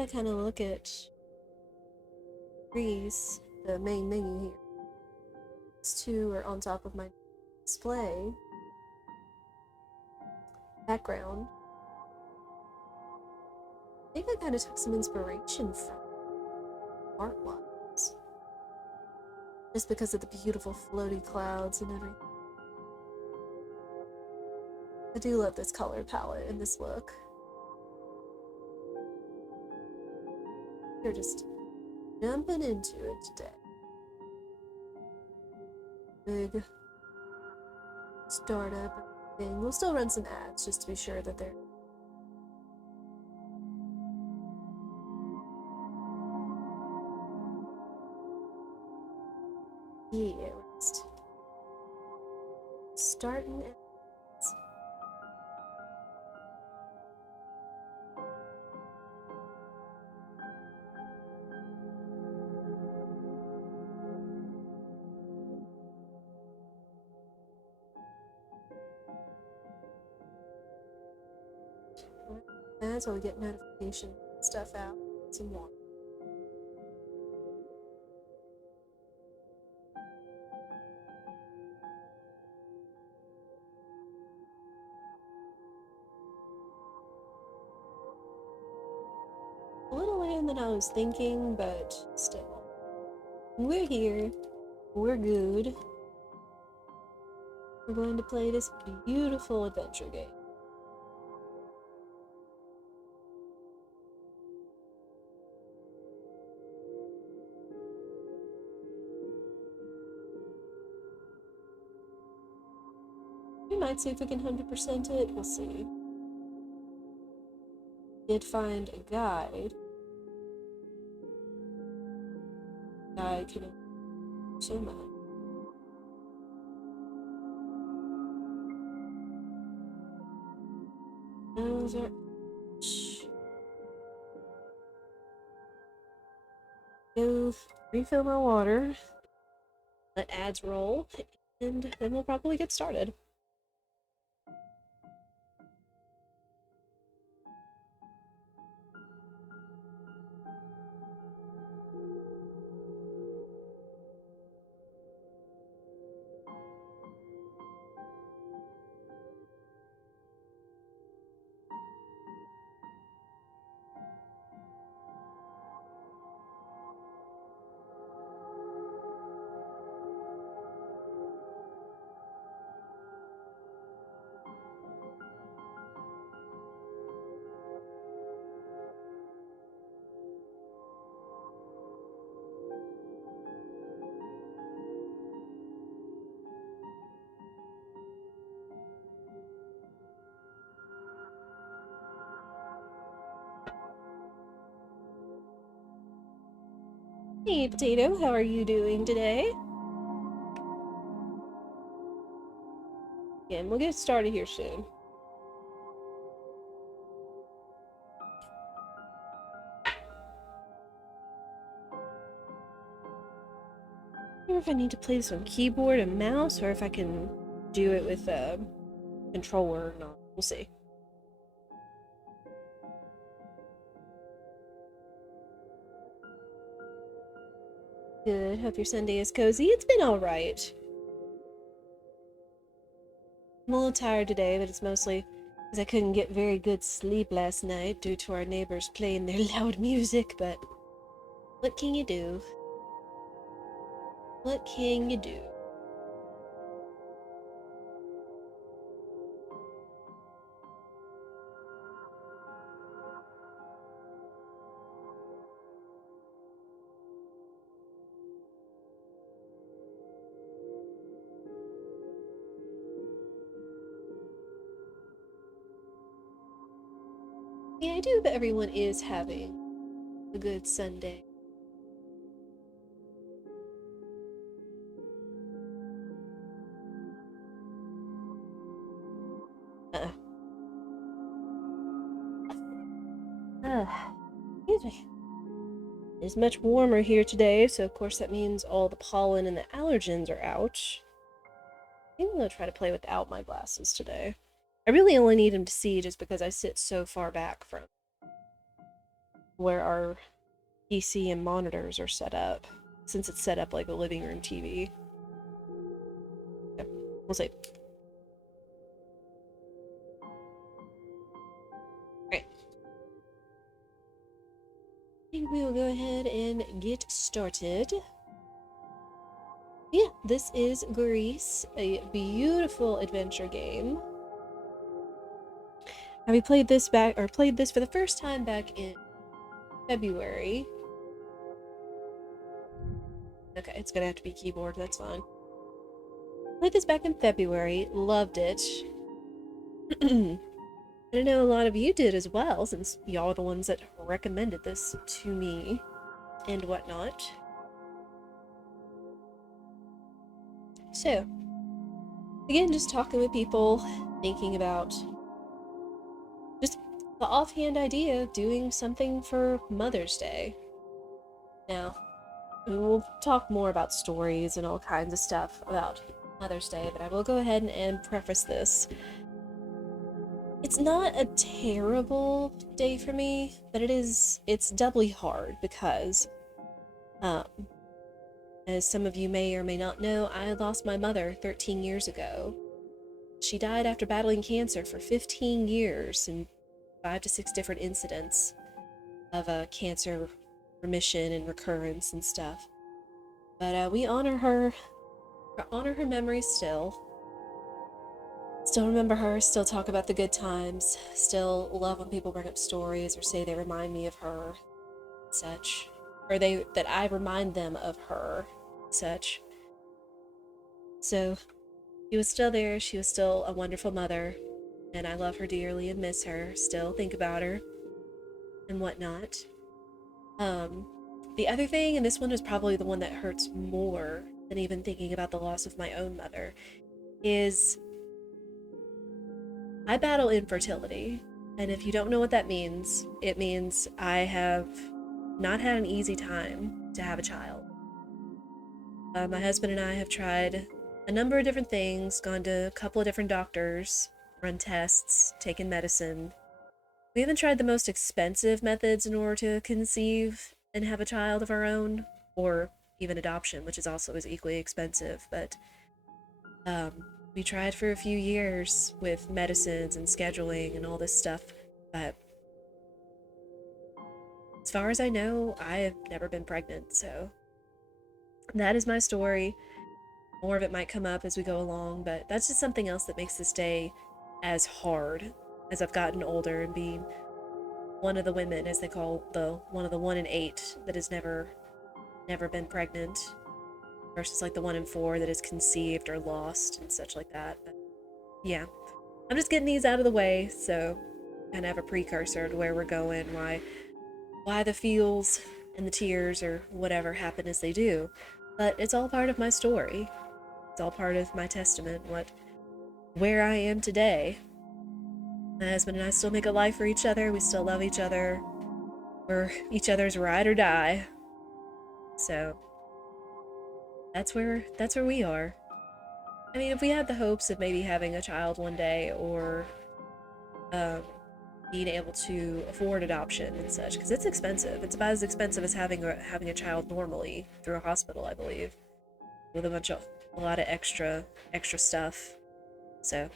I kind of look at GRIS, the main menu here, these two are on top of my display background. I think I kind of took some inspiration from art-wise, just because of the beautiful floaty clouds and everything. I do love this color palette and this look. They're just jumping into it today. Big startup thing. We'll still run some ads just to be sure that they're we're just starting it. That's why we get notification stuff out. Some more. A little later than I was thinking, but still. We're here. We're good. We're going to play this beautiful adventure game. We might see if we can 100% it. We'll see. Did find a guide. Guide can so much. Those are. Go refill my water. Let ads roll, and then we'll probably get started. Hey, Potato, how are you doing today? Again, we'll get started here soon. I wonder if I need to play this on keyboard and mouse, or if I can do it with a controller or not. We'll see. Good. Hope your Sunday is cozy. It's been alright. I'm a little tired today, but it's mostly because I couldn't get very good sleep last night due to our neighbors playing their loud music, but what can you do? What can you do? Yeah, I do hope everyone is having a good Sunday. Excuse me. It's much warmer here today, so of course that means all the pollen and the allergens are out. I think I'm gonna try to play without my glasses today. I really only need them to see just because I sit so far back from where our PC and monitors are set up, since it's set up like a living room TV. Yeah, we'll see. Alright. I think we will go ahead and get started. Yeah, this is GRIS, a beautiful adventure game. We played this for the first time back in February. Okay, it's gonna have to be keyboard, that's fine. Played this back in February, loved it. I know a lot of you did as well, since y'all are the ones that recommended this to me and whatnot. So, again, just talking with people, thinking about just the offhand idea of doing something for Mother's Day. Now, we'll talk more about stories and all kinds of stuff about Mother's Day, but I will go ahead and preface this. It's not a terrible day for me, but it's doubly hard because, as some of you may or may not know, I lost my mother 13 years ago. She died after battling cancer for 15 years in 5 to 6 different incidents of cancer remission and recurrence and stuff. But we honor her memory still. Still remember her, still talk about the good times, still love when people bring up stories or say they remind me of her, such. Or that I remind them of her, such. So, she was still there, she was still a wonderful mother, and I love her dearly and miss her, still think about her, and whatnot. The other thing, and this one is probably the one that hurts more than even thinking about the loss of my own mother, is I battle infertility. And if you don't know what that means, it means I have not had an easy time to have a child. My husband and I have tried a number of different things, gone to a couple of different doctors, run tests, taken medicine. We haven't tried the most expensive methods in order to conceive and have a child of our own, or even adoption, which is also as equally expensive, but we tried for a few years with medicines and scheduling and all this stuff, but as far as I know, I have never been pregnant, so that is my story. More of it might come up as we go along, but that's just something else that makes this day as hard as I've gotten older and being one of the women, as they call one of the 1 in 8 that has never been pregnant, versus like the 1 in 4 that is conceived or lost and such like that. But yeah, I'm just getting these out of the way, so kind of have a precursor to where we're going, why the feels and the tears or whatever happen as they do. But it's all part of my story. It's all part of my testament, where I am today. My husband and I still make a life for each other. We still love each other. We're each other's ride or die. So that's where we are. I mean, if we had the hopes of maybe having a child one day, or being able to afford adoption and such, because it's expensive. It's about as expensive as having a child normally through a hospital, I believe, with a lot of extra stuff. So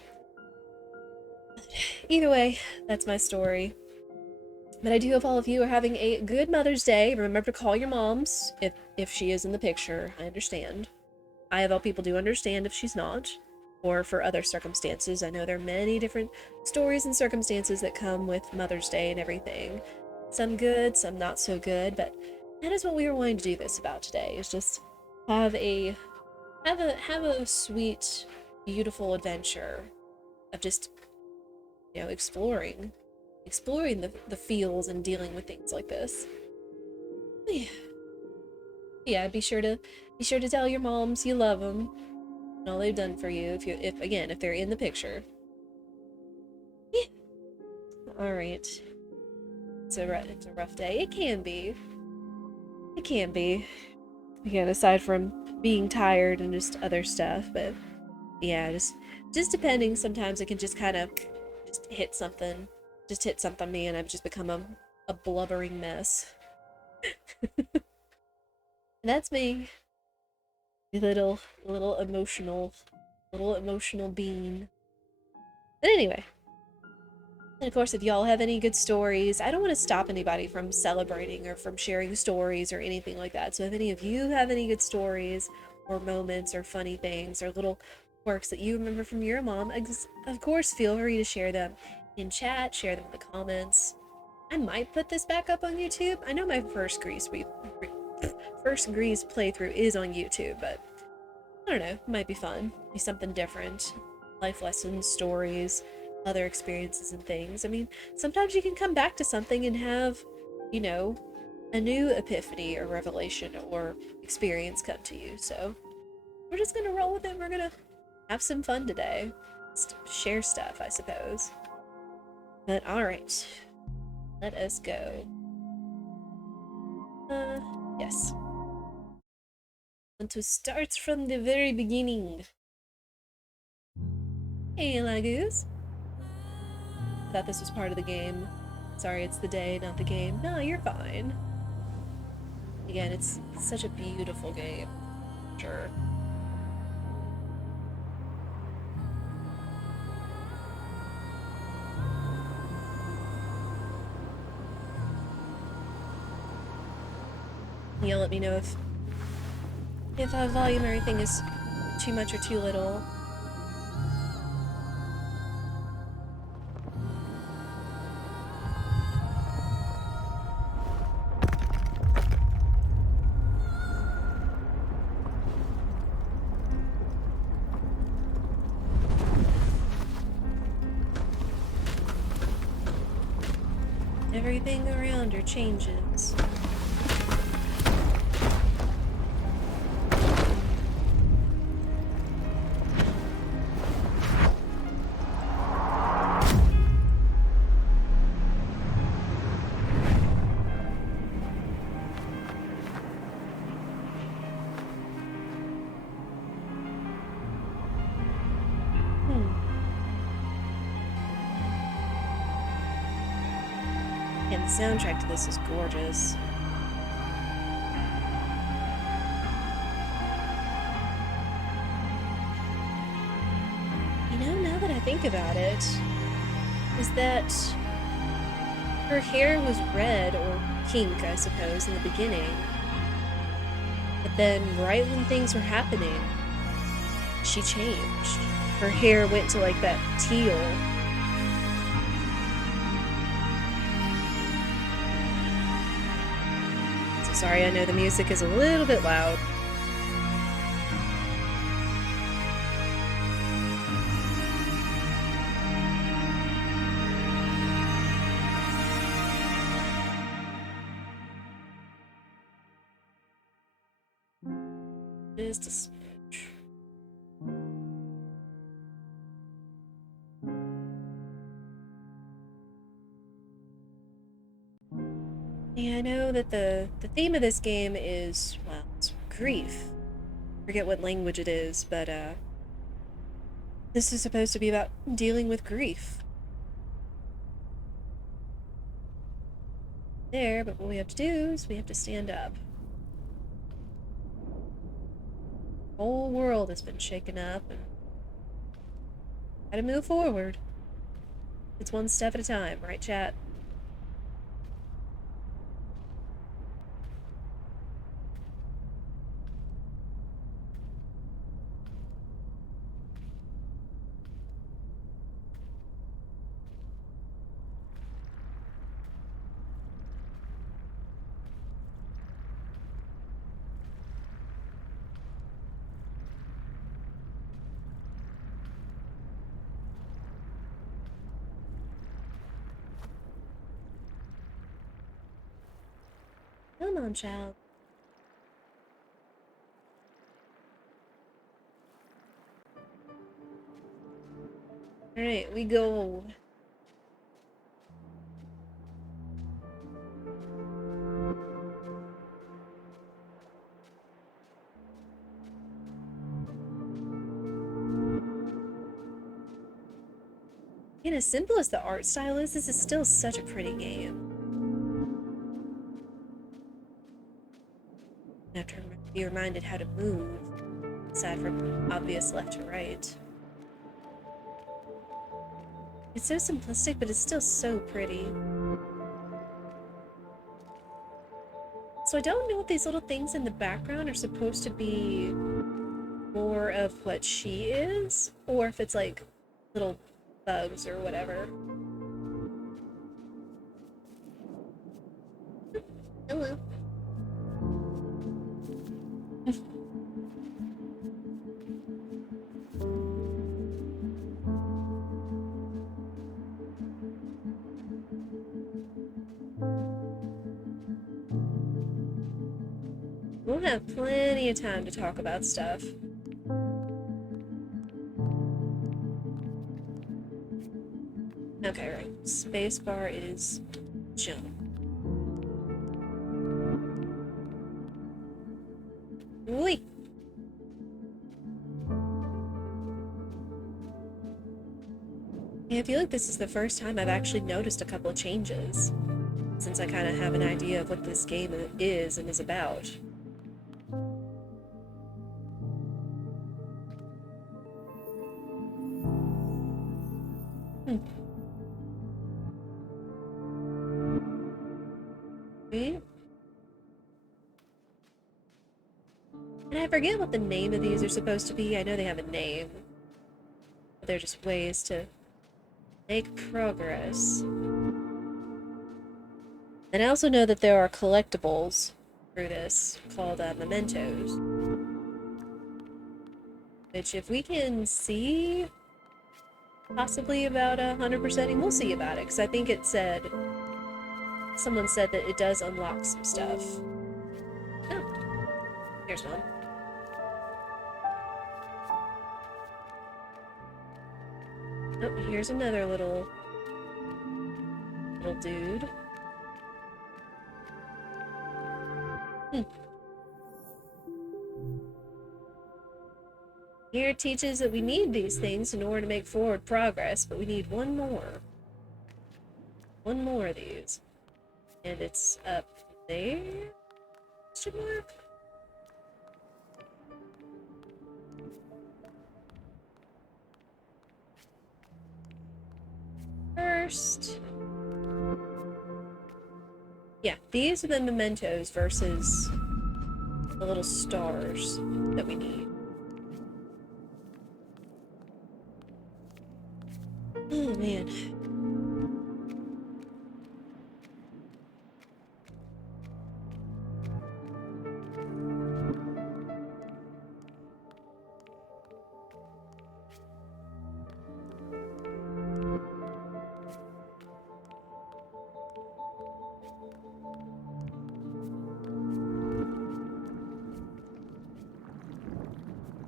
either way, that's my story. But I do hope all of you are having a good Mother's Day. Remember to call your moms if she is in the picture. I understand. I, of all people, do understand if she's not, or for other circumstances. I know there are many different stories and circumstances that come with Mother's Day and everything. Some good, some not so good, but that is what we were wanting to do this about today, is just have a sweet, beautiful adventure of just, exploring the feels and dealing with things like this. Yeah, be sure to tell your moms you love them and all they've done for you, if they're in the picture. Yeah. All right. It's a rough day. It can be. It can be. Again, aside from being tired and just other stuff, but yeah, just depending. Sometimes it can just kind of just hit something me, and I've just become a blubbering mess. And that's me. Little emotional bean. But anyway. And of course, if y'all have any good stories, I don't want to stop anybody from celebrating or from sharing stories or anything like that. So if any of you have any good stories or moments or funny things or little quirks that you remember from your mom, of course, feel free to share them in chat, share them in the comments. I might put this back up on YouTube. I know my first GRIS playthrough is on YouTube, but I don't know, it might be fun. Be something different. Life lessons, stories, other experiences and things. I mean, sometimes you can come back to something and have, you know, a new epiphany or revelation or experience come to you. So we're just gonna roll with it. We're gonna have some fun today. Just share stuff, I suppose. But alright. Let us go. Yes. And to start from the very beginning. Hey, Lagoos. I thought this was part of the game. Sorry, it's the day, not the game. No, you're fine. Again, it's such a beautiful game. Sure. You'll let me know if volume or anything is too much or too little. Everything around her changes. And the soundtrack to this is gorgeous. You know, now that I think about it, is that her hair was red or pink, I suppose, in the beginning. But then, right when things were happening, she changed. Her hair went to like that teal. So sorry, I know the music is a little bit loud. Just a smidge. Yeah, I know that the theme of this game is, well, it's grief. I forget what language it is, but this is supposed to be about dealing with grief. There, but what we have to do is we have to stand up. The whole world has been shaken up and gotta move forward. It's one step at a time, right, chat? Come on, child. Alright, we go. And as simple as the art style is, this is still such a pretty game. I have to be reminded how to move, aside from obvious left to right. It's so simplistic, but it's still so pretty. So I don't know if these little things in the background are supposed to be more of what she is, or if it's like little bugs or whatever. Hello. We'll have plenty of time to talk about stuff. Okay, right. Spacebar is jump. Whee! Yeah, I feel like this is the first time I've actually noticed a couple of changes, since I kind of have an idea of what this game is and is about. Right? And I forget what the name of these are supposed to be. I know they have a name, but they're just ways to make progress. And I also know that there are collectibles through this called Mementos, which if we can see possibly about 100%ing, we'll see about it, because I think it said, someone said that it does unlock some stuff. Oh, here's one. Oh, here's another little dude. Here it teaches that we need these things in order to make forward progress, but we need one more. One more of these. And it's up there? Question mark? First. Yeah, these are the mementos versus the little stars that we need. Oh, man.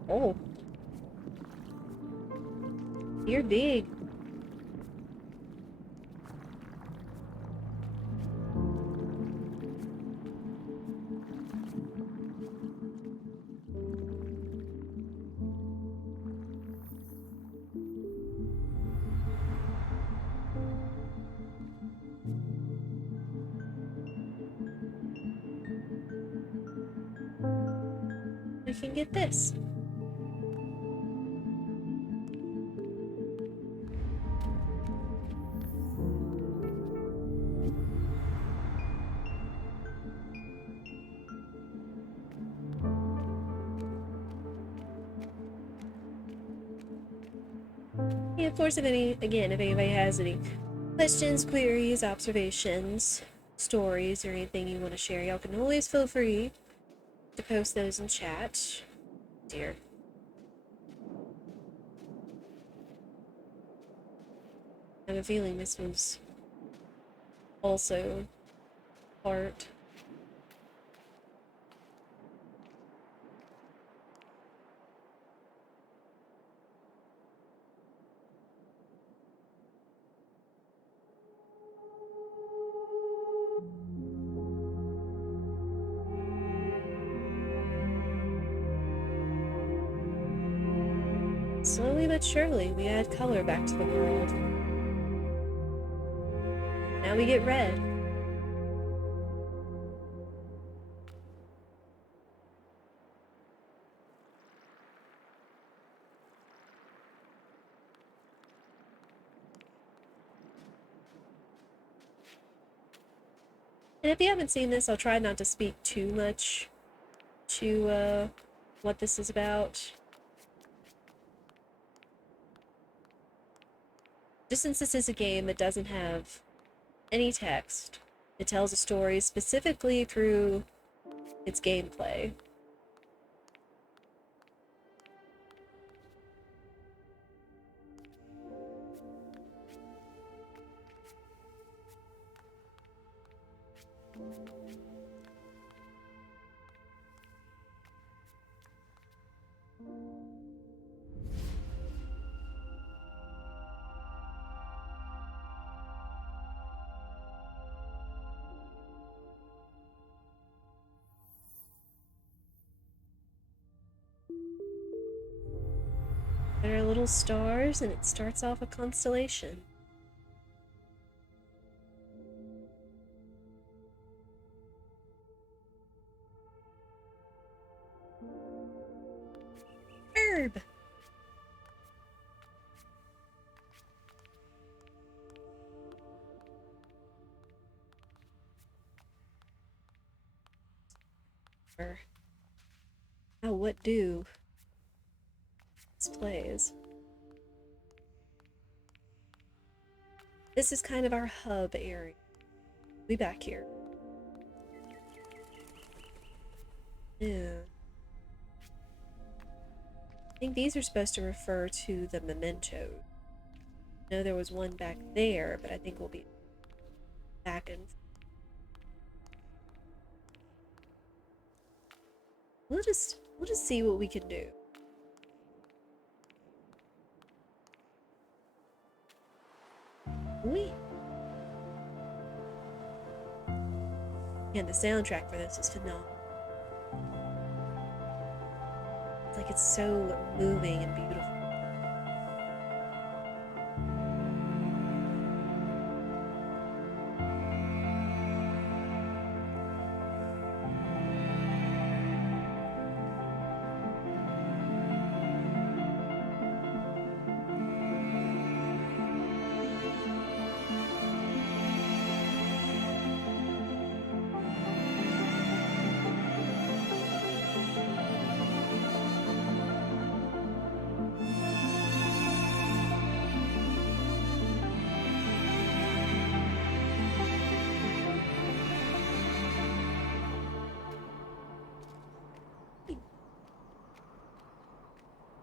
Oh. You're big. I can get this. Yeah, of course, if anybody has any questions, queries, observations, stories, or anything you want to share, y'all can always feel free to post those in chat. Dear. I have a feeling this was also part. Slowly but surely, we add color back to the world. Now we get red. And if you haven't seen this, I'll try not to speak too much to what this is about. Just since this is a game that doesn't have any text, it tells a story specifically through its gameplay. There are little stars, and it starts off a constellation. Herb! Oh, what do this plays? This is kind of our hub area. We back here. Yeah. I think these are supposed to refer to the Mementos. I know there was one back there, but I think we'll be back and we'll just see what we can do. And the soundtrack for this is phenomenal. It's like it's so moving and beautiful.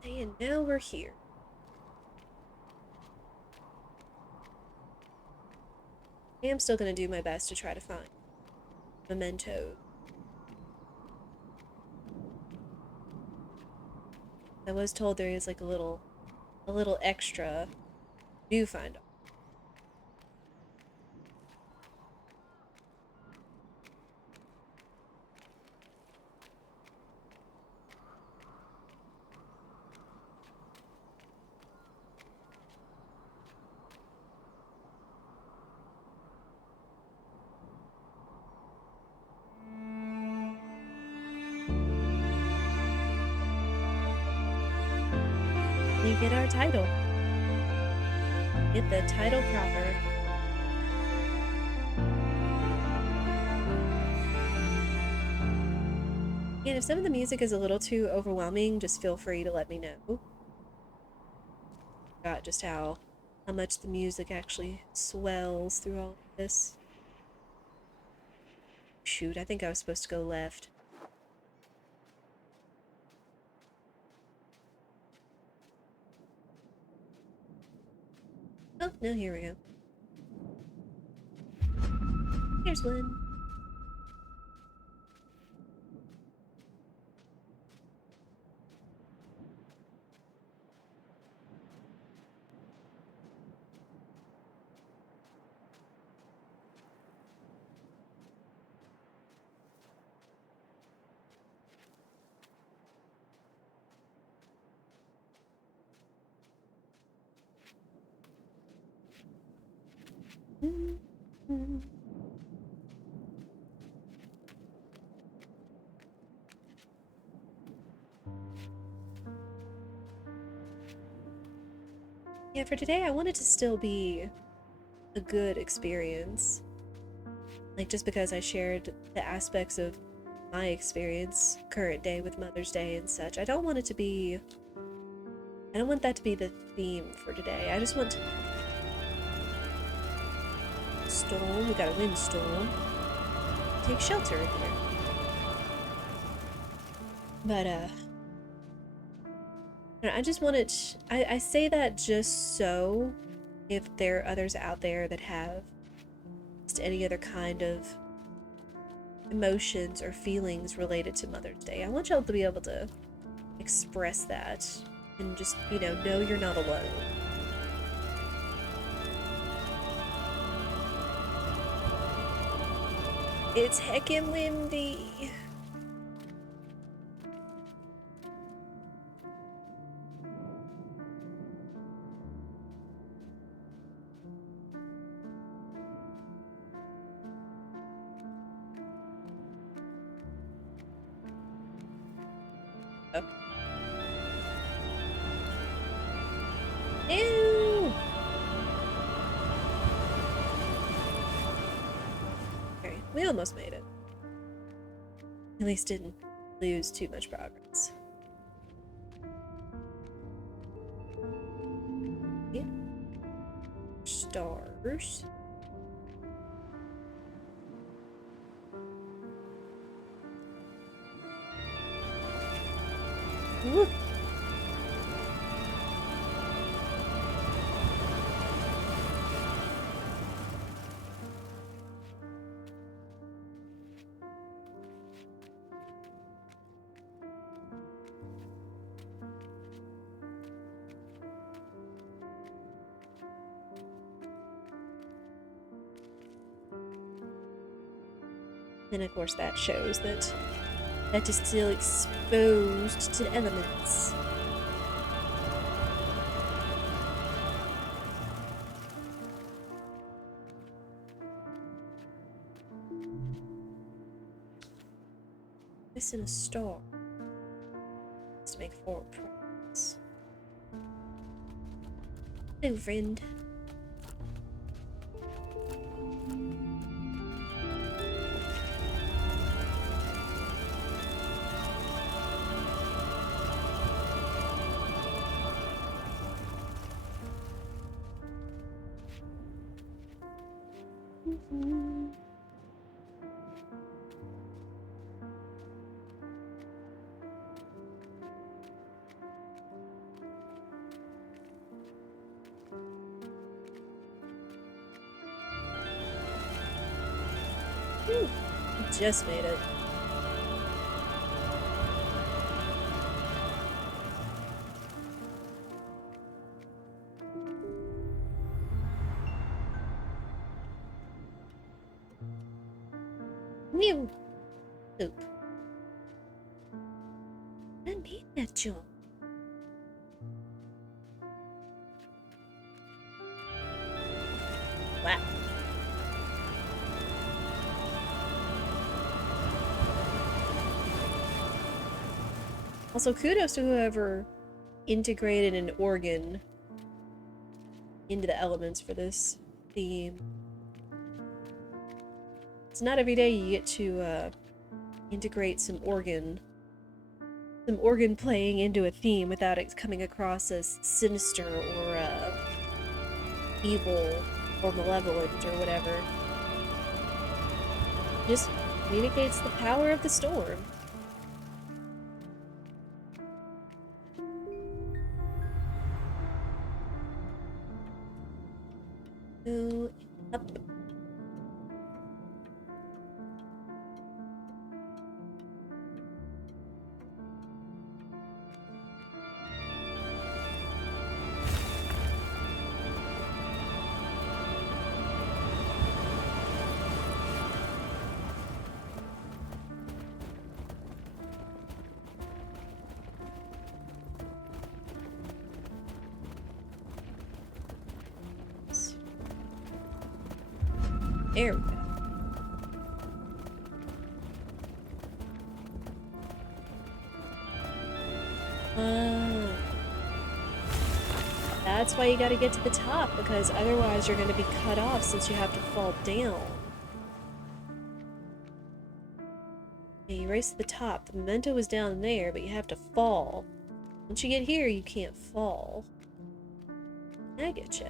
And now we're here. I am still going to do my best to try to find Mementos. I was told there is like a little extra viewfinder. We get our title. Get the title proper. And if some of the music is a little too overwhelming, just feel free to let me know. Forgot just how much the music actually swells through all of this. Shoot, I think I was supposed to go left. Oh, no, here we go. Here's one. Yeah, for today I want it to still be a good experience. Like, just because I shared the aspects of my experience current day with Mother's Day and such, I don't want it to be... I don't want that to be the theme for today. I just want... Storm, we got a windstorm. Take shelter in here. But, I just want it... I say that just so if there are others out there that have just any other kind of emotions or feelings related to Mother's Day. I want y'all to be able to express that and just, you know you're not alone. It's heckin' windy. Oh. Ew! Okay, we almost made it. At least didn't lose too much progress. Yeah. Stars. Woo. And of course that shows that is still exposed to the elements. Missing a star. To make forward progress. Hello, friend. Just made it. New poop. I need that jump. Wow. Also, kudos to whoever integrated an organ into the elements for this theme. It's not every day you get to integrate some organ playing into a theme without it coming across as sinister or evil or malevolent or whatever. It just communicates the power of the storm. Go up. There we go. That's why you gotta get to the top, because otherwise you're gonna be cut off since you have to fall down. Yeah, you race to the top. The memento is down there, but you have to fall. Once you get here, you can't fall. I getcha.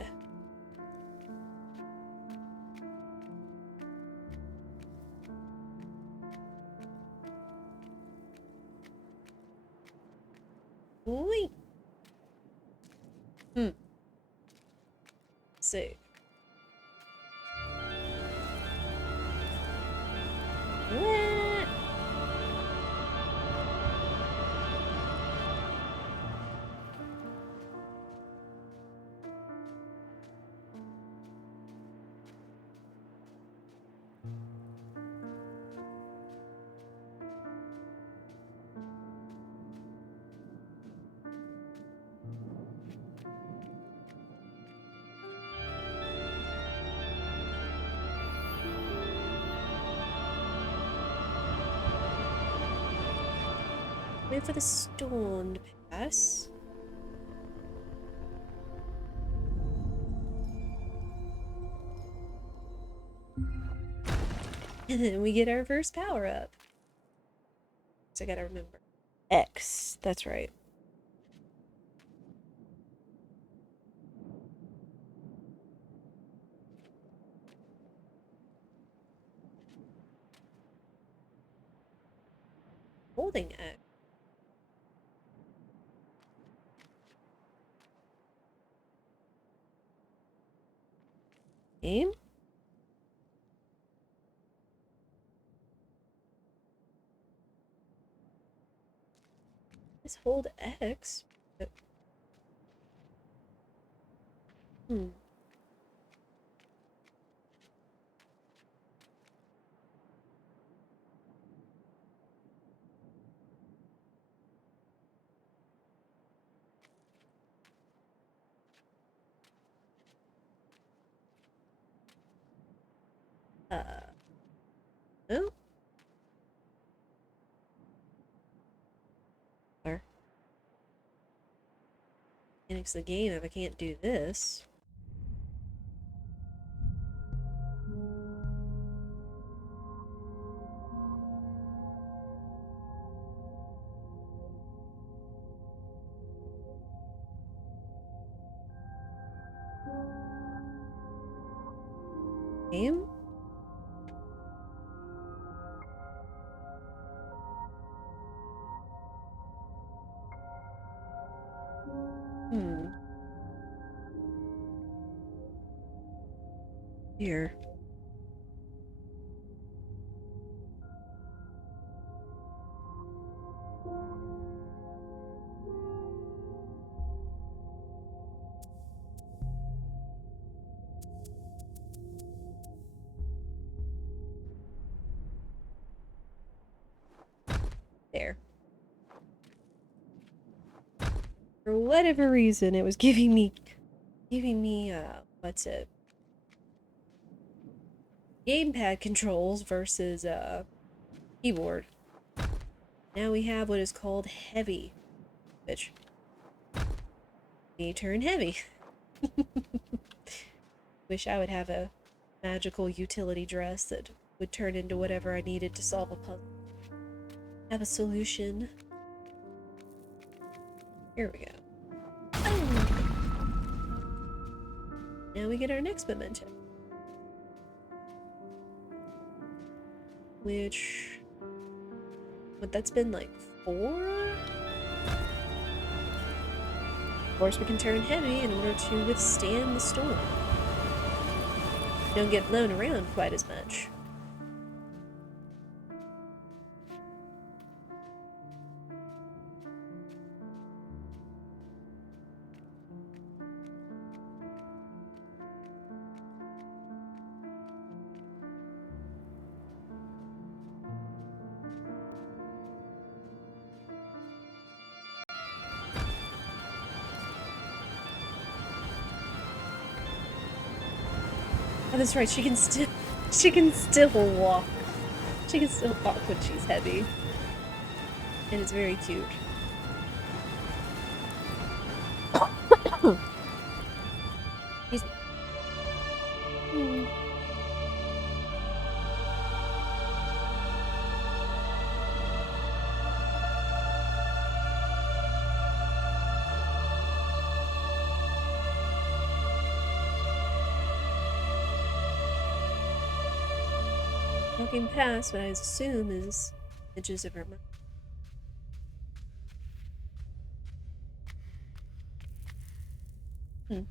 Wait. See. What? Wait for the storm to pass. And then we get our first power up. So I gotta remember. X, that's right. Holding X. Game? Let's hold X. But... No? Or mechanics of the game if I can't do this. Game? Here. There. For whatever reason, it was giving me, what's it? Gamepad controls versus, keyboard. Now we have what is called heavy, which may turn heavy. Wish I would have a magical utility dress that would turn into whatever I needed to solve a puzzle. Have a solution. Here we go. Oh. Now we get our next memento. Which... What, that's been like 4? Of course we can turn heavy in order to withstand the storm. Don't get blown around quite as much. Oh, that's right, she can still walk. She can still walk when she's heavy. And it's very cute. He's... walking past what I assume is images of her mother. Hmm.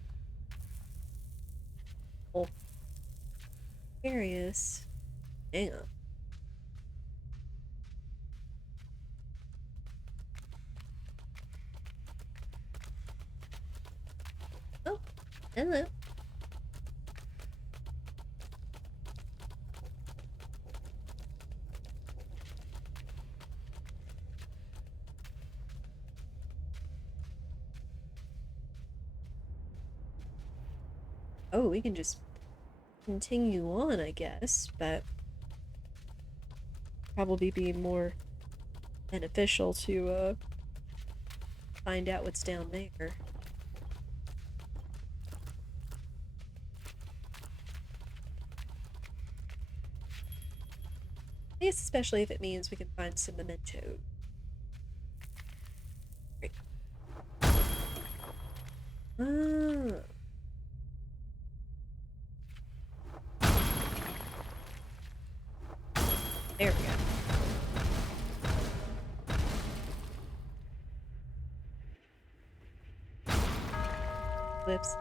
Oh, curious. Hang on. Oh, hello. Oh, we can just continue on, I guess, but probably be more beneficial to find out what's down there. I guess especially if it means we can find some mementos. Great. Ah, there we go. Whoops.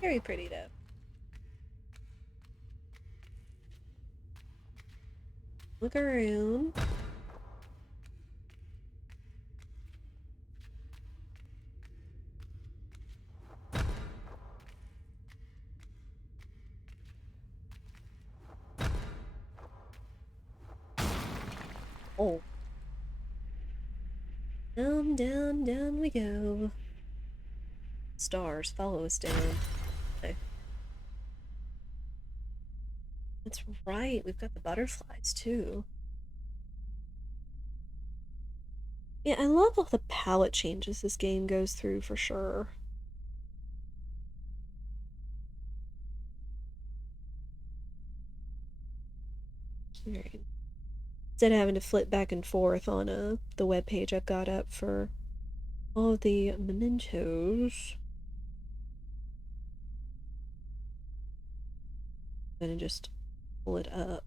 Very pretty though. Look around. Oh. Down, down, down we go. Stars, follow us down. Okay. That's right, we've got the butterflies too. Yeah, I love all the palette changes this game goes through for sure. Alright. Instead of having to flip back and forth on the web page I've got up for all of the mementos. I'm gonna just pull it up.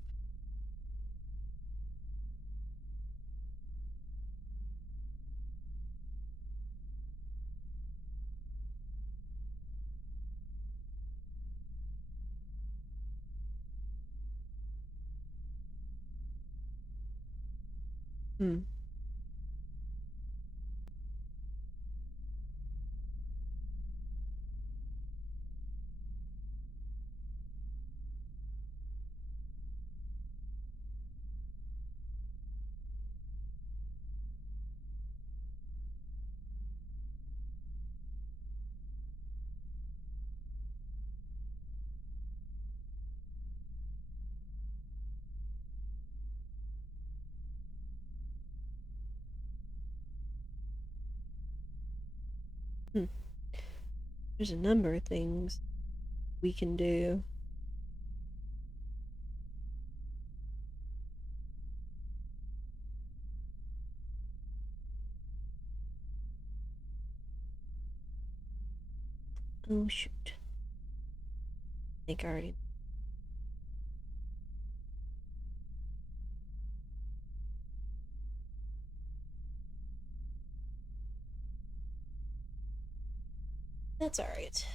Hmm. Hmm. There's a number of things we can do. Oh shoot. I think I already. That's alright.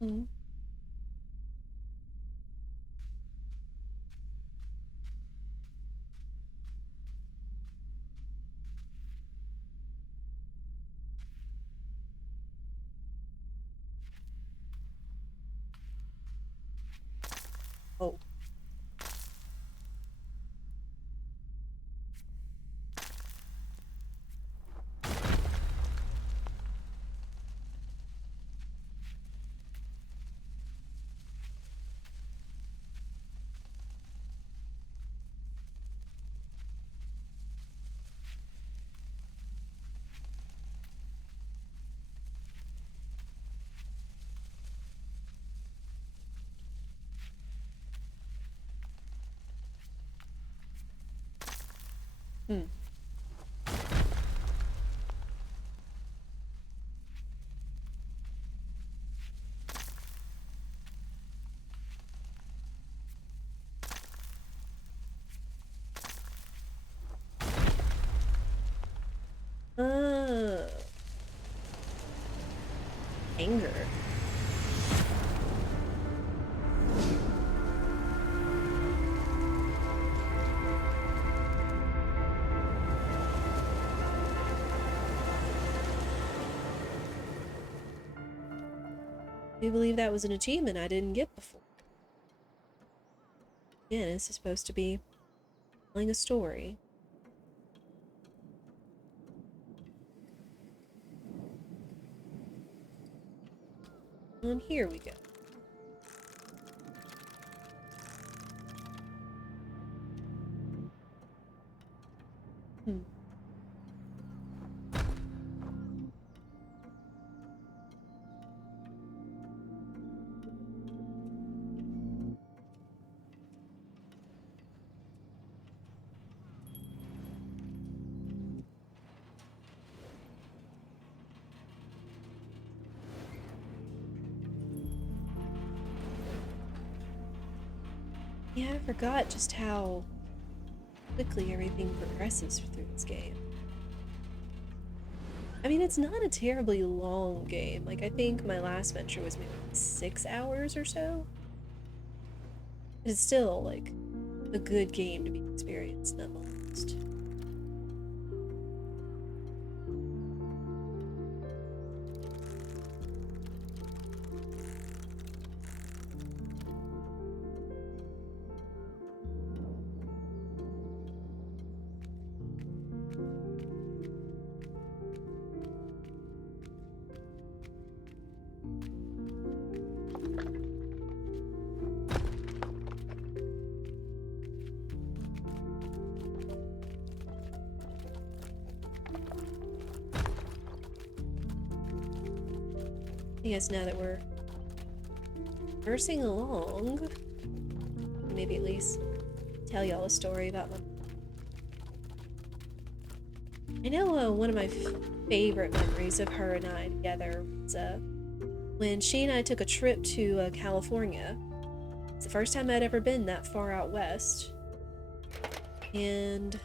Hmm. Oh. anger. I believe that was an achievement I didn't get before. Again, this is supposed to be telling a story. And here we go. Hmm. Yeah, I forgot just how quickly everything progresses through this game. I mean, it's not a terribly long game. Like, I think my last venture was maybe 6 hours or so. It's still, like, a good game to be experienced, nonetheless. I guess now that we're nursing along, maybe at least tell y'all a story about them. I know one of my favorite memories of her and I together was when she and I took a trip to California. It's the first time I'd ever been that far out west. And it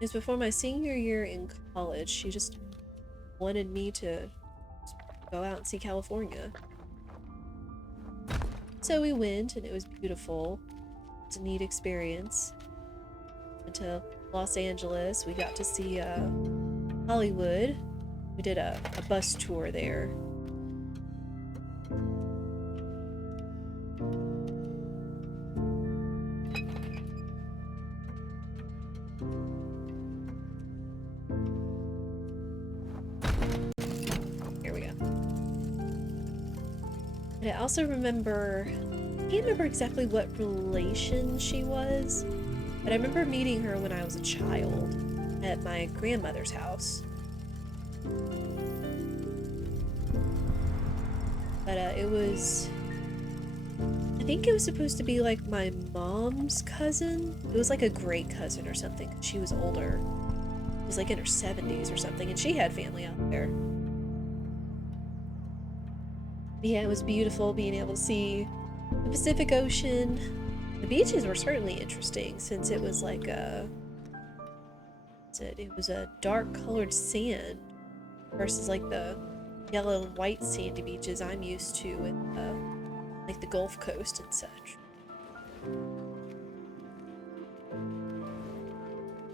was before my senior year in college. She just wanted me to go out and see California. So we went, and it was beautiful. It was a neat experience. Went to Los Angeles. We got to see Hollywood. We did a bus tour there. Here we go. And I also remember, I can't remember exactly what relation she was, but I remember meeting her when I was a child at my grandmother's house. But it was, I think it was supposed to be like my mom's cousin. It was like a great cousin or something. She was older. It was like in her 70s or something, and she had family out there. But yeah, it was beautiful being able to see the Pacific Ocean. The beaches were certainly interesting since it was like it was a dark colored sand versus like the yellow and white sandy beaches I'm used to with like the Gulf Coast and such.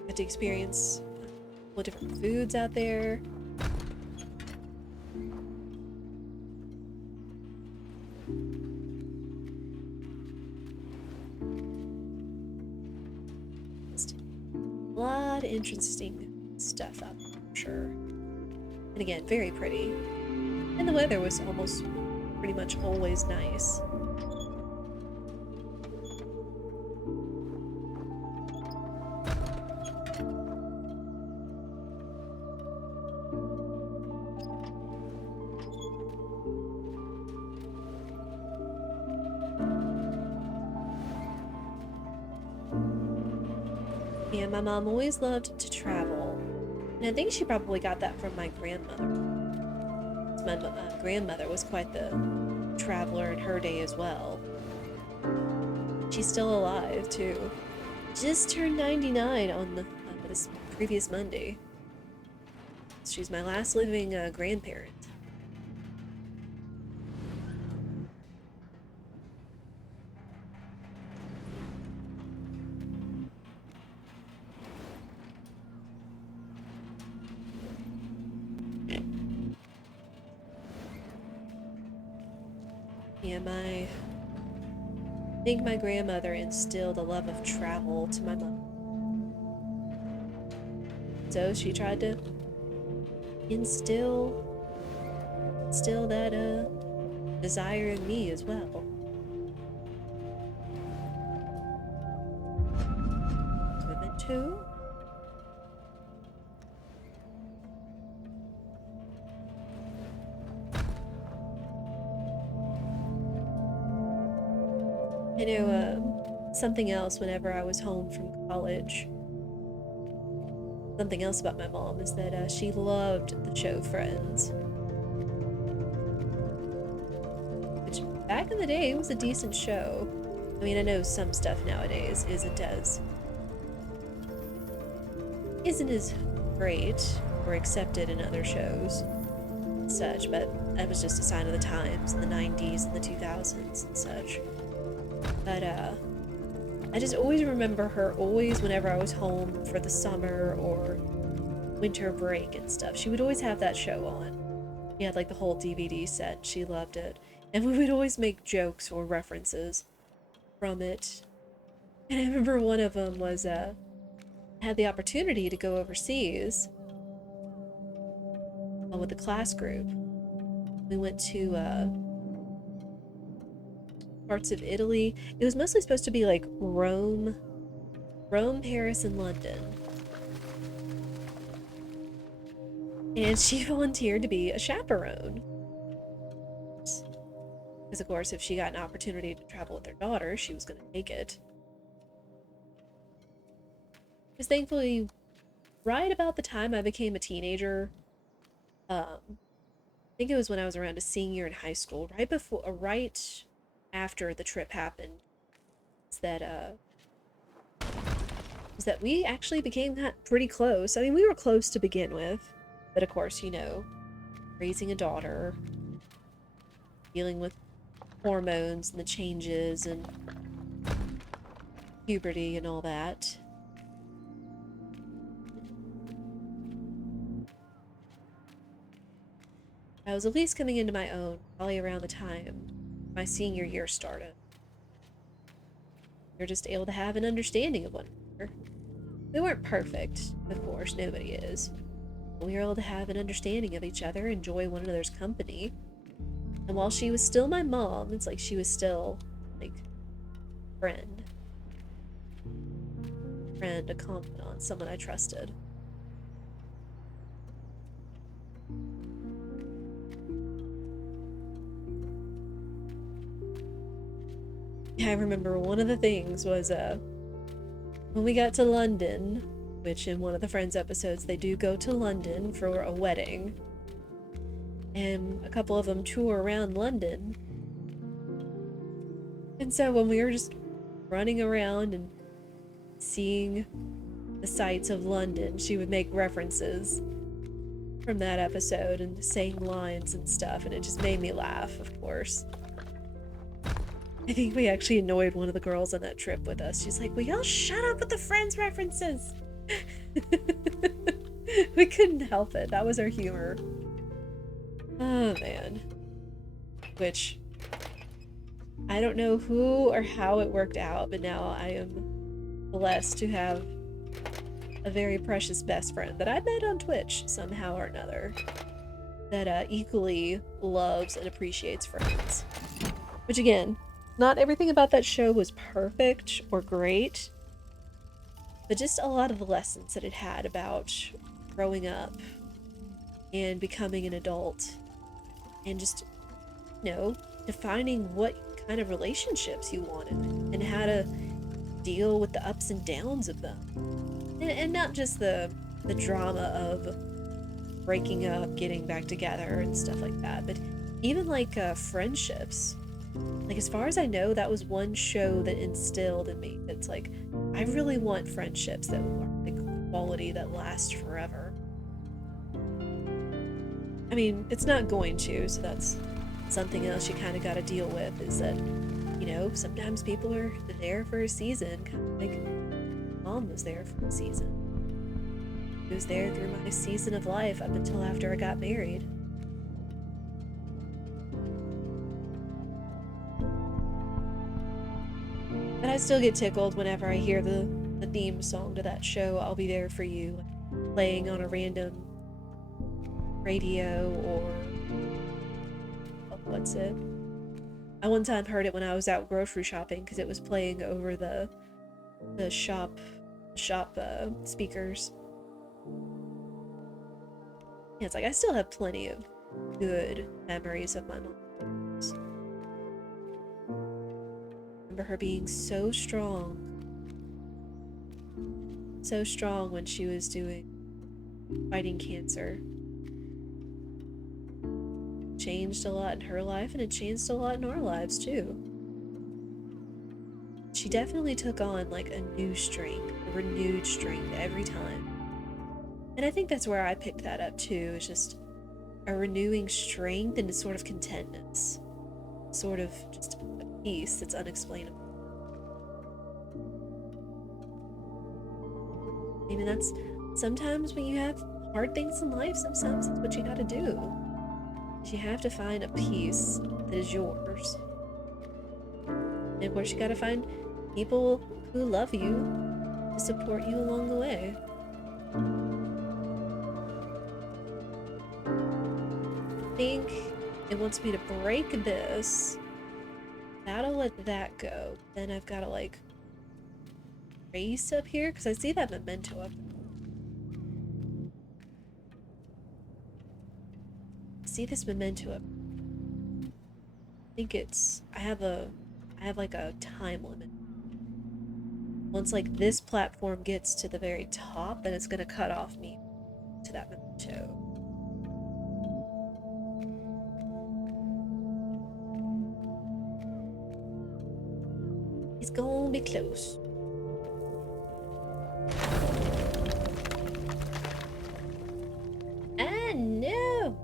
Got to experience all different foods out there. Just a lot of interesting stuff out there, for sure. And again, very pretty. And the weather was almost pretty much always nice. Yeah, my mom always loved to travel. And I think she probably got that from my grandmother. My grandmother was quite the traveler in her day as well. She's still alive, too. Just turned 99 on this previous Monday. She's my last living grandparent. Yeah, I think my grandmother instilled a love of travel to my mom. So she tried to instill that desire in me as well. Memento? I know something else whenever I was home from college. Something else about my mom is that she loved the show Friends. Which back in the day was a decent show. I mean, I know some stuff nowadays isn't as great or accepted in other shows and such, but that was just a sign of the times in the 90s and the 2000s and such. But I just always remember her always whenever I was home for the summer or winter break and stuff. She would always have that show on. She had like the whole DVD set. She loved it. And we would always make jokes or references from it. And I remember one of them was I had the opportunity to go overseas with a class group. We went to parts of Italy. It was mostly supposed to be like Rome, Paris, and London. And she volunteered to be a chaperone. Because, of course, if she got an opportunity to travel with her daughter, she was going to take it. Because thankfully, right about the time I became a teenager, I think it was when I was around a senior in high school, right after the trip happened, is that we actually became pretty close. I mean, we were close to begin with, but of course, you know, raising a daughter, dealing with hormones and the changes and puberty and all that. I was at least coming into my own, probably around the time my senior year started. We were just able to have an understanding of one another. We weren't perfect, of course, nobody is. But we were able to have an understanding of each other, enjoy one another's company. And while she was still my mom, it's like she was still, like, friend, a confidant, someone I trusted. Yeah, I remember one of the things was when we got to London, which in one of the Friends episodes they do go to London for a wedding, and a couple of them tour around London. And so when we were just running around and seeing the sights of London, she would make references from that episode and saying lines and stuff, and it just made me laugh, of course. I think we actually annoyed one of the girls on that trip with us. She's like, will y'all shut up with the Friends references? We couldn't help it. That was our humor. Oh, man. Which, I don't know who or how it worked out, but now I am blessed to have a very precious best friend that I met on Twitch somehow or another that equally loves and appreciates Friends. Which, again, not everything about that show was perfect or great, but just a lot of the lessons that it had about growing up and becoming an adult and just, you know, defining what kind of relationships you wanted and how to deal with the ups and downs of them. And not just the drama of breaking up, getting back together and stuff like that, but even like friendships. Like, as far as I know, that was one show that instilled in me. It's like, I really want friendships that are like quality that last forever. I mean, it's not going to, so that's something else you kind of got to deal with, is that, you know, sometimes people are there for a season, kind of like Mom was there for a season. She was there through my season of life up until after I got married. still get tickled whenever I hear the theme song to that show, I'll Be There For You, like, playing on a random radio or what's it? I one time heard it when I was out grocery shopping because it was playing over the shop speakers. Yeah, it's like I still have plenty of good memories of my mom. Remember her being so strong when she was fighting cancer. Changed a lot in her life, and it changed a lot in our lives too. She definitely took on like a new strength, a renewed strength every time. And I think that's where I picked that up too, is just a renewing strength and a sort of contentness. Sort of just a peace that's unexplainable. Maybe that's sometimes when you have hard things in life, sometimes that's what you gotta do. You have to find a peace that is yours. And of course, you gotta find people who love you to support you along the way. I think it wants me to break this. That'll let that go. Then I've gotta like race up here because I see that memento up there. See this memento up. I think I have like a time limit. Once like this platform gets to the very top, then it's gonna cut off me to that memento. It's gonna be close. Ah, no!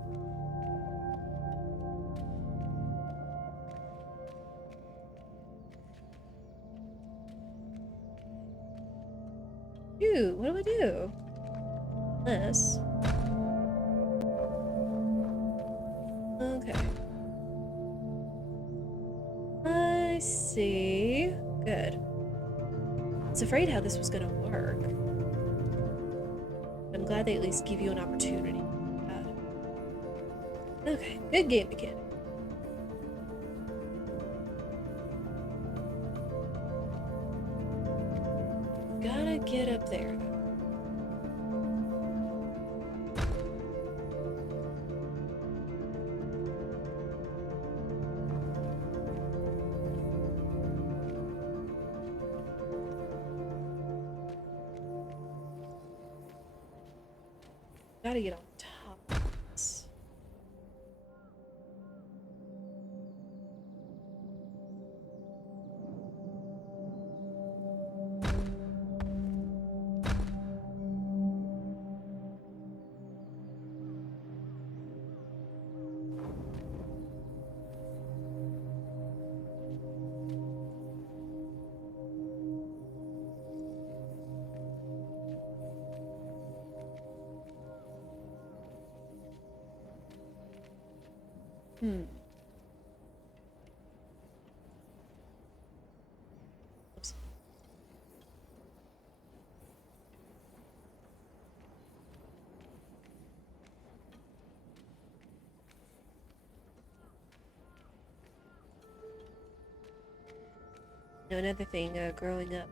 Shoot, what do I do? This. Okay. I see. Good. I was afraid how this was gonna work. I'm glad they at least give you an opportunity. Okay, good game mechanic. Gotta get up there. Gotta get on top of this. Oops. Another thing, growing up,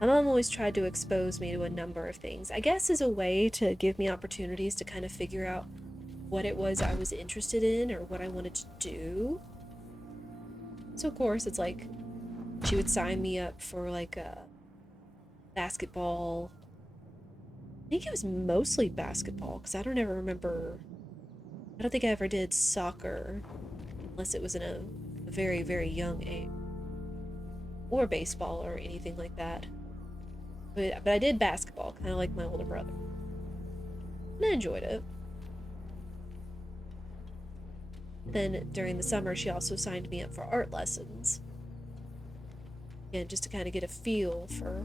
my mom always tried to expose me to a number of things. I guess as a way to give me opportunities to kind of figure out what it was I was interested in or what I wanted to do. So of course, it's like she would sign me up for like a basketball. I think it was mostly basketball because I don't ever remember. I don't think I ever did soccer unless it was in a very, very young age. Or baseball or anything like that. But I did basketball, kind of like my older brother. And I enjoyed it. Then during the summer, she also signed me up for art lessons. Again, just to kind of get a feel for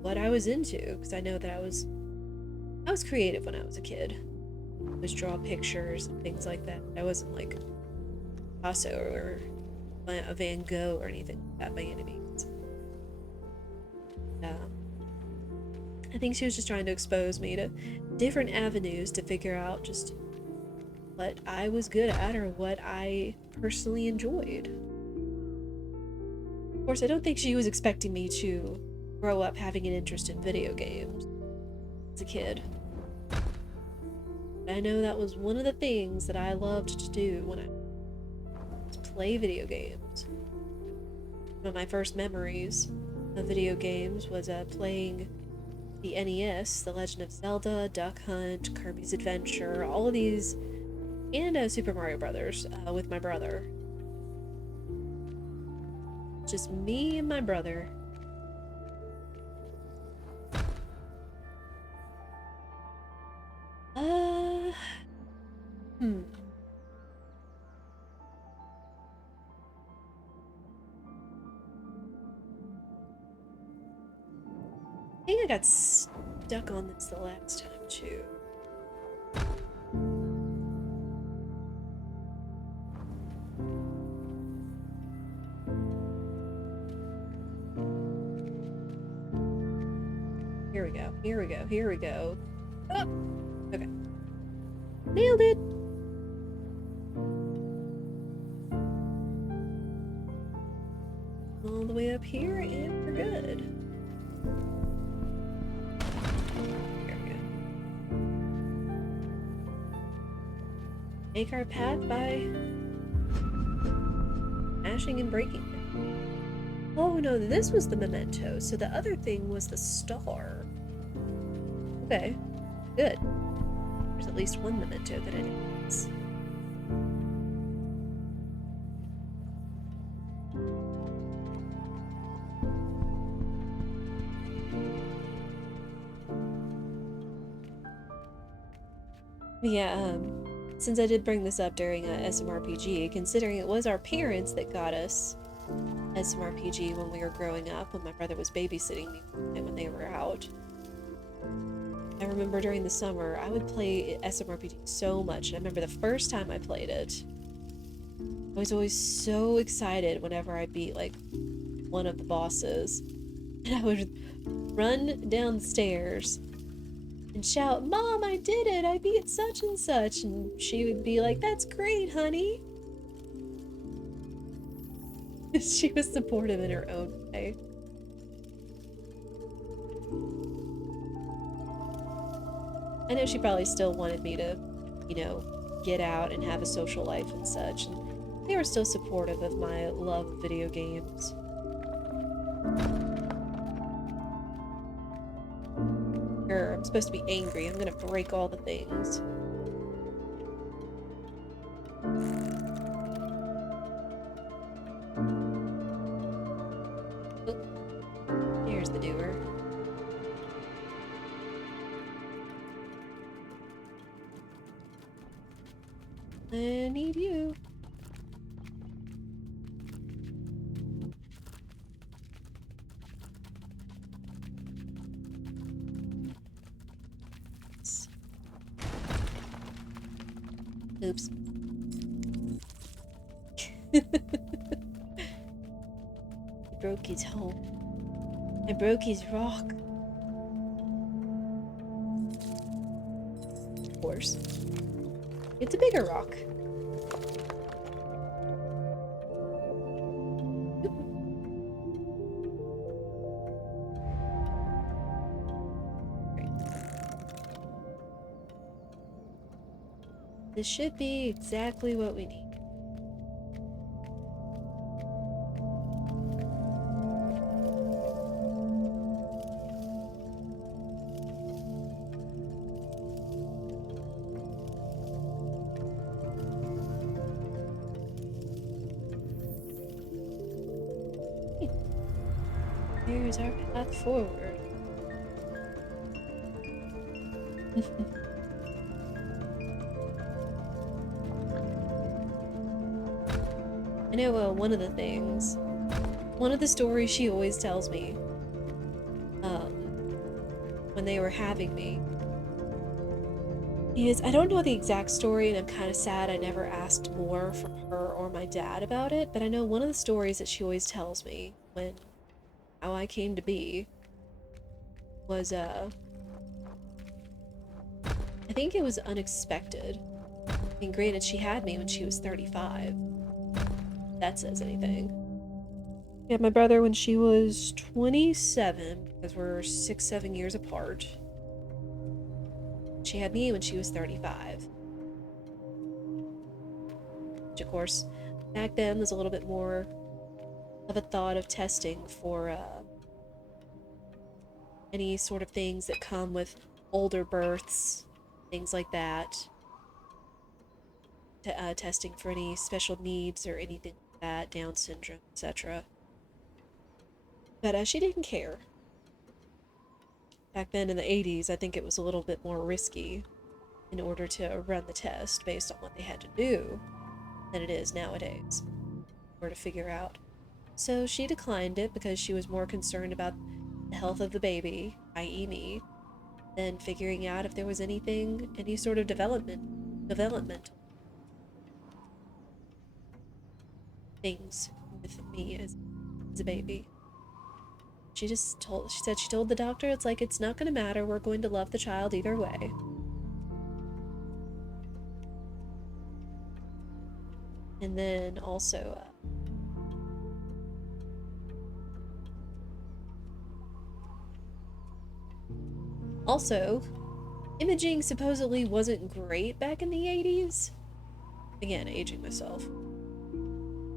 what I was into, because I know that I was creative when I was a kid. I was draw pictures and things like that. I wasn't like Picasso or a Van Gogh or anything like that by any means. think she was just trying to expose me to different avenues to figure out just what I was good at or what I personally enjoyed. Of course, I don't think she was expecting me to grow up having an interest in video games as a kid. But I know that was one of the things that I loved to do when I was play video games. One of my first memories of video games was playing the NES, The Legend of Zelda, Duck Hunt, Kirby's Adventure, all of these, and Super Mario Brothers with my brother. Just me and my brother. I think I got stuck on this the last time, too. Here we go, here we go, here we go. Oh! Okay. Nailed it! All the way up here, and we're good. There we go. Make our path by mashing and breaking it. Oh no, this was the Mementos, so the other thing was the star. Okay, good. There's at least one Memento that I didn't miss. Yeah, since I did bring this up during SMRPG, considering it was our parents that got us SMRPG when we were growing up, when my brother was babysitting me and when they were out. I remember during the summer, I would play SMRPG so much. And I remember the first time I played it, I was always so excited whenever I beat, like, one of the bosses. And I would run down the stairs and shout, "Mom, I did it! I beat such and such!" And she would be like, "That's great, honey!" She was supportive in her own way. I know she probably still wanted me to, you know, get out and have a social life and such, and they were still supportive of my love of video games. I'm supposed to be angry. I'm gonna break all the things. Oh, here's the doer. I need you. Oops. I broke his home. I broke his rock. Of course. It's a bigger rock. This should be exactly what we need. Here's our path forward. I know one of the stories she always tells me, when they were having me, is, I don't know the exact story, and I'm kind of sad I never asked more from her or my dad about it, but I know one of the stories that she always tells me how I came to be was, think it was unexpected. I mean, granted, she had me when she was 35. If that says anything. Yeah, my brother when she was 27, because we're 6-7 years apart. She had me when she was 35. Which, of course, back then was a little bit more of a thought of testing for any sort of things that come with older births, things like that. Testing for any special needs or anything like that, Down syndrome, etc. But she didn't care. Back then in the 80s, I think it was a little bit more risky in order to run the test based on what they had to do than it is nowadays, or to figure out. So she declined it because she was more concerned about the health of the baby, i.e. me, than figuring out if there was any sort of developmental things with me as a baby. She said she told the doctor, it's like, it's not going to matter, we're going to love the child either way. And then also, imaging supposedly wasn't great back in the 80s. Again, aging myself.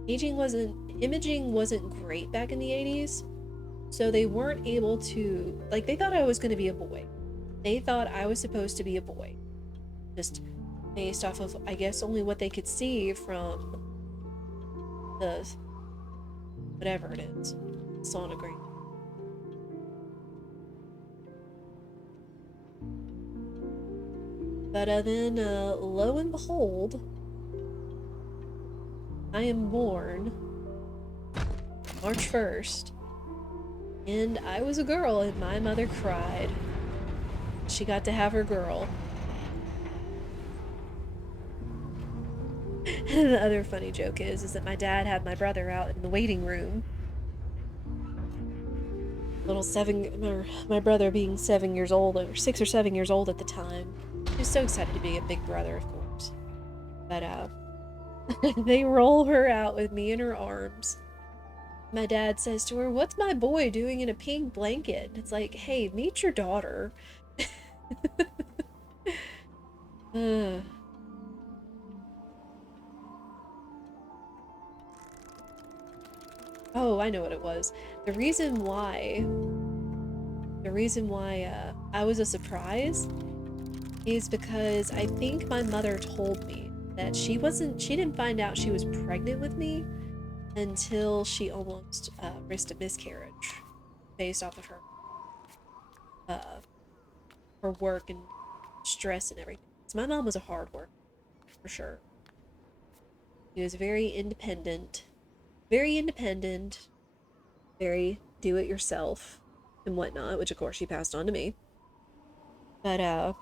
Imaging wasn't great back in the 80s, so they weren't able to, like, they thought I was going to be a boy. They thought I was supposed to be a boy. Just based off of, I guess, only what they could see from the whatever it is, sonogram. But then, lo and behold, I am born March 1st, and I was a girl, and my mother cried. She got to have her girl. And the other funny joke is that my dad had my brother out in the waiting room. My brother being 7 years old, or 6 or 7 years old at the time. He was so excited to be a big brother, of course. But, they roll her out with me in her arms. My dad says to her, "What's my boy doing in a pink blanket?" It's like, hey, meet your daughter. Oh, I know what it was. The reason why I was a surprise is because I think my mother told me that she didn't find out she was pregnant with me until she almost risked a miscarriage based off of uh, her work and stress and everything. So my mom was a hard worker, for sure. She was very independent, very do it yourself and whatnot, which of course she passed on to me. But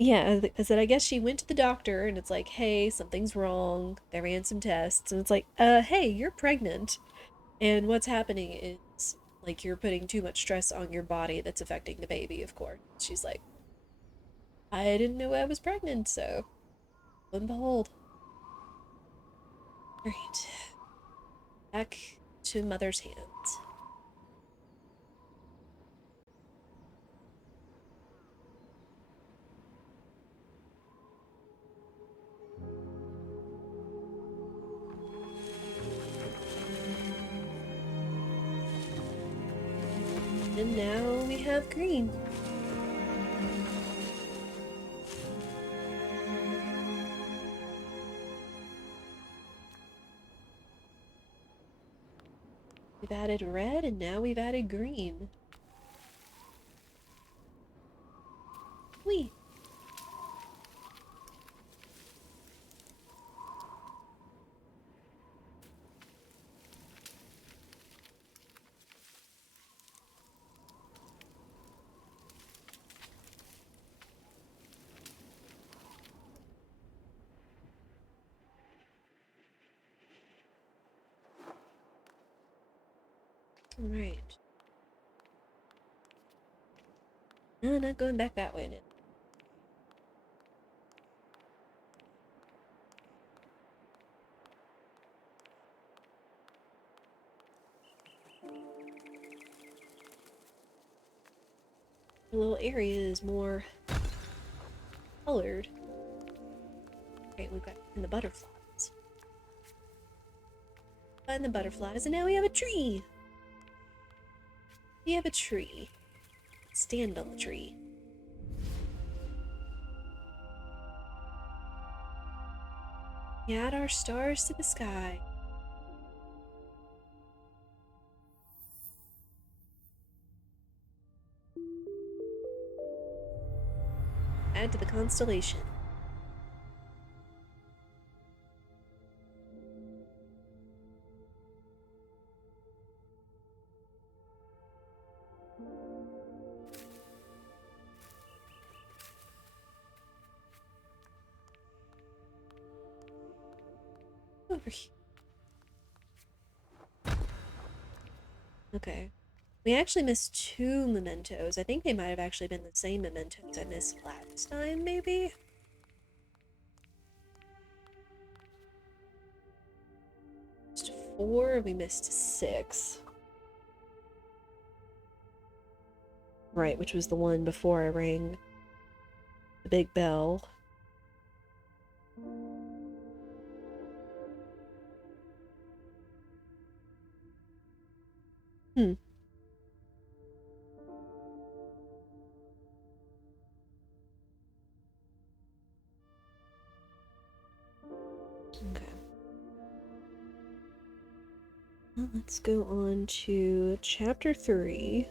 yeah, I said I guess she went to the doctor and it's like, hey, something's wrong. They ran some tests and it's like, hey, you're pregnant. And what's happening is like you're putting too much stress on your body that's affecting the baby, of course. She's like, I didn't know I was pregnant, so lo and behold. Alright. Back to mother's hands. And now we have green. We've added red and now we've added green. Whee! Alright. No, not going back that way now. little area is more colored. Okay, we've got the butterflies. Find the butterflies, and now we have a tree. We have a tree. Stand on the tree. Add our stars to the sky. Add to the constellation. Over here. Okay. We actually missed 2 mementos. I think they might have actually been the same mementos I missed last time, maybe? Missed 4, we missed 6. Right, which was the one before I rang the big bell. Hmm. Okay. Well, let's go on to chapter 3.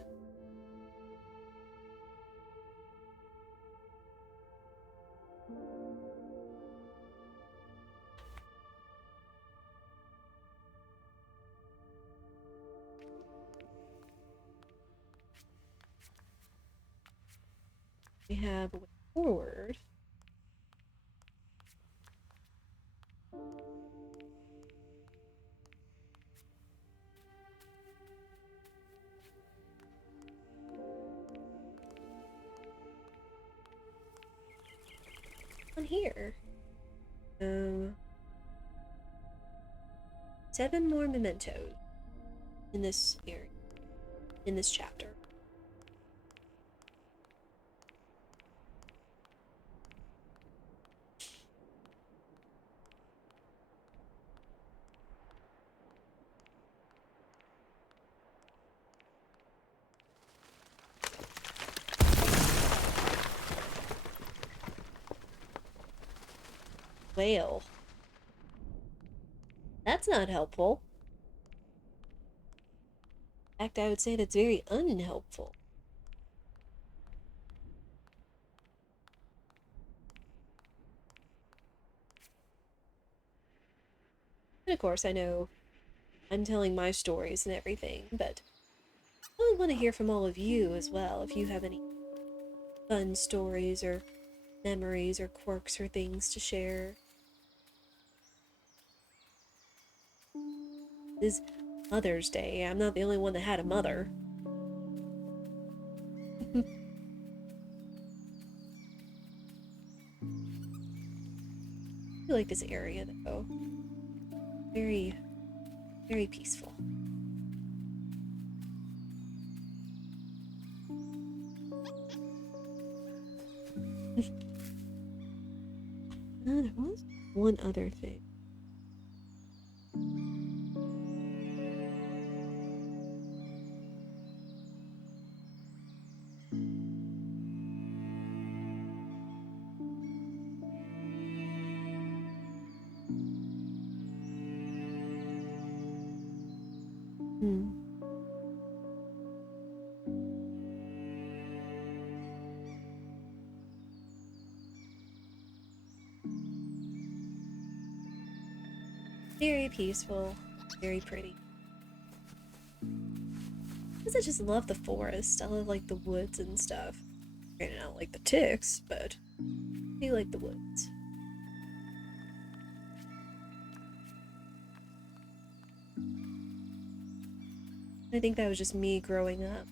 We have a way forward. On here. 7 more mementos in this area, in this chapter. Whale. That's not helpful. In fact, I would say that's very unhelpful. And of course, I know I'm telling my stories and everything, but I would want to hear from all of you as well, if you have any fun stories or memories or quirks or things to share. This is Mother's Day. I'm not the only one that had a mother. I like this area, though. Very, very peaceful. There was one other thing. Very peaceful, very pretty. Because I just love the forest. I love, like, the woods and stuff. Granted, I don't like the ticks, but I do like the woods. I think that was just me growing up.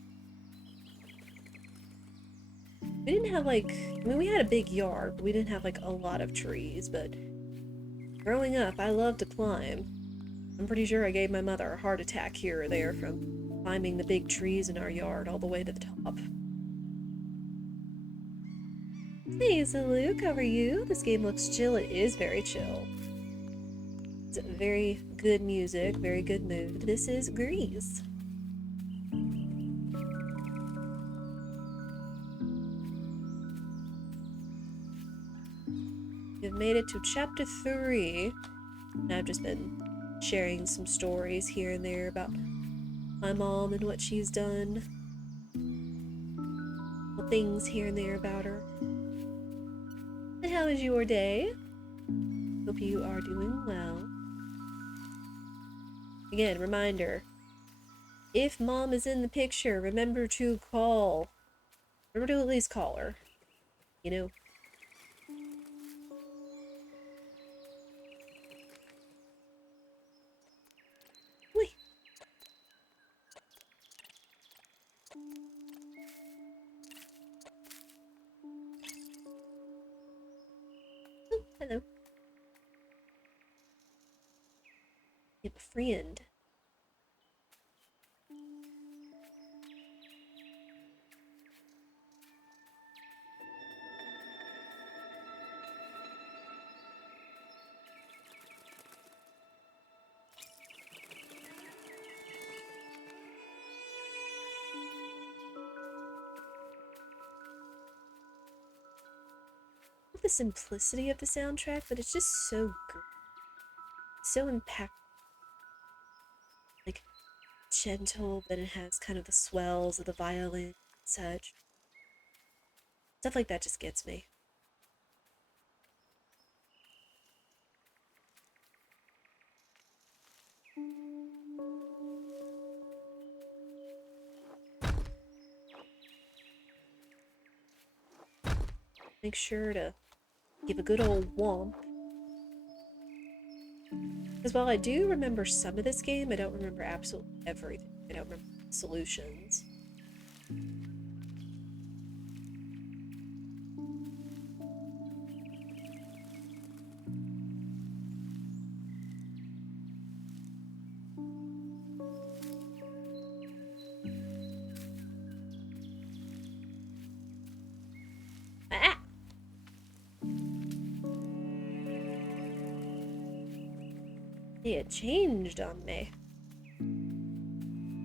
We didn't have, like, I mean, we had a big yard, but we didn't have, like, a lot of trees, but growing up, I loved to climb. I'm pretty sure I gave my mother a heart attack here or there from climbing the big trees in our yard all the way to the top. Hey, so Luke, how are you? This game looks chill. It is very chill. It's very good music, very good mood. This is GRIS. We've made it to chapter 3. And I've just been sharing some stories here and there about my mom and what she's done. Little things here and there about her. And how is your day? Hope you are doing well. Again, reminder. If mom is in the picture, remember to call. Remember to at least call her. You know? Whee! Oh, hello. You have a friend. The simplicity of the soundtrack, but it's just so good. So impactful. Like, gentle, but it has kind of the swells of the violin and such. Stuff like that just gets me. Make sure to give a good old womp. Because while I do remember some of this game, I don't remember absolutely everything. I don't remember solutions. Ah! It changed on me.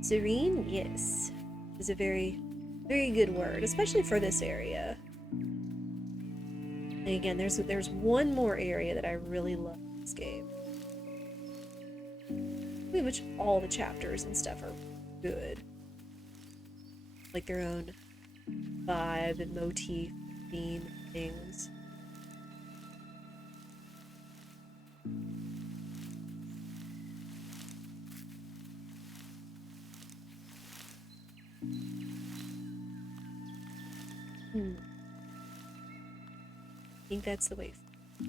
Serene? Yes. Is a very, very good word, especially for this area. And again, there's one more area that I really love in this game. Pretty much all the chapters and stuff are good. Like their own vibe and motif, theme, things. I think that's the way. I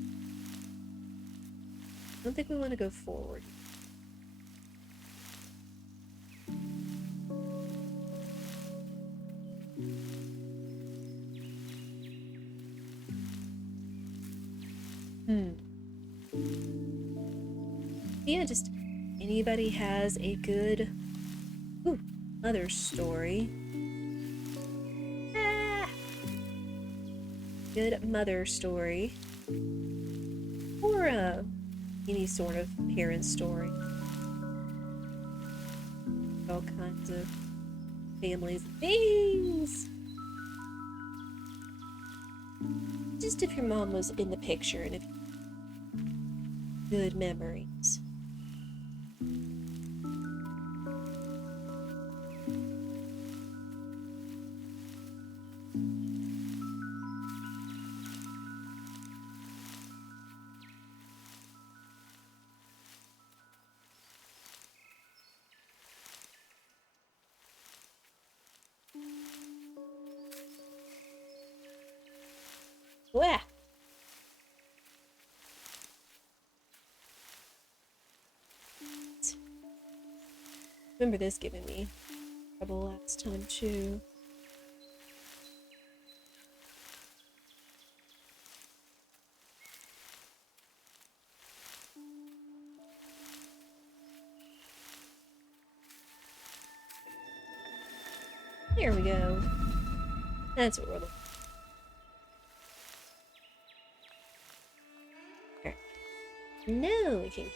don't think we want to go forward. Yeah, just anybody has a good mother story. Good mother story. Or any sort of parent story. All kinds of families and things. Just if your mom was in the picture and if good memories. Wah! Remember this giving me trouble last time too. There we go. That's what we're looking for. No, we can.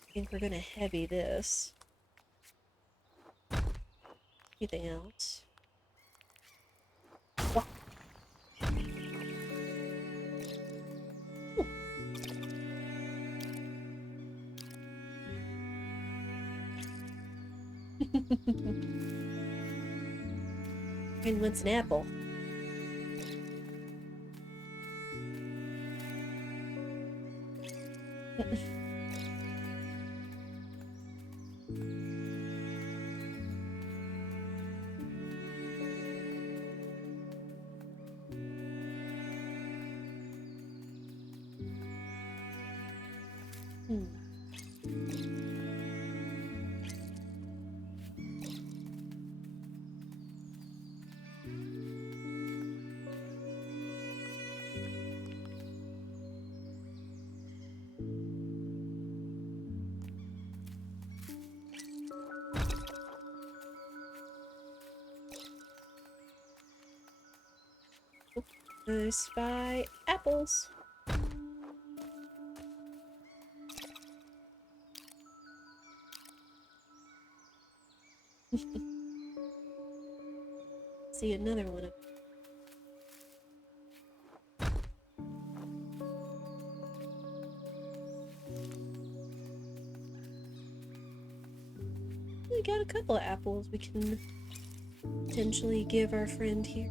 I think we're gonna heavy this. Anything else? What? And what's an apple? I spy apples. See another one of. We got a couple of apples we can potentially give our friend here.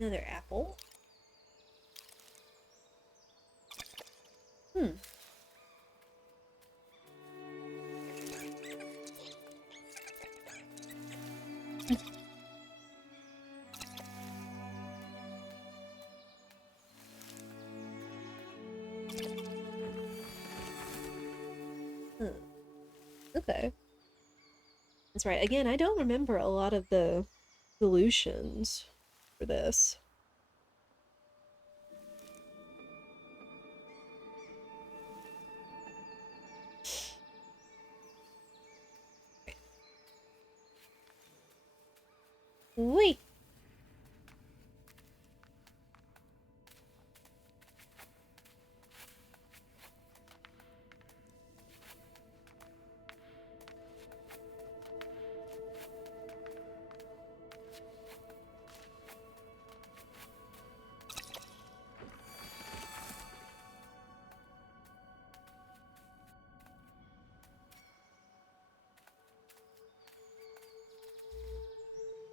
Another apple. Okay. That's right. Again, I don't remember a lot of the solutions for this. Wait.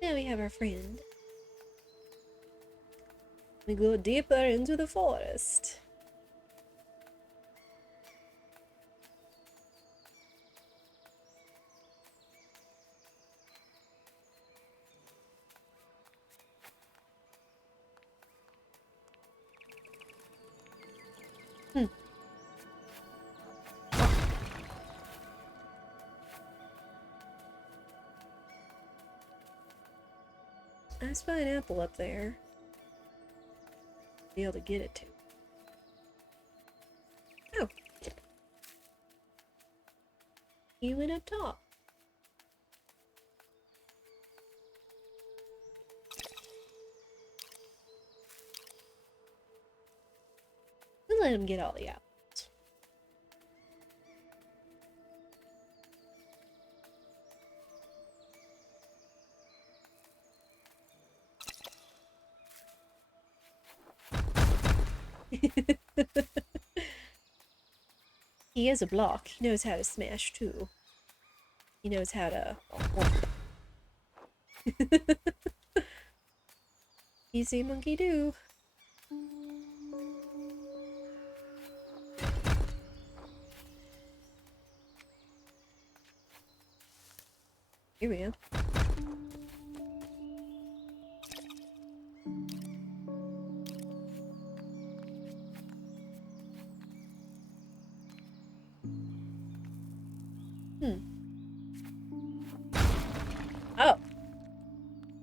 Now we have our friend. We go deeper into the forest. I spy an apple up there. Be able to get it to. Oh. You went up top. We'll let him get all the apples. He is a block. He knows how to smash too. He knows how to. Easy monkey do. Here we go.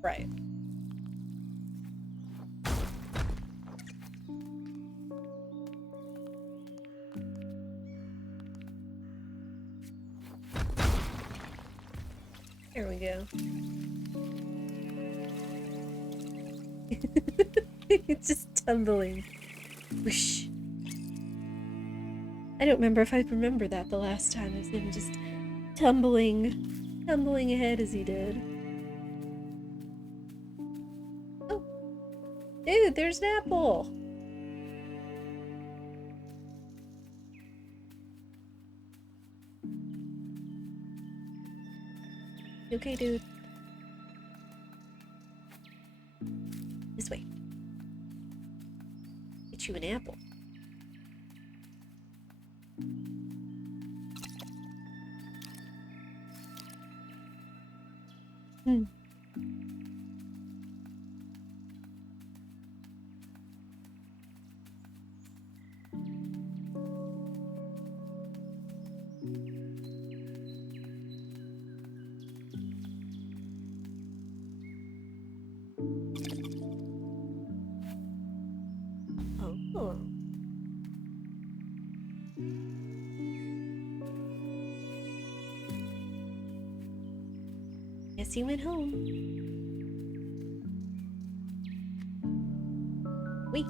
Right. There we go. It's just tumbling. Whoosh. I don't remember if I remember that the last time. It was him just tumbling ahead as he did. Oh, dude, there's an apple. Okay, dude. This way. Get you an apple. Hmm. Oh. Guess he went home. Wait.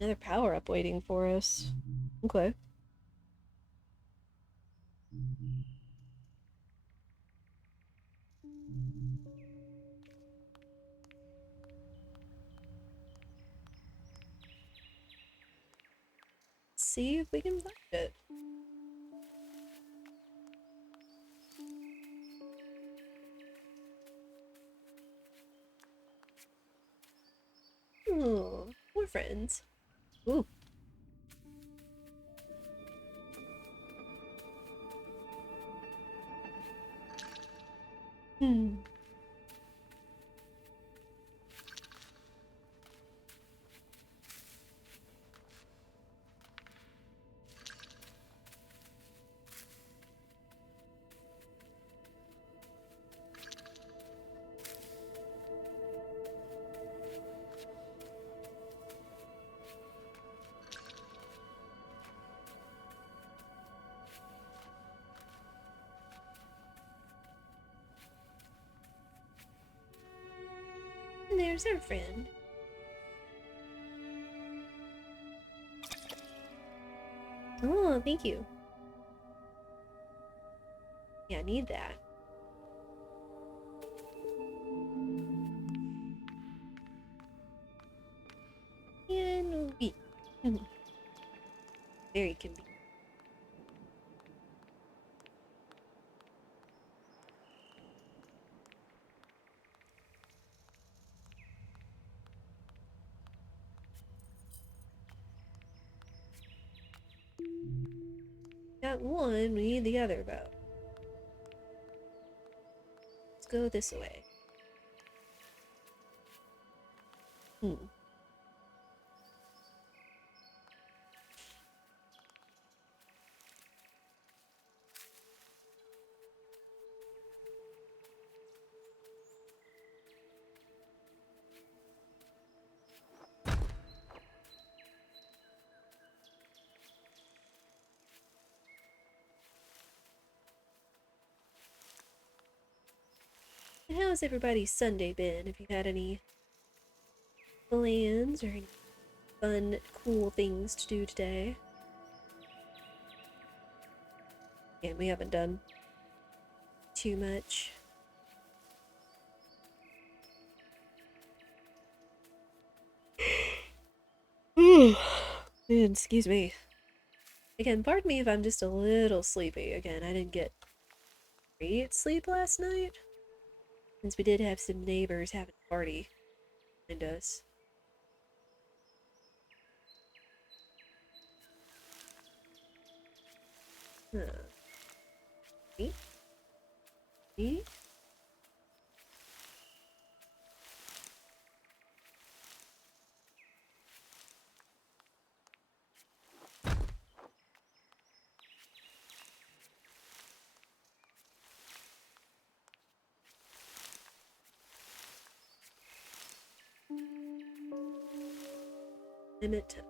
Another power-up waiting for us. Okay. Let's see if we can find it. Oh, more friends. Ooh. Hmm. And there's our friend. Oh, thank you. Yeah, I need that. And we. Very convenient. Got one, we need the other bow. Let's go this way. Hmm. And how's everybody's Sunday been? Have you had any plans or any fun, cool things to do today? Yeah, we haven't done too much. Excuse me. Again, pardon me if I'm just a little sleepy. Again, I didn't get great sleep last night, since we did have some neighbors having a party behind us. See? See? Mementos.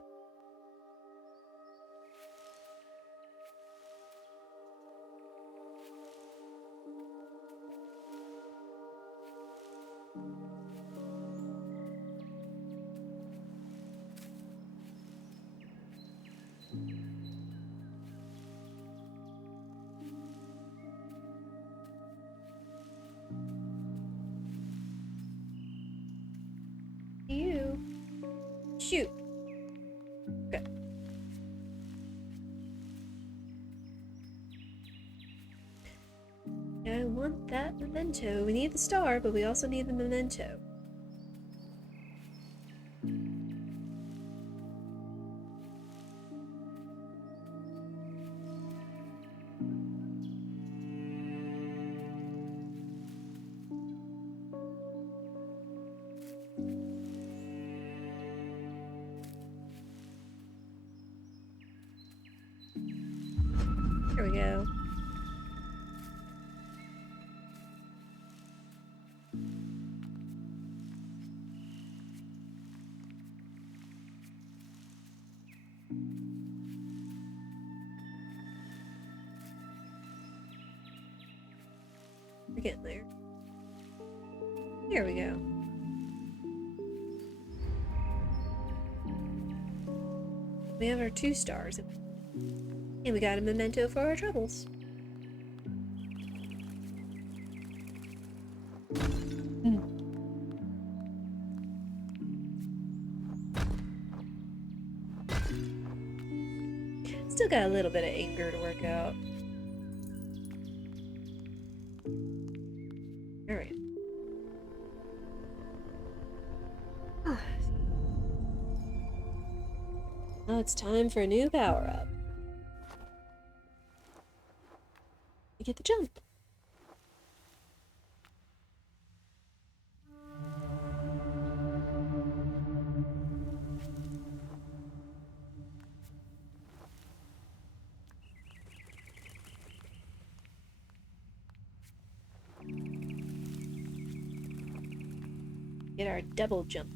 You. Shoot. Okay. I want that memento. We need the star, but we also need the memento. There we go. We're getting there. Here we go. We have our 2 stars. And we got a memento for our troubles. Still got a little bit of anger to work out. Alright. Now it's time for a new power-up. We get the jump. Get our double jump.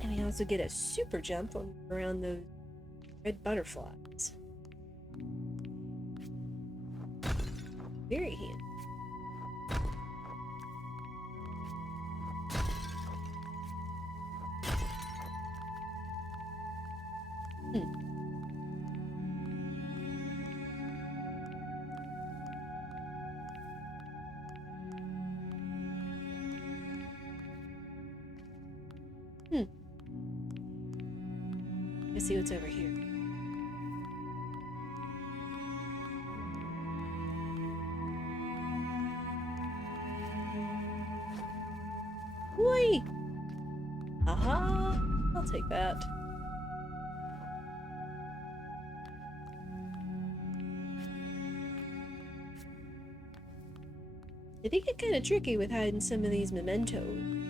And we also get a super jump around those red butterflies. Very handy. Let's see what's over here. Whee! Aha! I'll take that. They did get kind of tricky with hiding some of these mementos.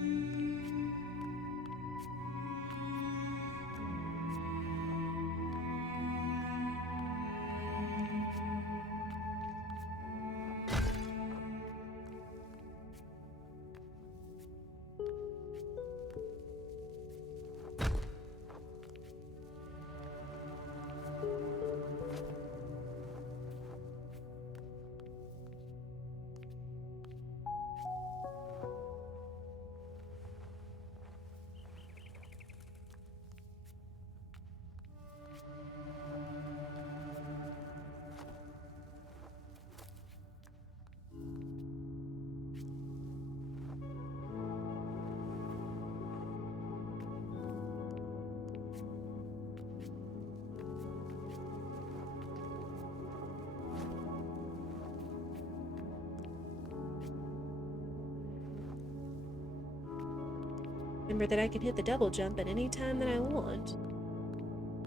Remember that I can hit the double jump at any time that I want.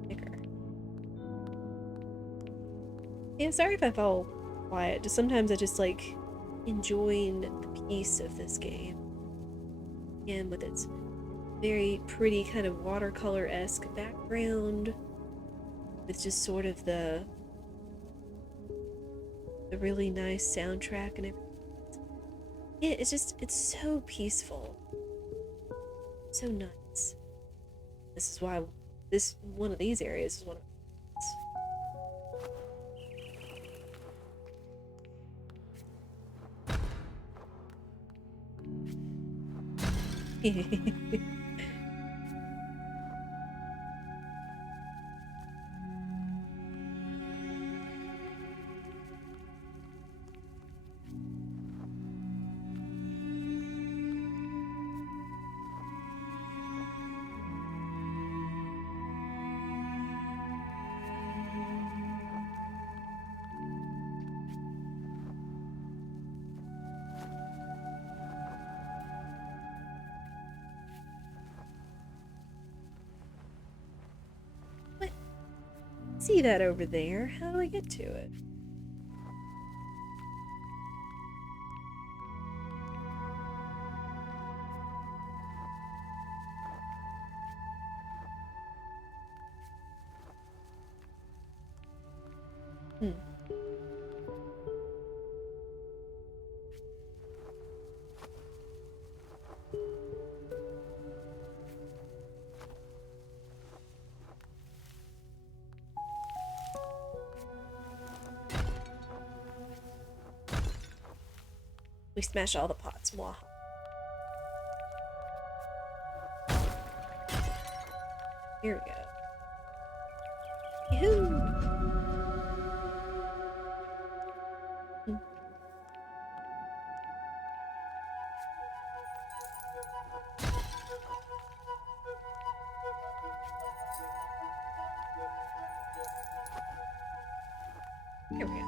Kicker. Yeah, sorry if I fall quiet. Just sometimes I just like enjoying the peace of this game. And with its very pretty kind of watercolor-esque background. With just sort of the really nice soundtrack and everything. Yeah, it's so peaceful. So nice. This is why one of these areas is one of my What? See that over there? How do I get to it? Hmm. We smash all the pots. Mwah. Here we go. Yahoo! Hmm. Here we go.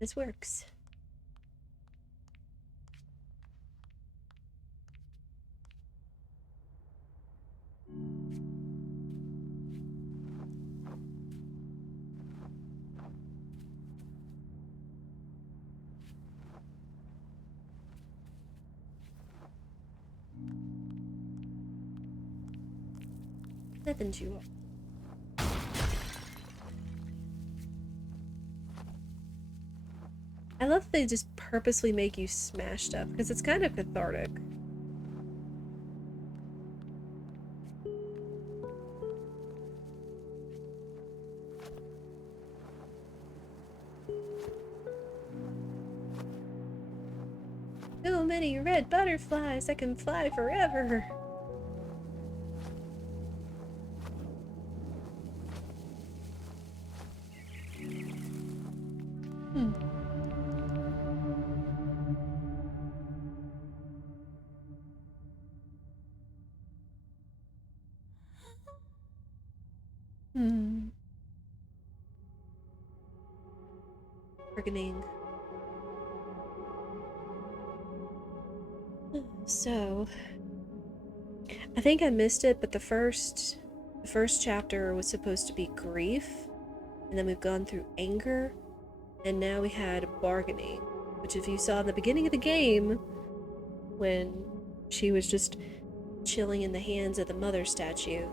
This works. Nothing too hard. I love that they just purposely make you smash stuff, because it's kind of cathartic. So many red butterflies that can fly forever. Hmm. Hmm. Bargaining. So, I think I missed it, but the first chapter was supposed to be grief, and then we've gone through anger, and now we had bargaining, which if you saw in the beginning of the game, when she was just chilling in the hands of the mother statue,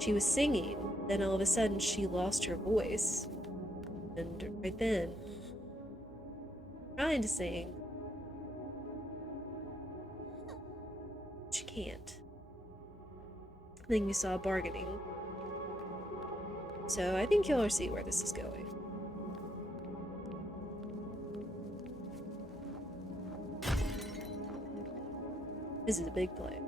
she was singing, then all of a sudden she lost her voice. happened right then. Trying to sing. But you can't. Then you saw bargaining. So I think you'll see where this is going. This is a big play.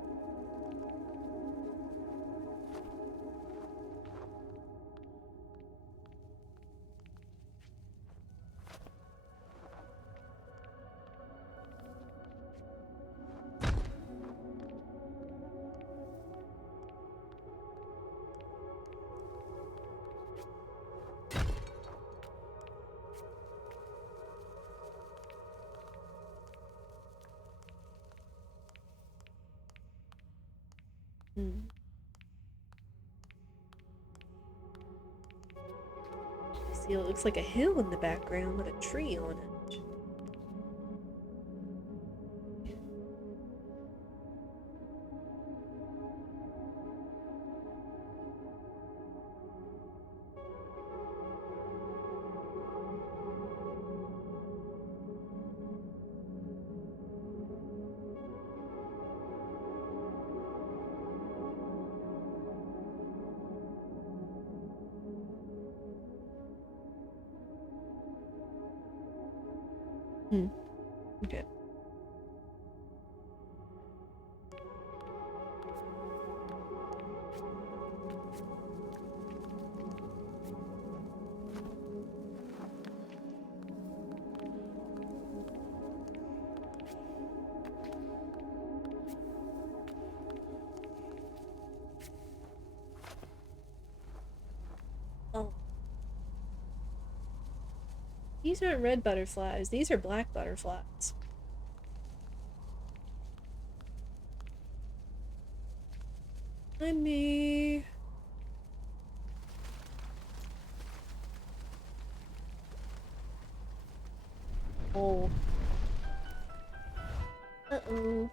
See, it looks like a hill in the background with a tree on it. Okay. Oh. These aren't red butterflies, these are black butterflies. Find me. Oh. Uh-oh.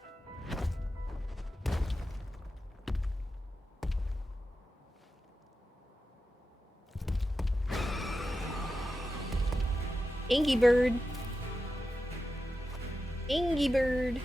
Ingy bird. Ingy bird.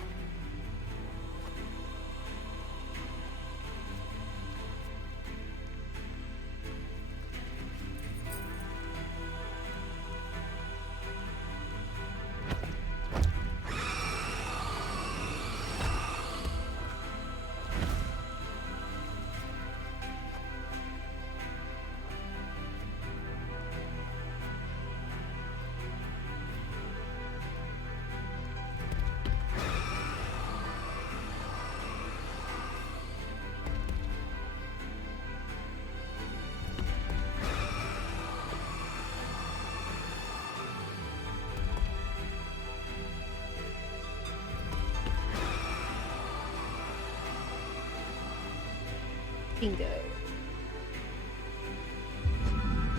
Bingo.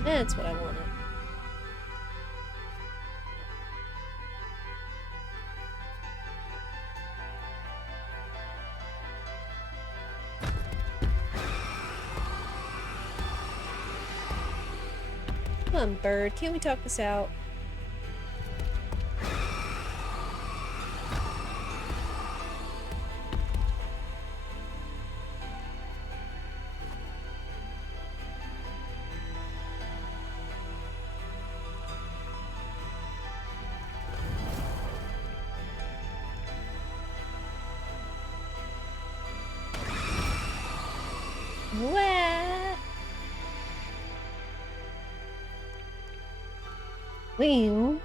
That's what I wanted. Come on, bird. Can't we talk this out? What? Well.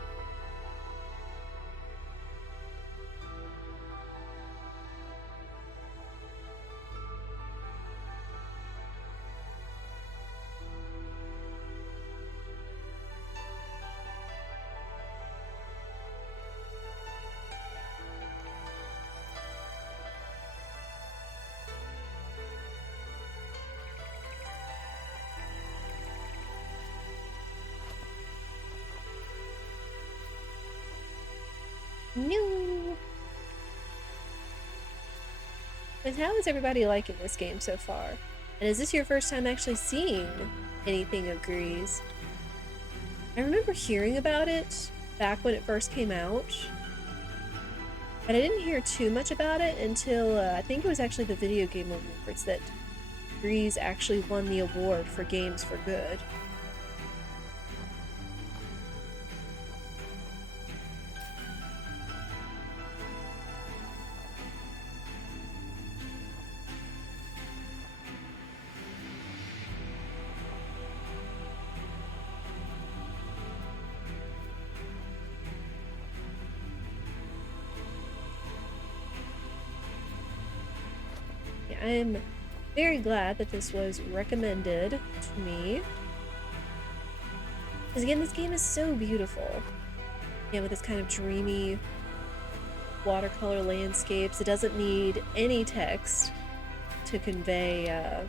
No. But how is everybody liking this game so far? And is this your first time actually seeing anything of GRIS? I remember hearing about it back when it first came out, but I didn't hear too much about it until I think it was actually the Video Game Awards that GRIS actually won the award for Games for Good. I'm very glad that this was recommended to me. Because again, this game is so beautiful. Yeah, with this kind of dreamy watercolor landscapes. It doesn't need any text to convey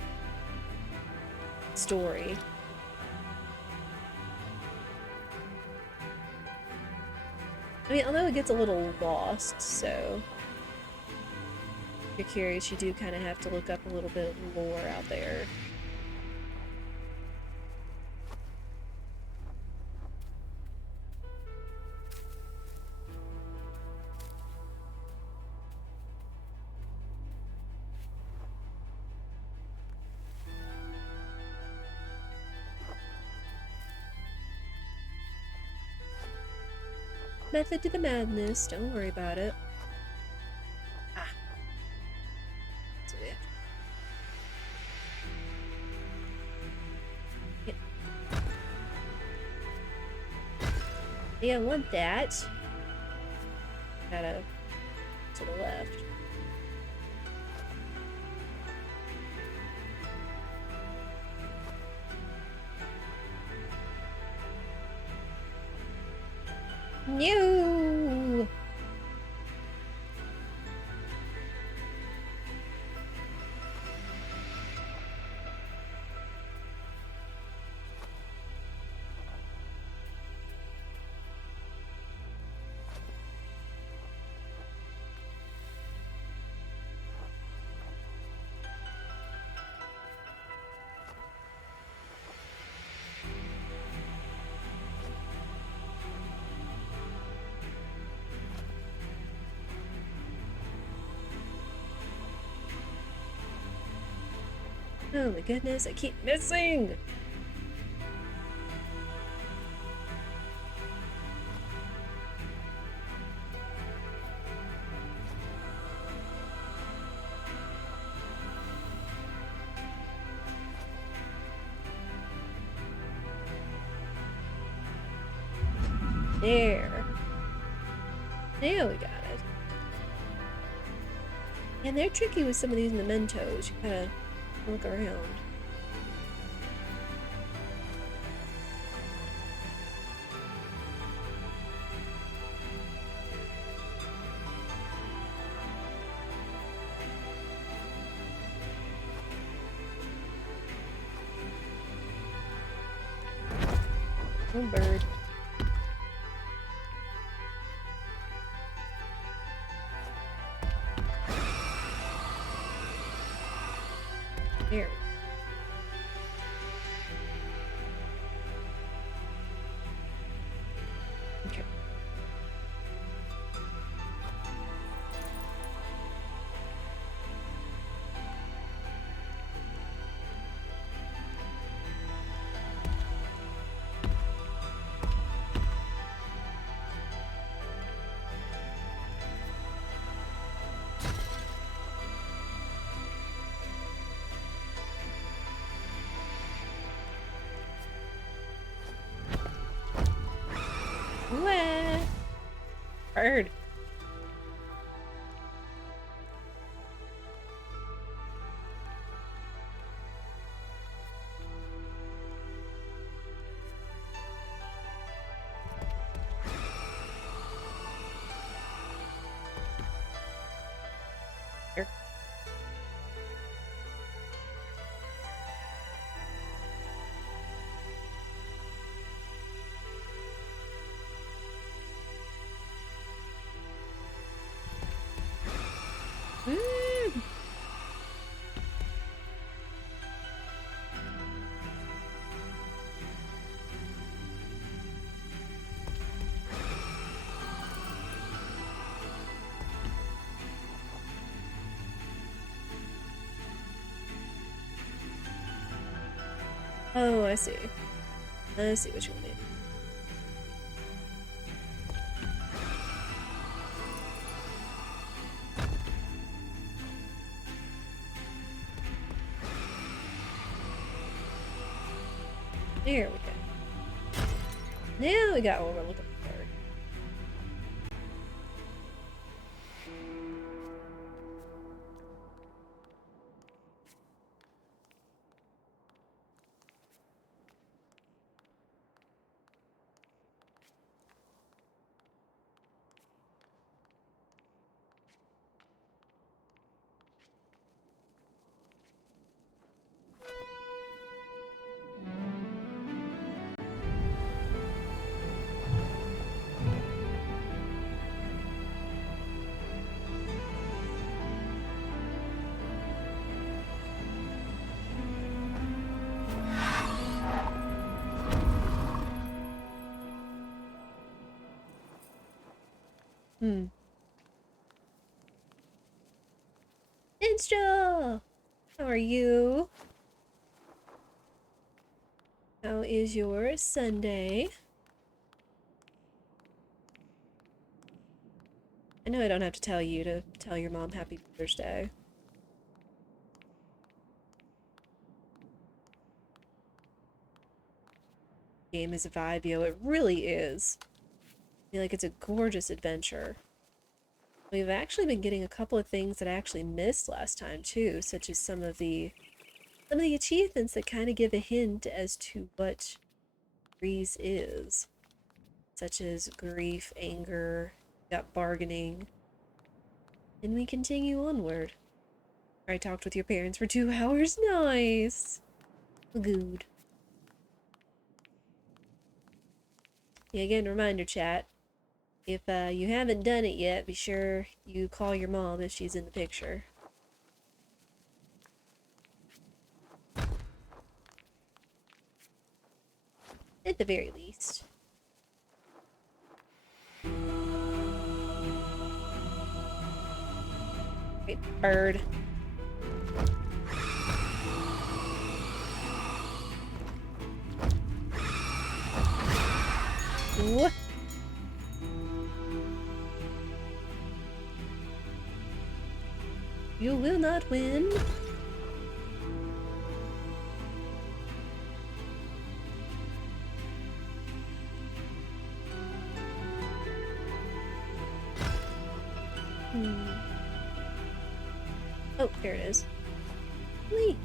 story. I mean, although it gets a little lost, so if you're curious, you do kind of have to look up a little bit of lore out there. Method to the madness, don't worry about it. Ah. So we have yeah, I want that. Gotta to the left. No. Oh my goodness, I keep missing! There. Now we got it. And they're tricky with some of these mementos. You gotta look around. Oh, bird. There. Okay. What? Bird. Here. Oh, I see. I see what you mean. There we go. Now we got what we're looking for. Ninja! How are you? How is your Sunday? I know I don't have to tell you to tell your mom Happy Mother's Day. Game is a vibe, yo. It really is. I feel like it's a gorgeous adventure. We've actually been getting a couple of things that I actually missed last time too, such as some of the achievements that kind of give a hint as to what GRIS is, such as grief, anger, got bargaining, and we continue onward. I talked with your parents for 2 hours. Nice. Good. Yeah, again, reminder chat. If you haven't done it yet, be sure you call your mom if she's in the picture. At the very least. Great bird. What? You will not win. Oh, there it is. Wait.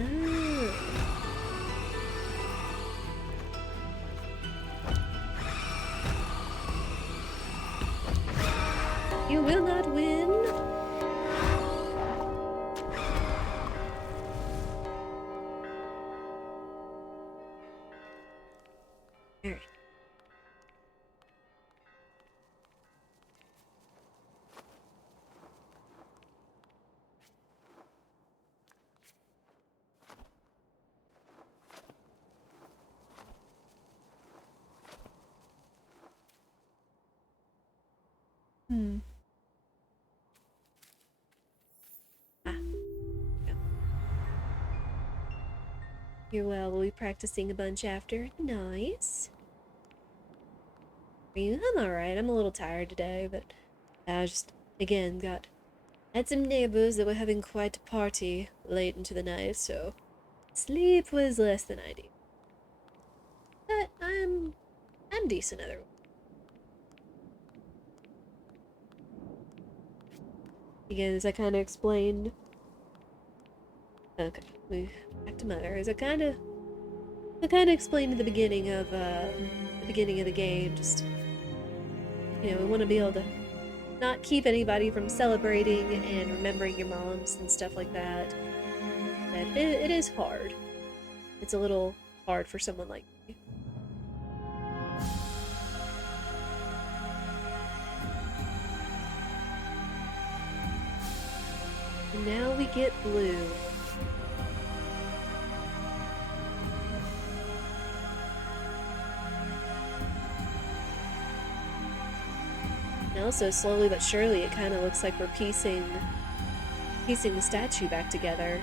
Oh. You will not win. Alright. Ah. No. You're well. We'll be practicing a bunch after. Nice. Are you? I'm alright. I'm a little tired today, but I just, again, had some neighbors that were having quite a party late into the night, so sleep was less than ideal. But I'm decent otherwise. Again, as I kind of explained. Okay, back to Mother. As I kind of explained at the beginning of the game. Just, we want to be able to not keep anybody from celebrating and remembering your moms and stuff like that. And it is hard. It's a little hard for someone like me. And now we get blue. And also, slowly but surely, it kind of looks like we're piecing piecing the statue back together.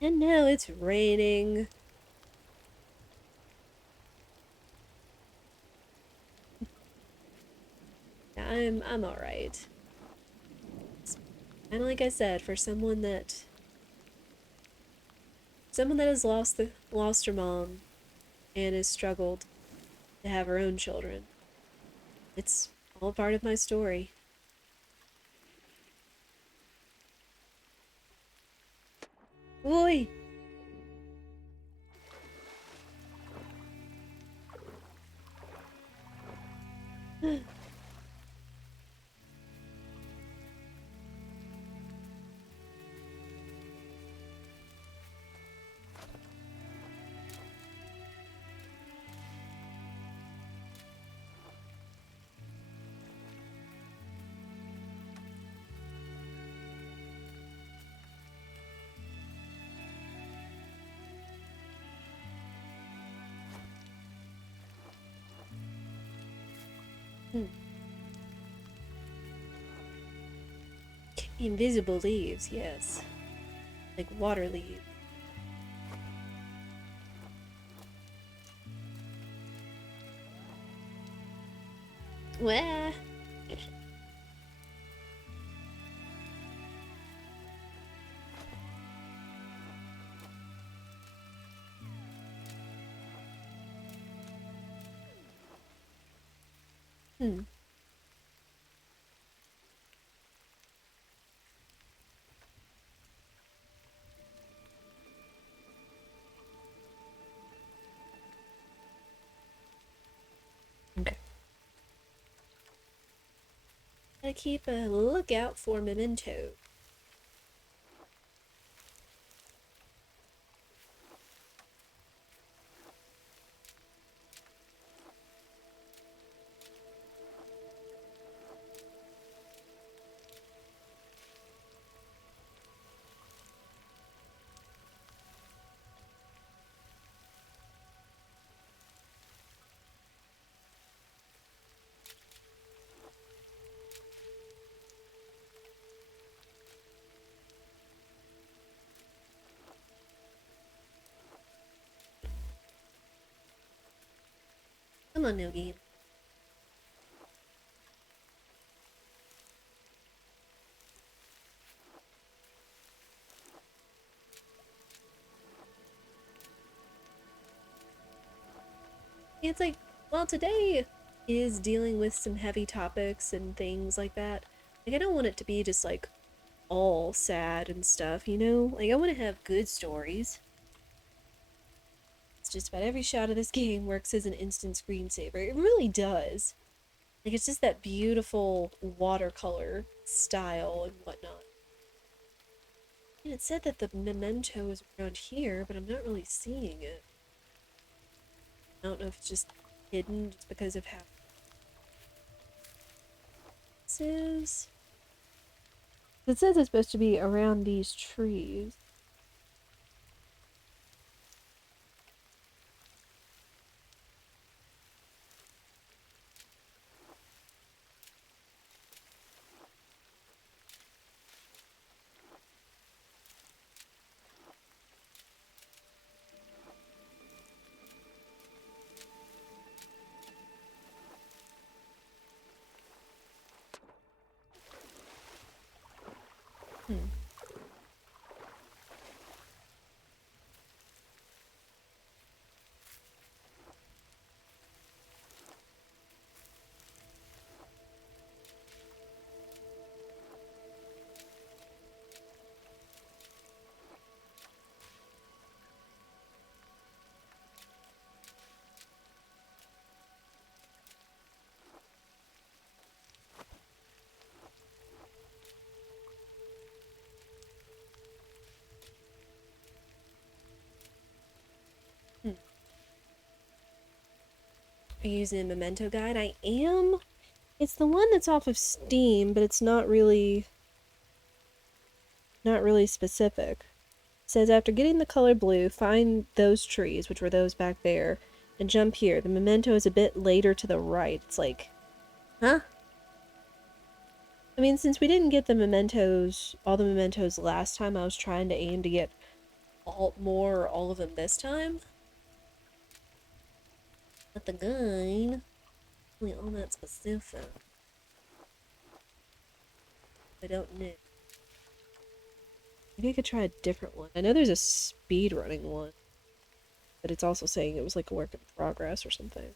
And now it's raining. I'm all right. And like I said, for someone that has lost her mom and has struggled to have her own children, it's all part of my story. Oi! Invisible leaves, yes. Like water leaves. Wah! Hmm. Okay. Gotta keep a lookout for Mementos. Come on now, game. It's like, well, today is dealing with some heavy topics and things like that. Like, I don't want it to be just like all sad and stuff, you know? Like, I want to have good stories. It's just about every shot of this game works as an instant screensaver. It really does. Like, it's just that beautiful watercolor style and whatnot. And it said that the memento is around here, but I'm not really seeing it. I don't know if it's just hidden just because of how this is. It says it's supposed to be around these trees. Hmm. Hmm. Are you using a memento guide? I am. It's the one that's off of Steam, but it's not really specific. It says after getting the color blue, find those trees, which were those back there, and jump here. The memento is a bit later to the right. It's like, huh? I mean, since we didn't get the mementos, all the mementos last time, I was trying to aim to get more or all of them this time. But the gun, really all that specific. I don't know. Maybe I could try a different one. I know there's a speed running one, but it's also saying it was like a work in progress or something.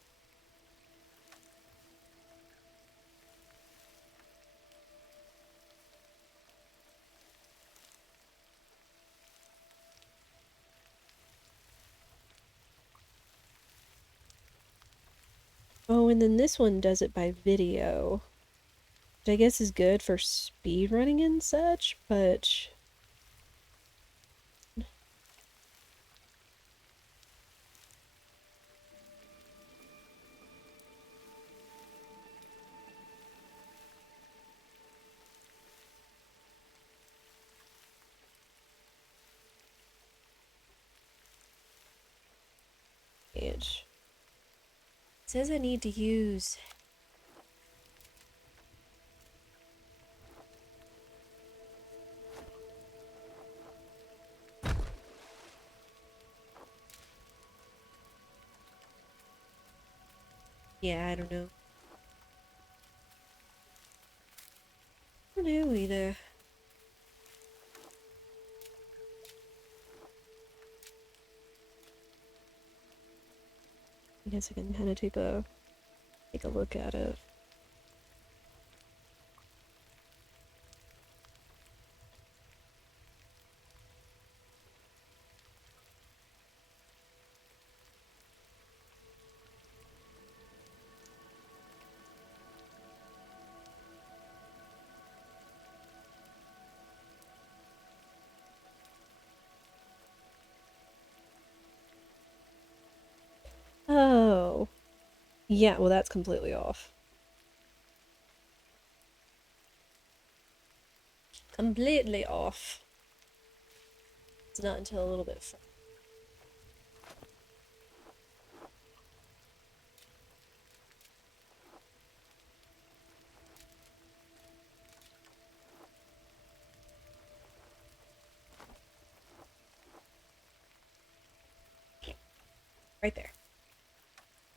Oh, and then this one does it by video, which I guess is good for speed running and such, but it says I need to use. Yeah, I don't know. I don't know either. I guess I can kind of take a look at it. Oh, yeah. Well, that's completely off. Completely off. It's not until a little bit further. Right there.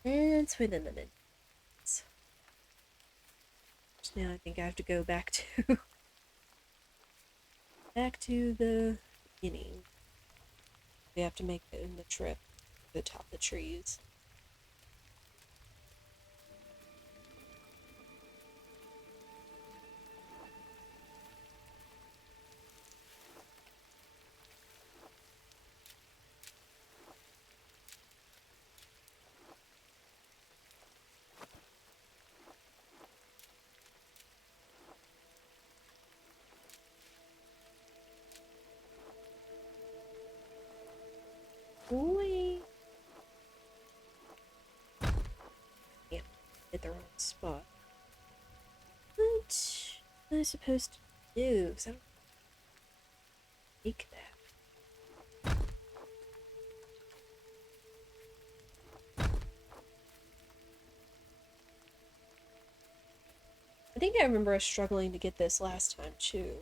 It's within the minutes. So now I think I have to go back to the beginning. We have to make it in the trip to the top of the trees. Boy. Yeah, hit the wrong spot. What am I supposed to do? Because I don't make that. I think I remember us struggling to get this last time, too.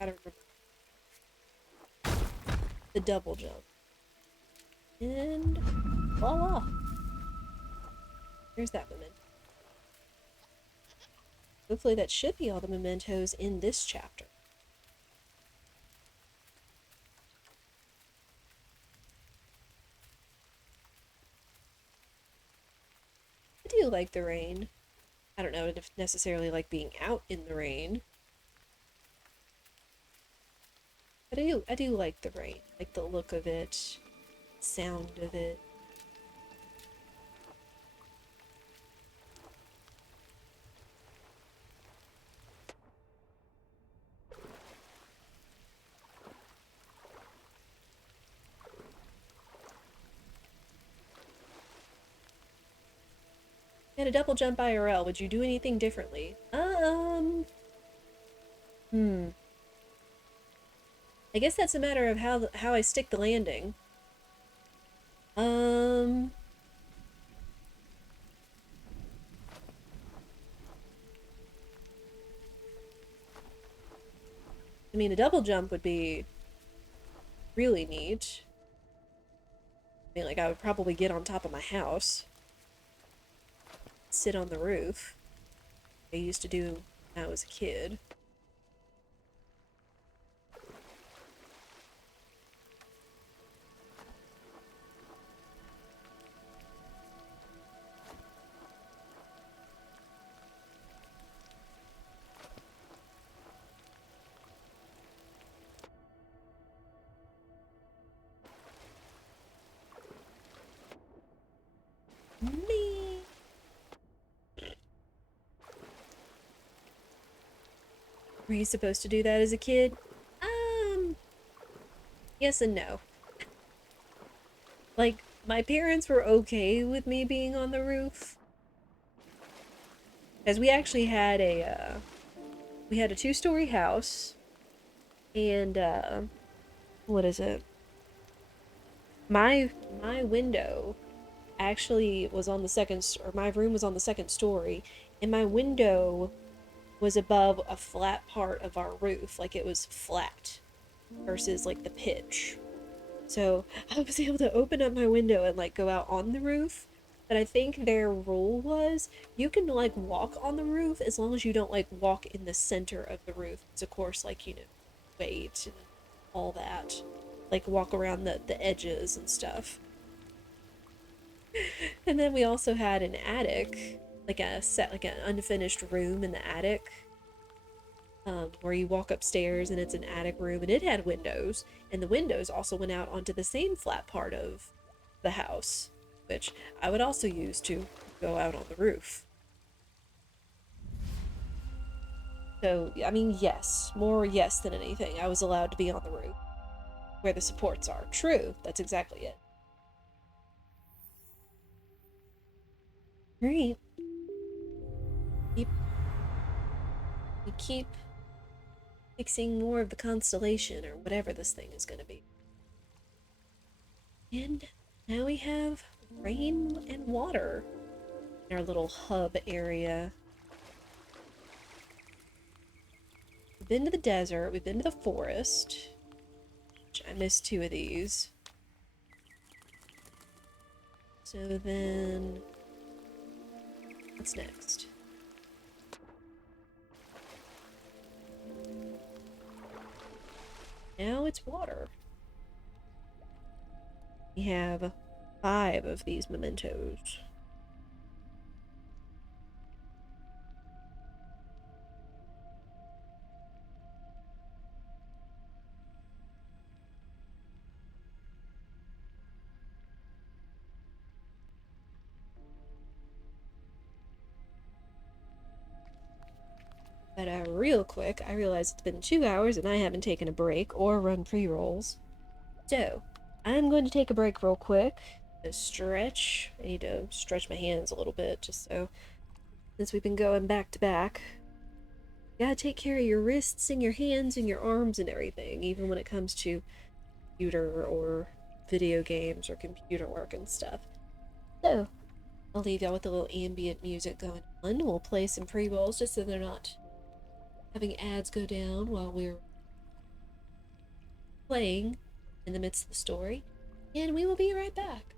I don't remember. The double jump. And voila! Here's that memento. Hopefully that should be all the mementos in this chapter. I do like the rain. I don't know if necessarily like being out in the rain. But I do like the rain. Like the look of it, sound of it. You had a double jump IRL. Would you do anything differently? Hmm. I guess that's a matter of how I stick the landing. Um. I mean, a double jump would be really neat. I mean, like, I would probably get on top of my house, sit on the roof. I used to do when I was a kid. Me. Were you supposed to do that as a kid? Um, yes and no. Like, my parents were okay with me being on the roof. As we actually had a 2-story house, and, what is it? My window actually was on the or my room was on the second story, and my window was above a flat part of our roof, like it was flat versus like the pitch. So I was able to open up my window and like go out on the roof. But I think their rule was you can like walk on the roof as long as you don't like walk in the center of the roof. It's of course like, weight and all that. Like walk around the edges and stuff. And then we also had an attic, like an unfinished room in the attic, where you walk upstairs and it's an attic room and it had windows, and the windows also went out onto the same flat part of the house, which I would also use to go out on the roof. So, I mean, yes, more yes than anything. I was allowed to be on the roof where the supports are. True, that's exactly it. Right. Keep, we keep fixing more of the constellation or whatever this thing is going to be. And now we have rain and water in our little hub area. We've been to the desert, we've been to the forest, which I missed 2 of these. So then, what's next? Now it's water. We have 5 of these mementos. But real quick, I realize it's been 2 hours and I haven't taken a break or run pre-rolls. So, I'm going to take a break real quick to stretch. I need to stretch my hands a little bit just so, since we've been going back to back. You gotta take care of your wrists and your hands and your arms and everything, even when it comes to computer or video games or computer work and stuff. So, I'll leave y'all with a little ambient music going on. We'll play some pre-rolls just so they're not having ads go down while we're playing in the midst of the story. And we will be right back.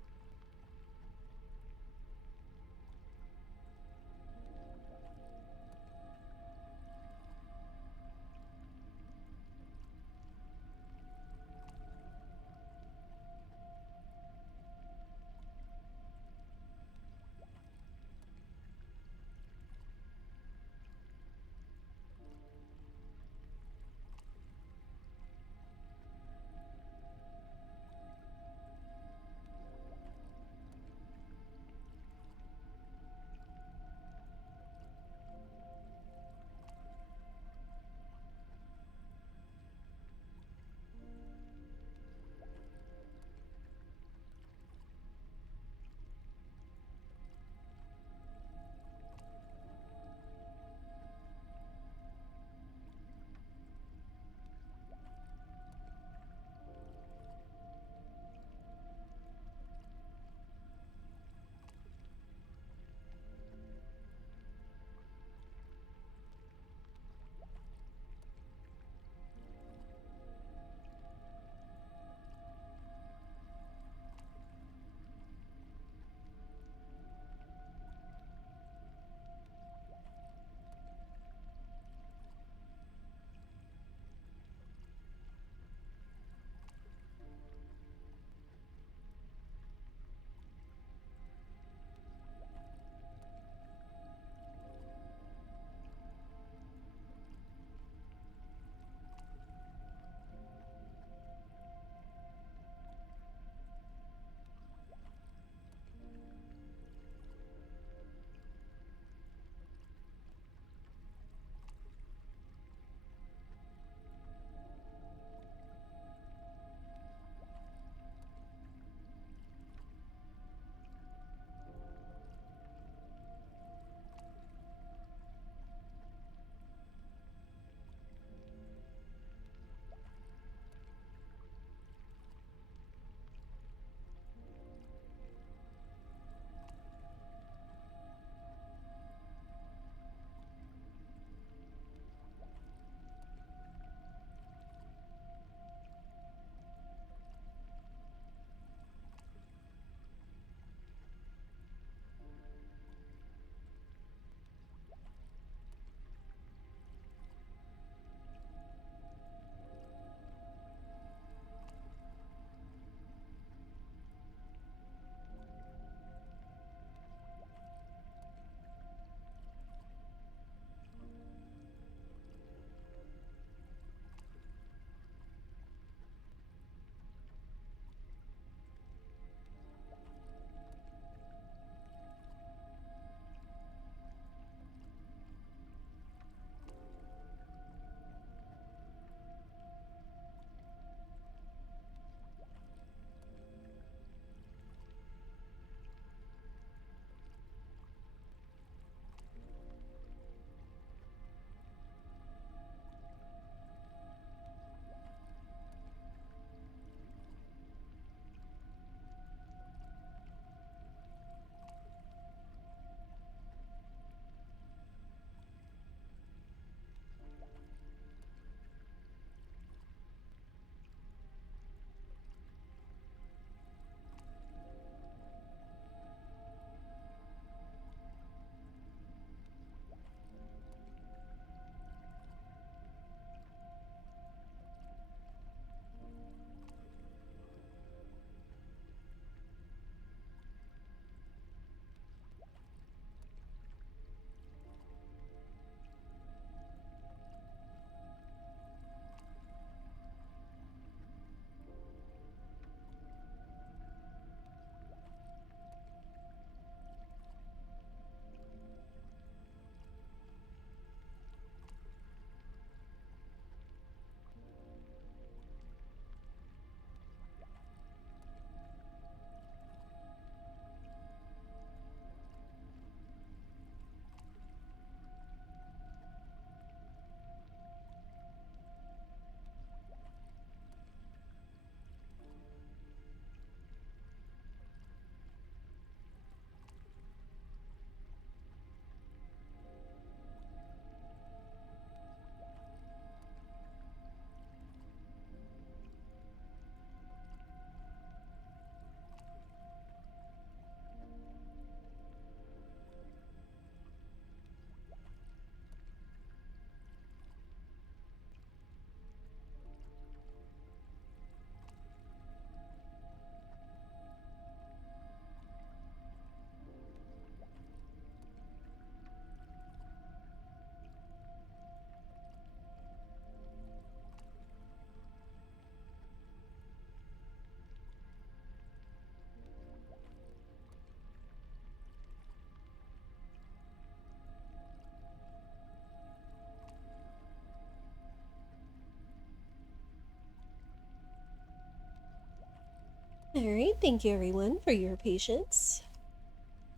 Alright, thank you everyone for your patience.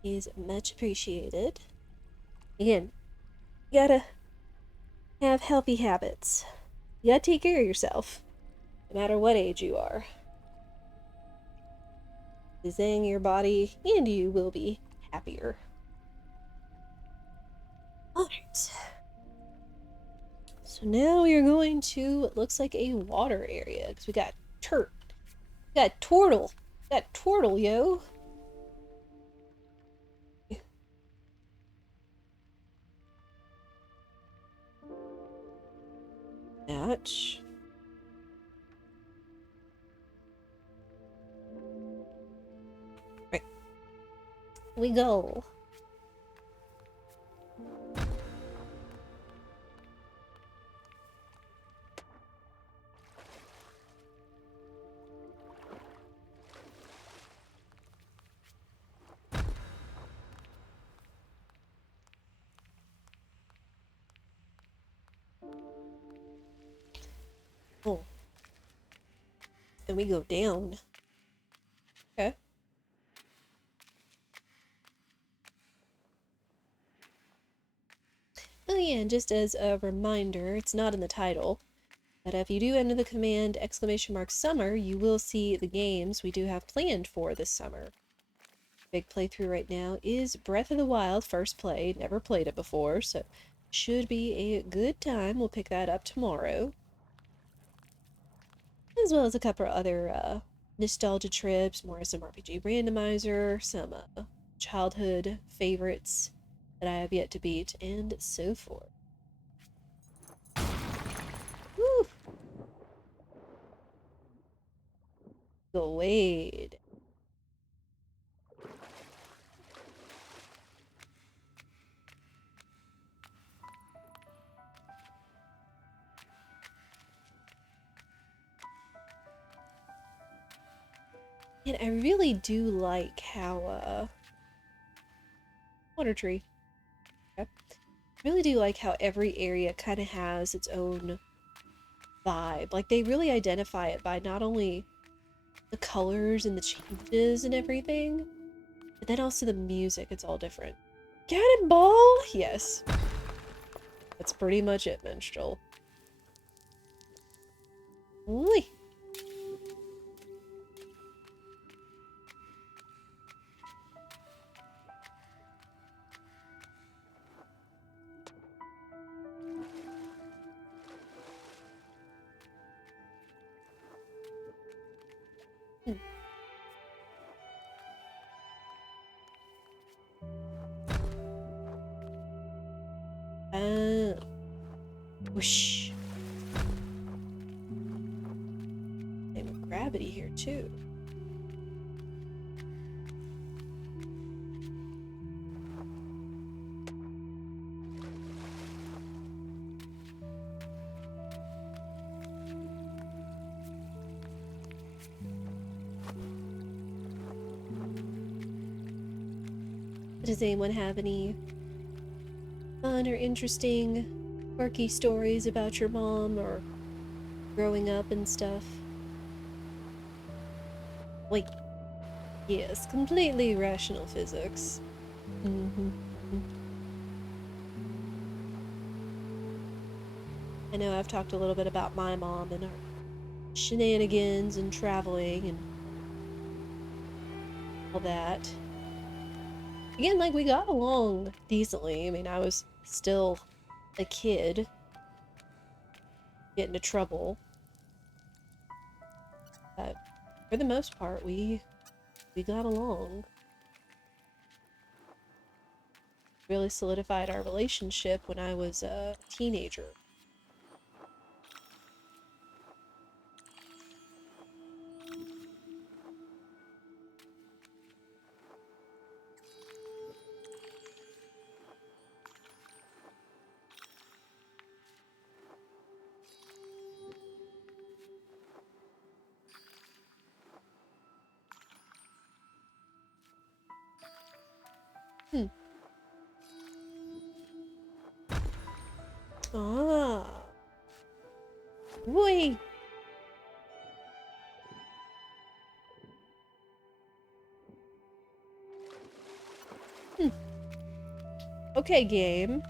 It is much appreciated. Again, you gotta have healthy habits. You gotta take care of yourself, no matter what age you are. Then your body and you will be happier. Alright. So now we are going to what looks like a water area, because we got we got turtle. We got turtle, yo. Match. Right. We go. Oh. And we go down. Okay. Oh yeah, and just as a reminder, it's not in the title, but if you do enter the command !summer, you will see the games we do have planned for this summer. Big playthrough right now is Breath of the Wild, first play. Never played it before, so should be a good time. We'll pick that up tomorrow. As well as a couple of other nostalgia trips, more some RPG randomizer, some childhood favorites that I have yet to beat, and so forth. Woo! Go Wade. And I really do like how, water tree. Okay. Really do like how every area kind of has its own vibe. Like, they really identify it by not only the colors and the changes and everything, but then also the music. It's all different. Cannonball? Yes. That's pretty much it, Minstrel. Whee! Hmm. Whoosh. Same with gravity here, too. Does anyone have any fun or interesting, quirky stories about your mom or growing up and stuff? Like, yes, completely rational physics. Mm-hmm. I know I've talked a little bit about my mom and her shenanigans and traveling and all that. Again, like, we got along decently. I mean, I was still a kid, get into trouble, but for the most part, we got along. Really solidified our relationship when I was a teenager. Hmm. Ah. Wait. Okay, game.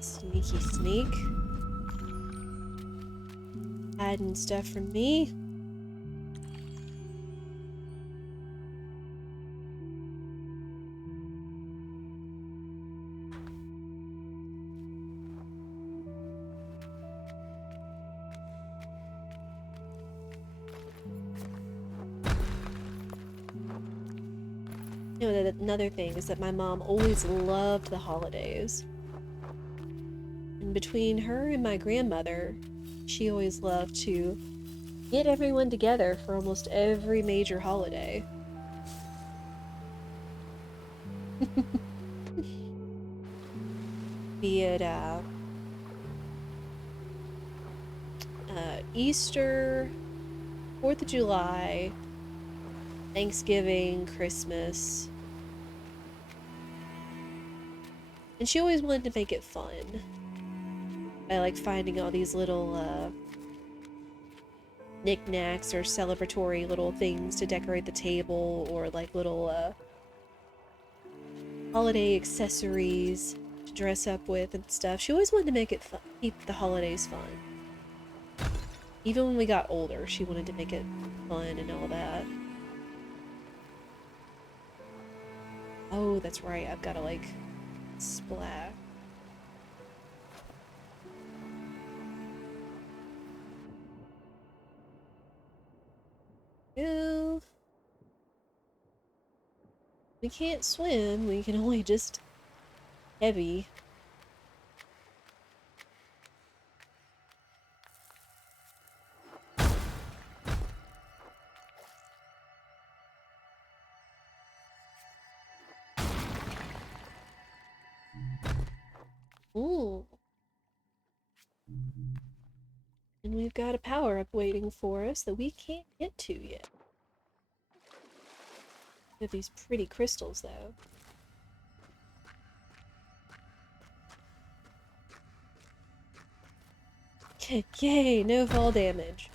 Sneaky sneak. Hiding stuff from me. You know, another thing is that my mom always loved the holidays. And between her and my grandmother, she always loved to get everyone together for almost every major holiday. Be it Easter, 4th of July, Thanksgiving, Christmas. And she always wanted to make it fun by like finding all these little knickknacks or celebratory little things to decorate the table, or like little holiday accessories to dress up with and stuff. She always wanted to make it fun, keep the holidays fun. Even when we got older, she wanted to make it fun and all that. Oh, that's right, I've gotta like splash. Ew. We can't swim, we can only just heavy. Ooh. And we've got a power-up waiting for us that we can't get to yet. We have these pretty crystals, though. Yay, no fall damage.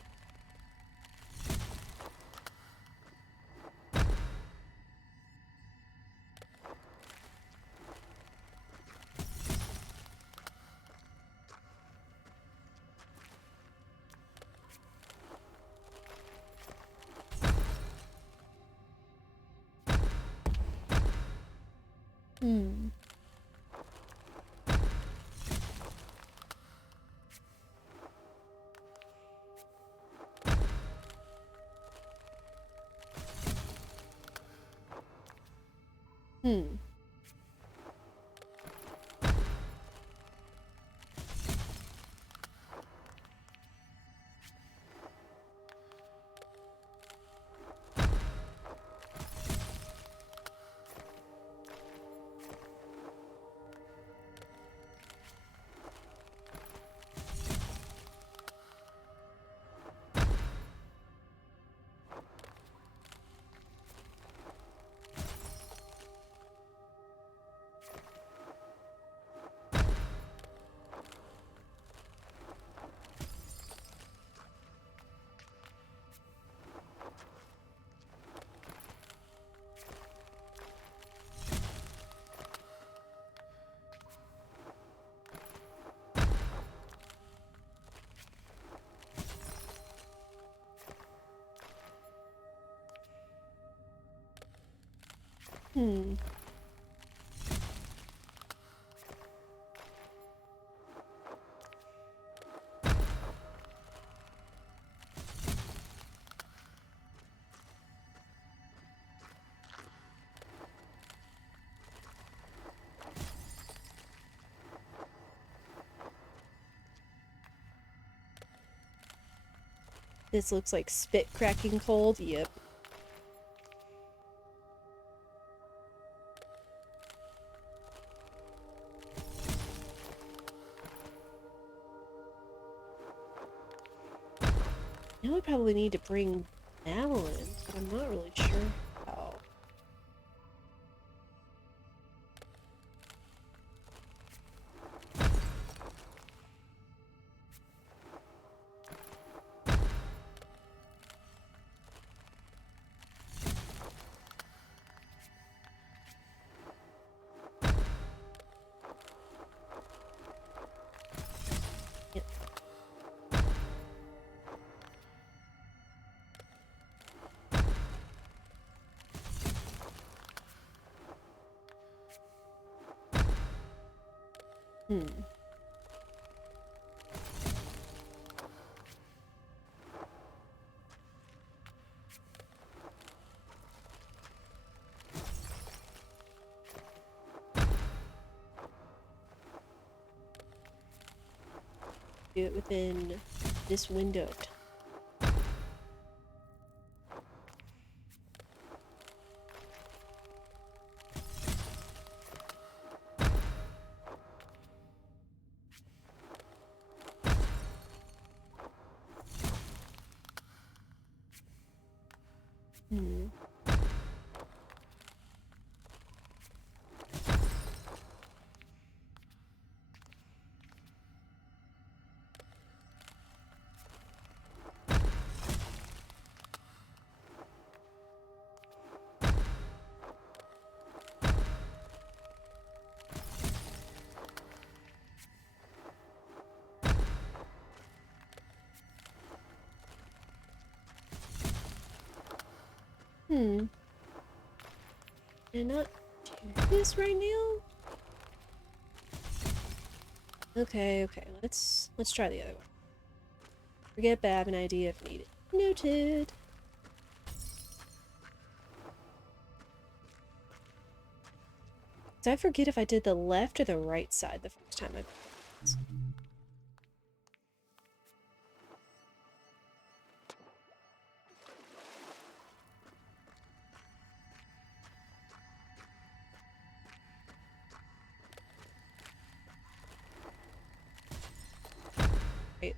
Hmm. Hmm. Hmm. This looks like spit cracking cold. Yep. Now we probably need to bring Mal in, but I'm not really sure how. Hmm. Do it within this window of time. Hmm. Hmm. Can I not do this right now? Okay, okay. Let's try the other one. Forget bad, have an idea if needed. Noted. So I forget if I did the left or the right side the first time I played this. Right.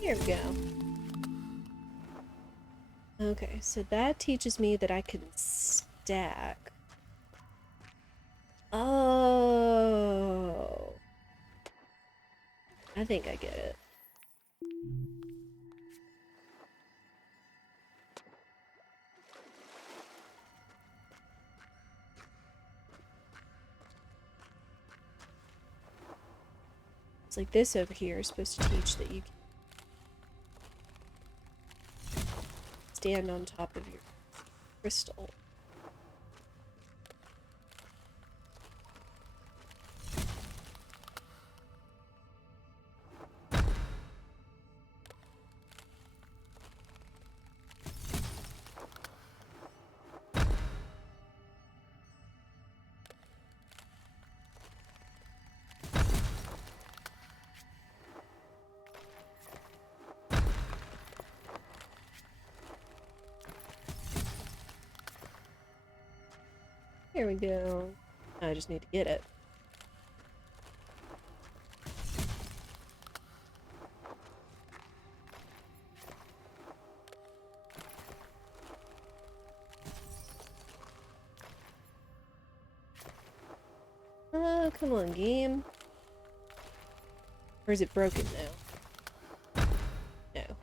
Here we go. Okay, so that teaches me that I can stack. Oh. I think I get it. It's like this over here is supposed to teach that you can stand on top of your crystal. Here we go. I just need to get it. Oh, come on, game. Or is it broken now? No.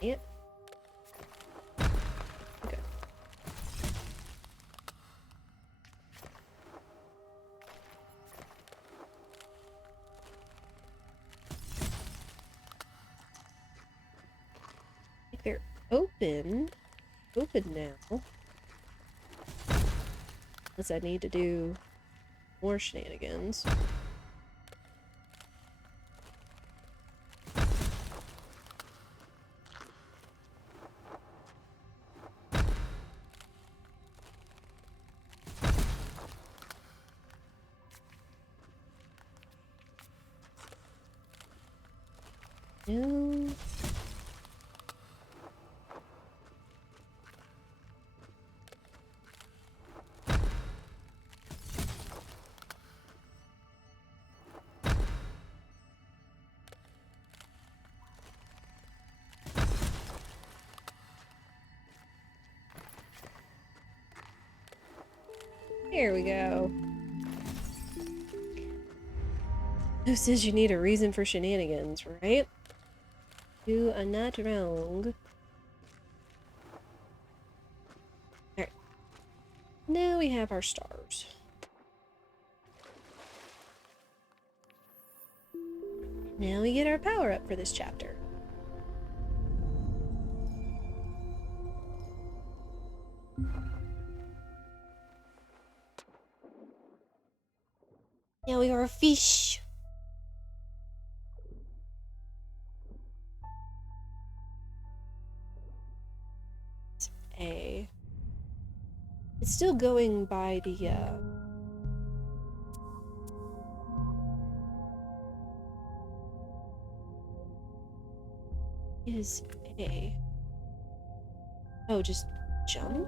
Yep. Okay. I think they're open. Open now. Unless I need to do more shenanigans. No. Here we go. Who says you need a reason for shenanigans, right? You are not wrong. Alright. Now we have our stars. Now we get our power up for this chapter. Now we are a fish. A. It's still going by the, is A. Oh, just jump?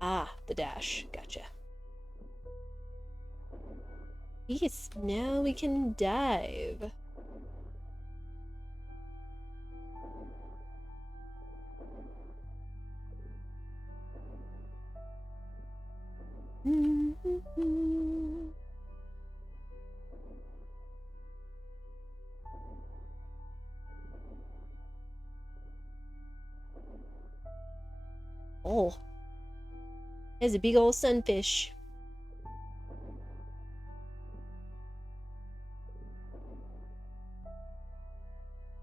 Ah, the dash. Gotcha. Yes, now we can dive. Oh, there's a big old sunfish.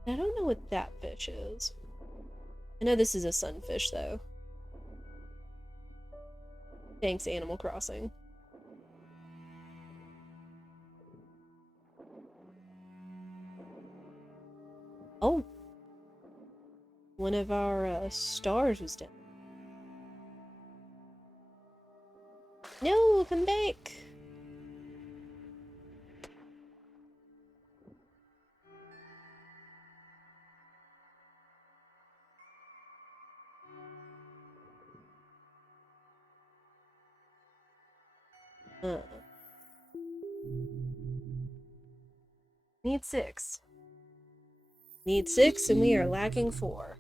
I don't know what that fish is. I know this is a sunfish, though. Thanks, Animal Crossing. Oh. One of our stars was down. No, come back. Need 6. Need 6, and we are lacking 4.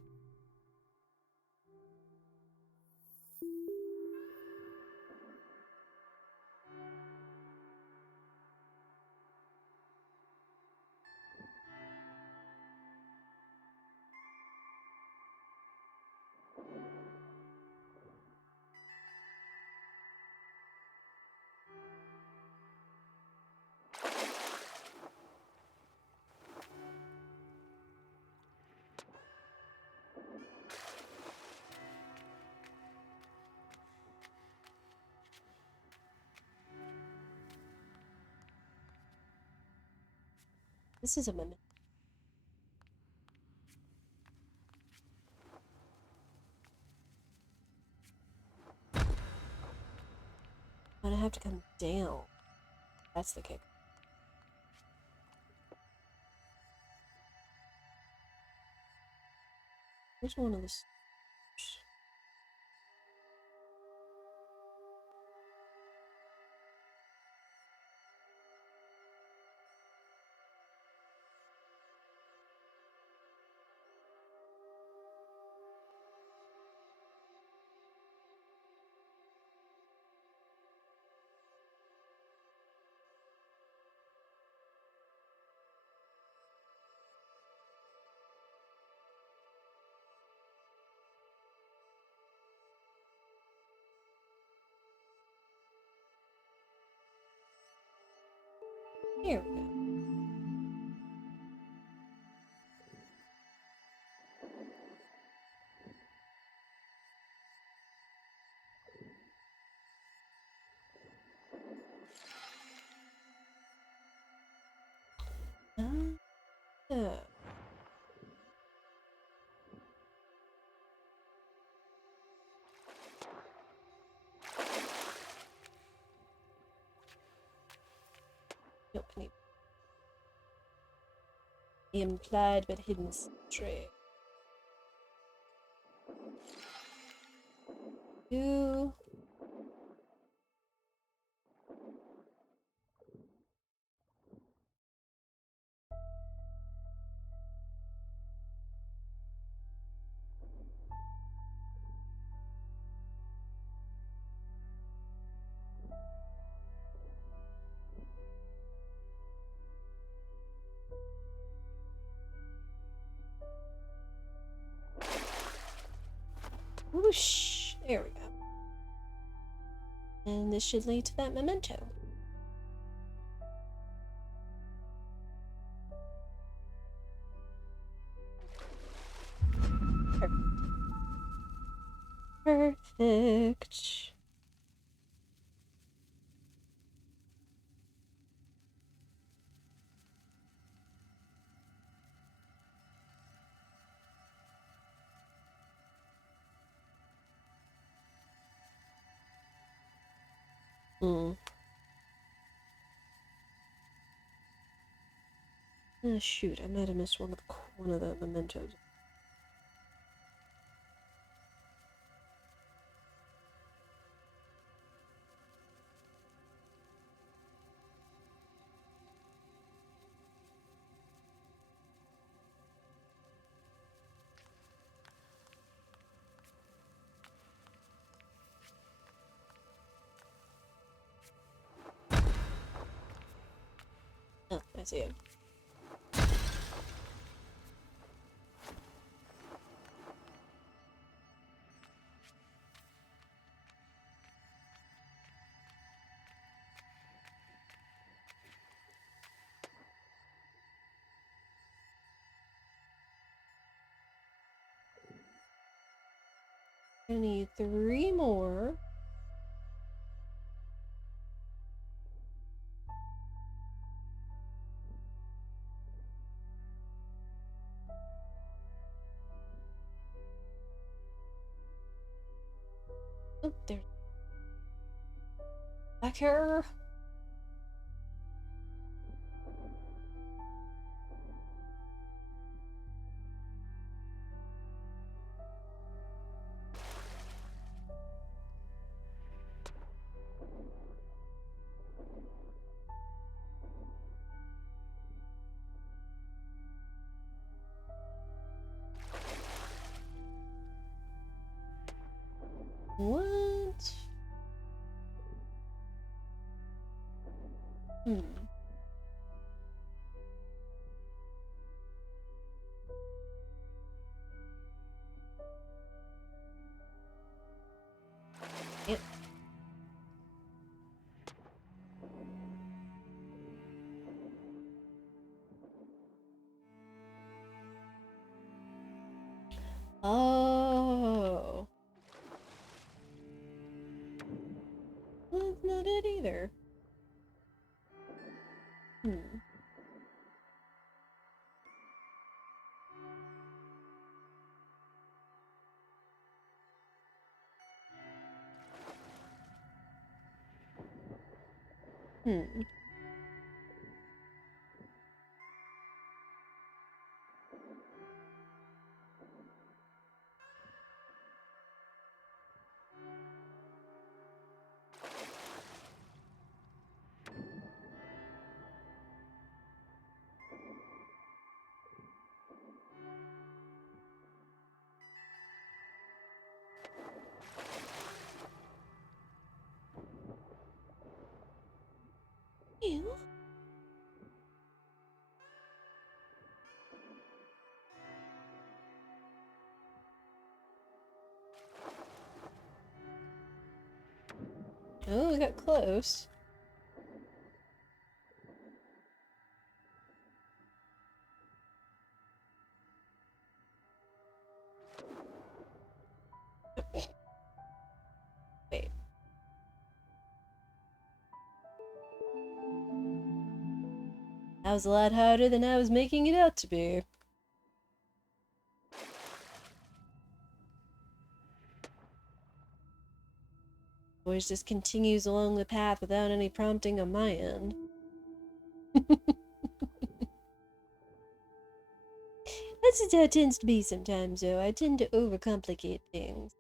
This is a Memento. But I have to come down. That's the kick. Where's one of the stars? Here we go. Uh, nope, I need The implied but hidden stray. Two. Whoosh! There we go. And this should lead to that memento. Perfect. Hmm. Oh, shoot, I might have missed one of the mementos. Oh, I see it. I need 3 more. Oh, there's back here. What? Hmm. Yep. Oh. Well, that's not it either. Hmm. Hmm. Ew. Oh, we got close. Wait. That was a lot harder than I was making it out to be. Voice just continues along the path without any prompting on my end. That's just how it tends to be sometimes, though. I tend to overcomplicate things.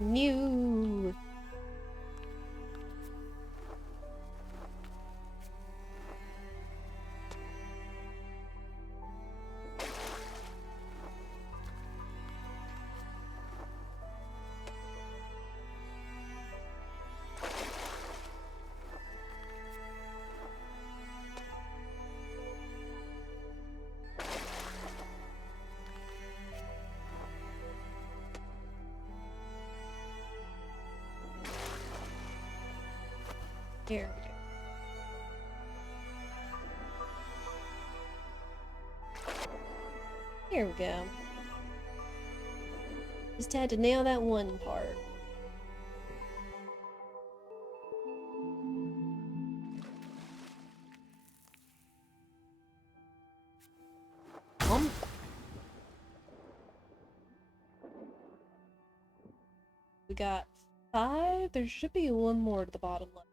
New. Here we go. Here we go. Just had to nail that one part. We got 5. There should be one more to the bottom left.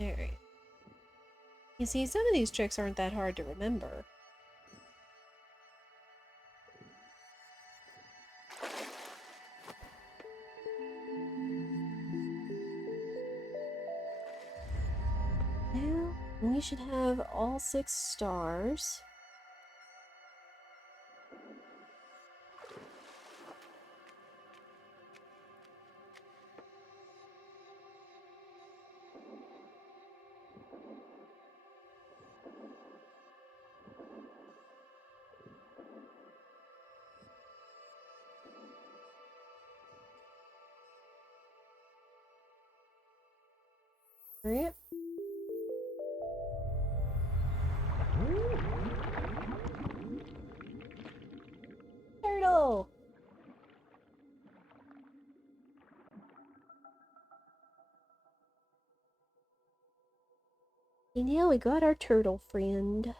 Alright. You see, some of these tricks aren't that hard to remember. Now, we should have all 6 stars. Right? Turtle! And now we got our turtle friend.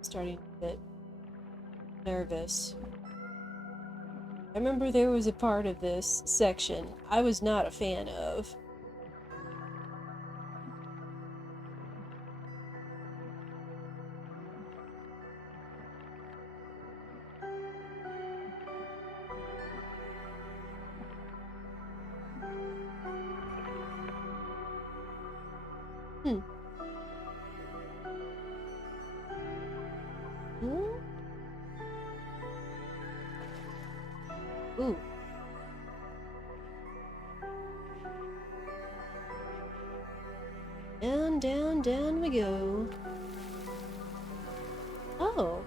Starting to get nervous. I remember there was a part of this section I was not a fan of. Hmm. Ooh. Down, down, down we go. Oh.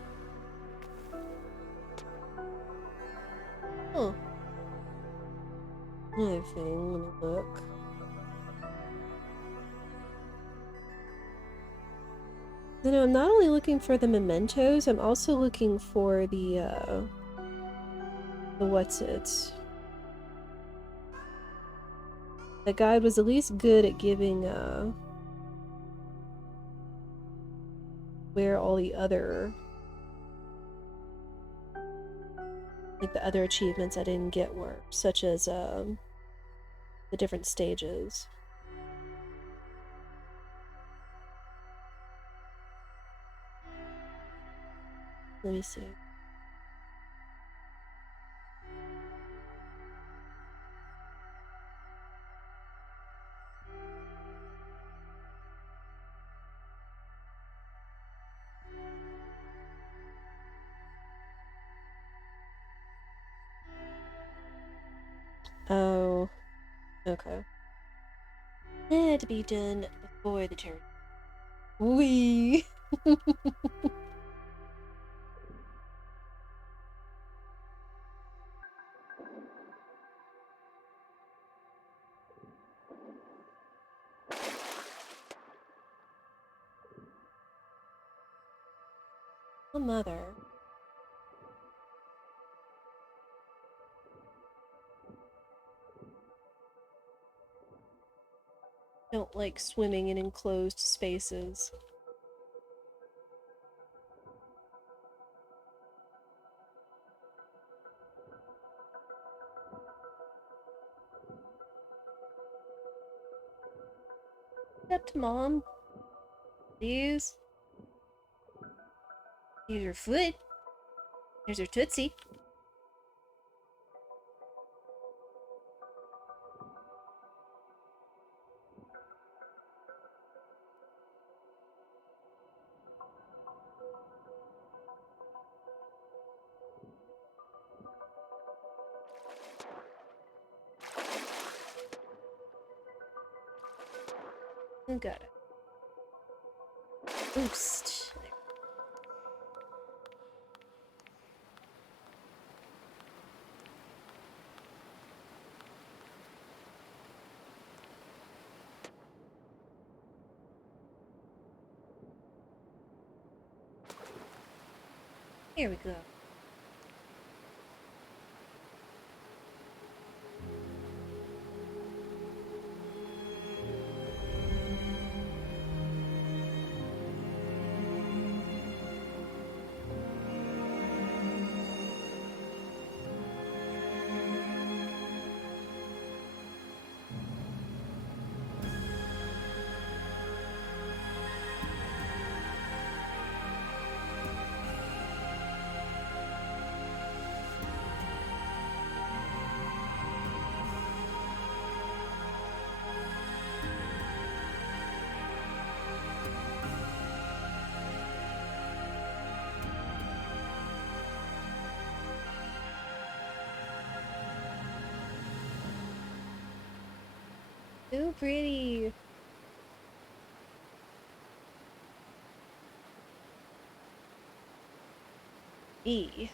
Oh. Another thing, let me look. You know, I'm not only looking for the mementos, I'm also looking for the what's it? The guide was at least good at giving, where all the other, like the other achievements I didn't get were, such as, the different stages. Let me see. Oh, okay. Had to be done before the turn. Wee. Oh, mother. Don't like swimming in enclosed spaces. Up to mom. Please. Here's her foot. Here's her tootsie. Got it. Boost. Here we go. So pretty. E.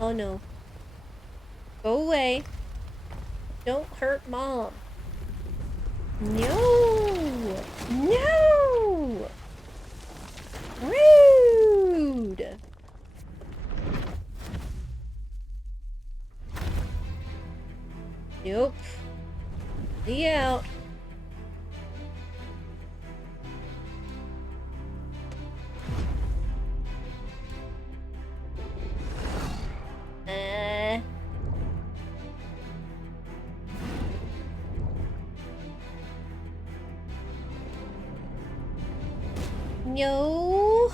Oh no. Go away. Don't hurt mom. No! No! Rude! Nope. See out. No.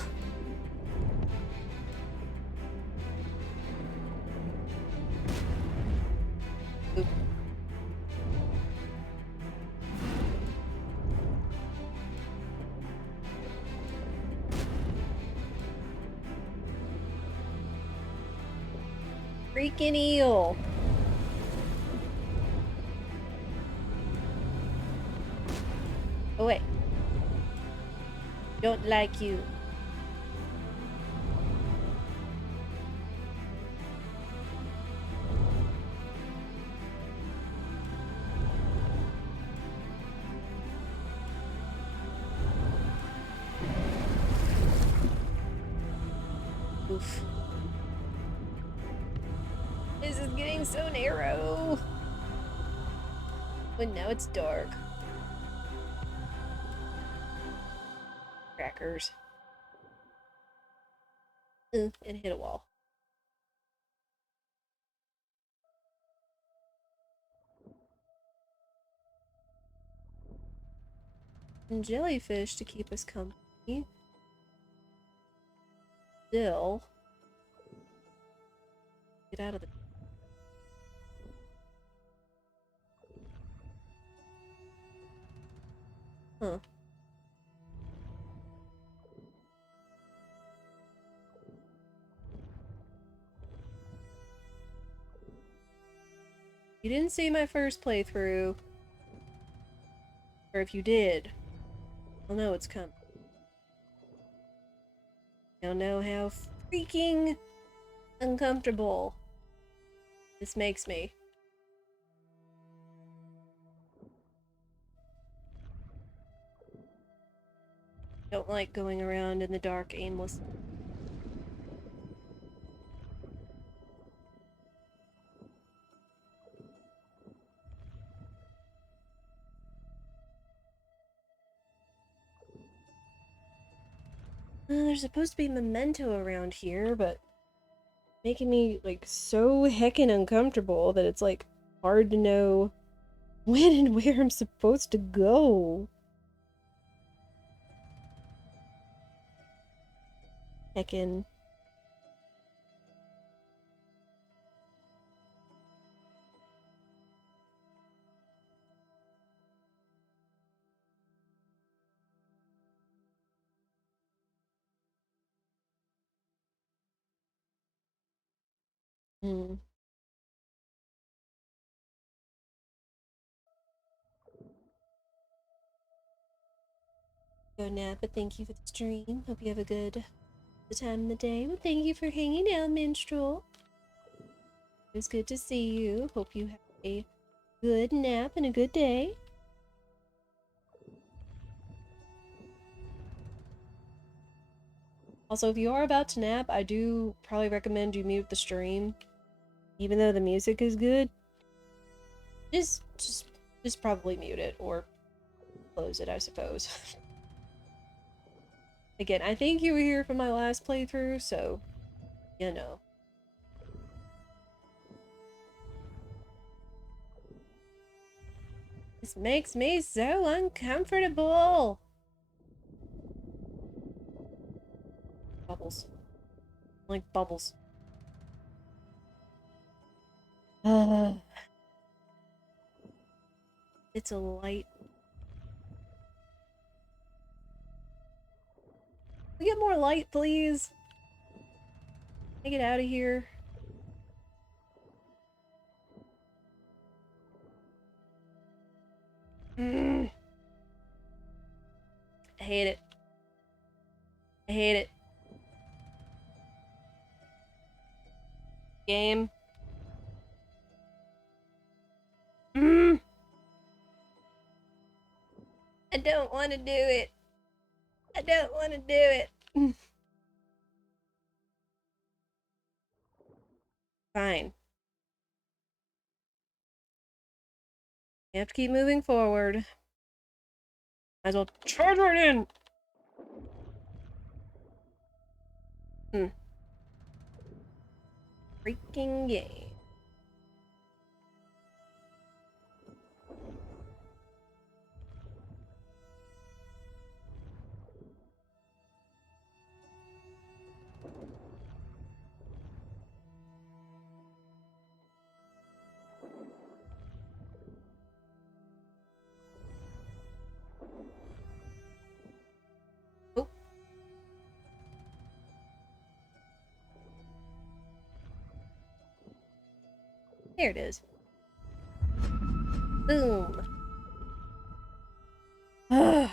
Oop. Freaking eel. Oh wait. Don't like you. Oof. This is getting so narrow. But now it's dark. Crackers. And hit a wall. And jellyfish to keep us company. Still. Get out of the... Huh. You didn't see my first playthrough. Or if you did, I'll know it's coming. You'll know how freaking uncomfortable this makes me. Don't like going around in the dark aimlessly. There's supposed to be Memento around here, but making me like so heckin' uncomfortable that it's like hard to know when and where I'm supposed to go. Heckin'. Hmm. Go nap, but thank you for the stream. Hope you have a good time in the day. Well, thank you for hanging out, Minstrel. It was good to see you. Hope you have a good nap and a good day. Also, if you are about to nap, I do probably recommend you mute the stream. Even though the music is good, just probably mute it or close it, I suppose. Again, I think you were here for my last playthrough, so you know. This makes me so uncomfortable. Bubbles. Like bubbles. It's a light. We get more light, please. Can I get out of here? I hate it. I hate it. Game. I don't want to do it. I don't want to do it. Fine. You have to keep moving forward. Might as well charge right in. Freaking game. Oh. There it is. Boom. At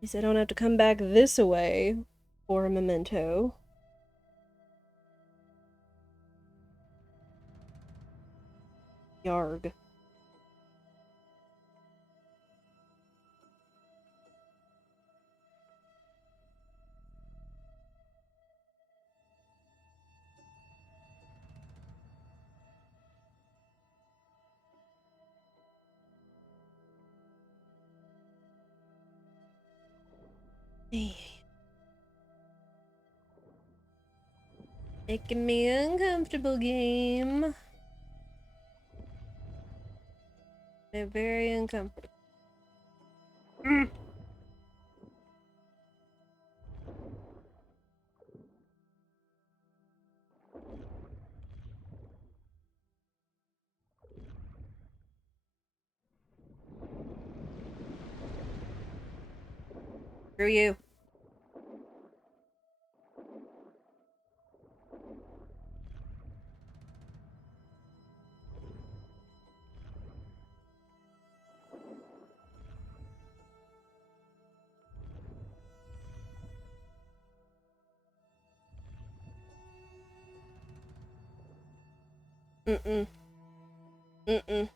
least I don't have to come back this way for a memento. Yarg. Making me uncomfortable, game. They're very uncomfortable. Screw you. Mm-mm. Mm-mm.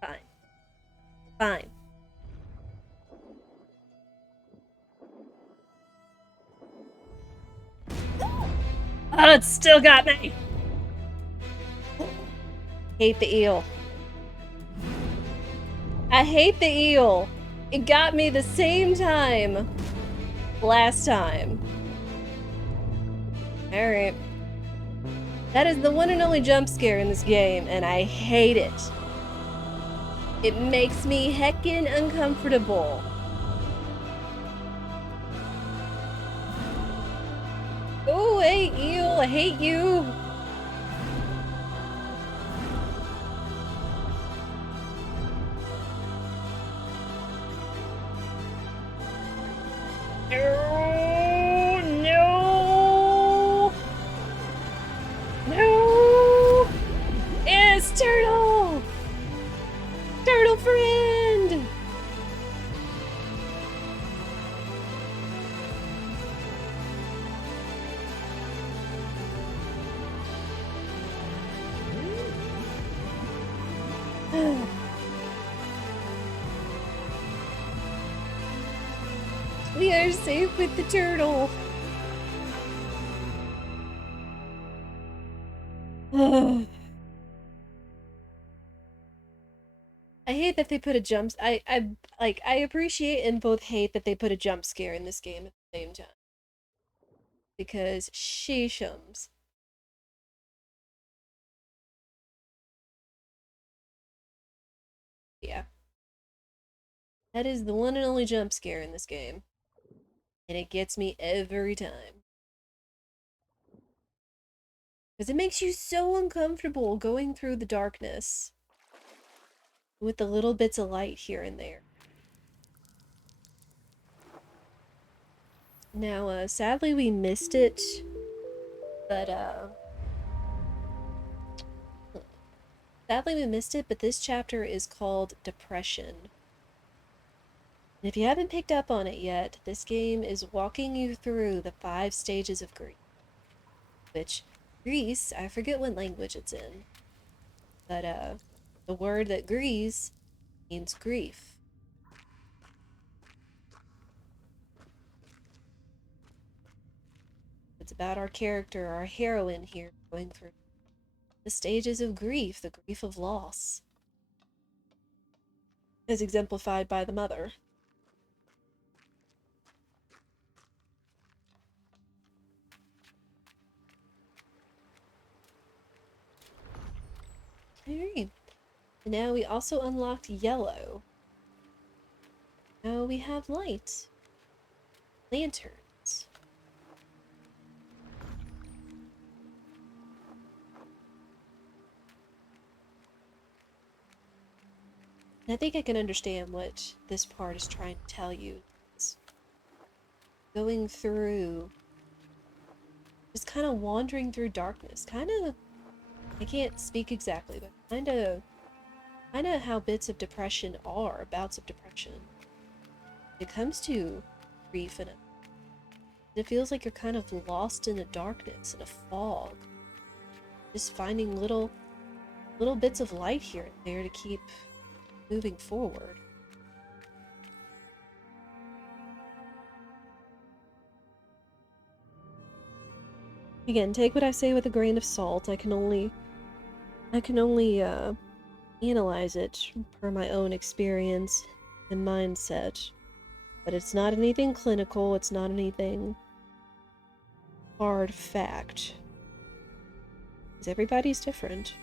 Fine. Fine. Oh, it still got me! Hate the eel. I hate the eel. It got me the same time last time. Alright. That is the one and only jump scare in this game, and I hate it. It makes me heckin' uncomfortable. Oh, hey, eel, I hate you. Oh, no. No. Yes, turtle. Turtle friend. We are safe with the turtle. I hate that they put a jump. I appreciate and both hate that they put a jump scare in this game at the same time. Because sheeshums. Yeah. That is the one and only jump scare in this game. And it gets me every time. Because it makes you so uncomfortable going through the darkness. With the little bits of light here and there. Now, sadly we missed it. But, sadly we missed it, but this chapter is called Depression. And if you haven't picked up on it yet, this game is walking you through the 5 stages of grief. Which, GRIS, I forget what language it's in. But, the word that GRIS means grief. It's about our character, our heroine here, going through the stages of grief, the grief of loss. As exemplified by the mother. Alright. Now we also unlocked yellow. Now we have light. Lanterns. And I think I can understand what this part is trying to tell you. It's going through, just kind of wandering through darkness. Kind of, I can't speak exactly, but kind of how bits of depression are, bouts of depression. It comes to grief, and it feels like you're kind of lost in a darkness, in a fog. Just finding little bits of light here and there to keep moving forward. Again, take what I say with a grain of salt. I can only analyze it per my own experience and mindset. But it's not anything clinical, it's not anything hard fact. Because everybody's different.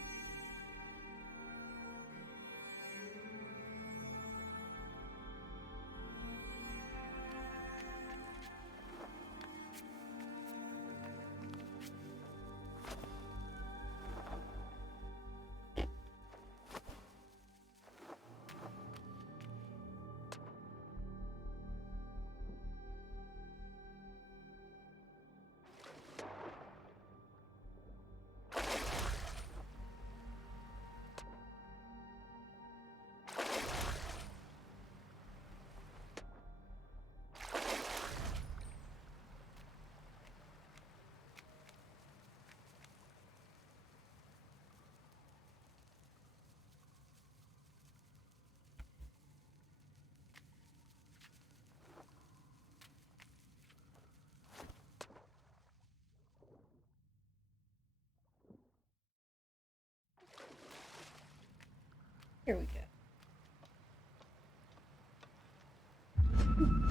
Here we go.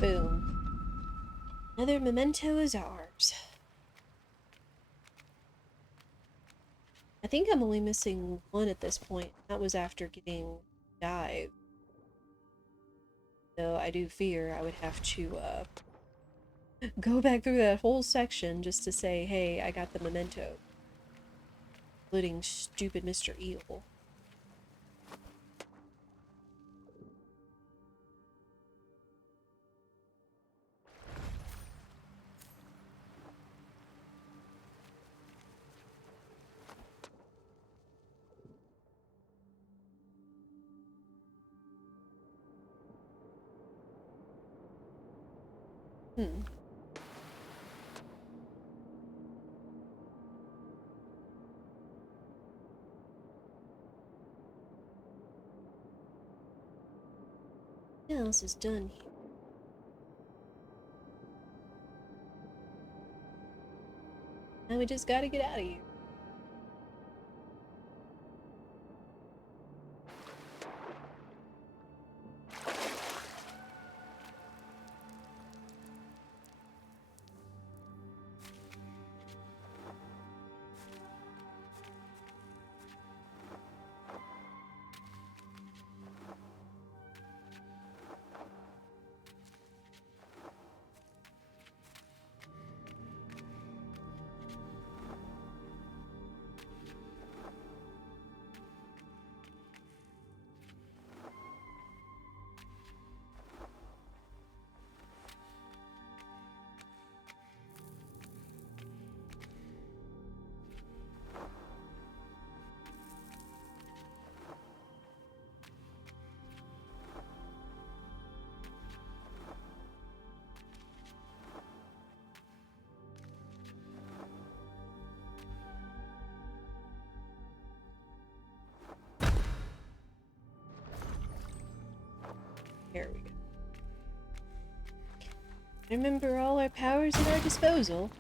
Boom. Another memento is ours. I think I'm only missing one at this point. That was after getting dived. So I do fear I would have to go back through that whole section just to say, hey, I got the memento. Including stupid Mr. Eel. Hmm. What else is done here? Now we just gotta get out of here. Here we go. Remember all our powers at our disposal.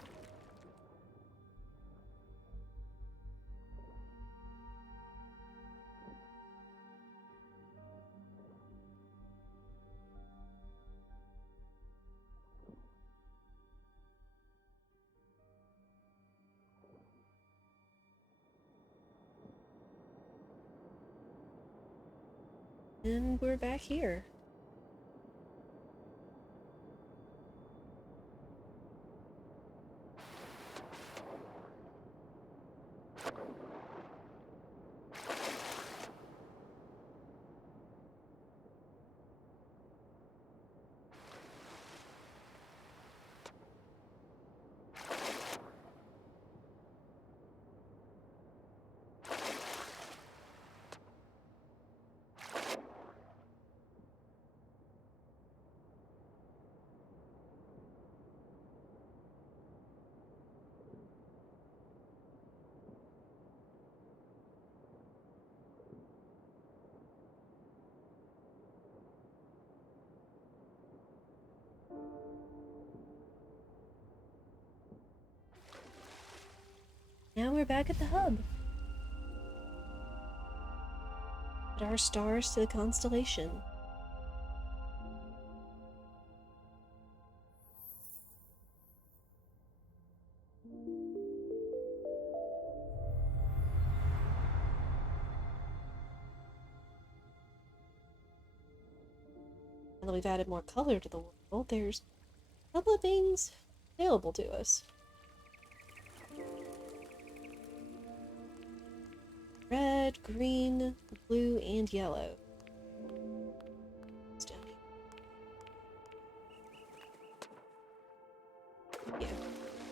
And we're back here. Now we're back at the hub. Put our stars to the constellation. Now that we've added more color to the world, there's a couple of things available to us. Red, green, blue, and yellow. It's down here. Yeah.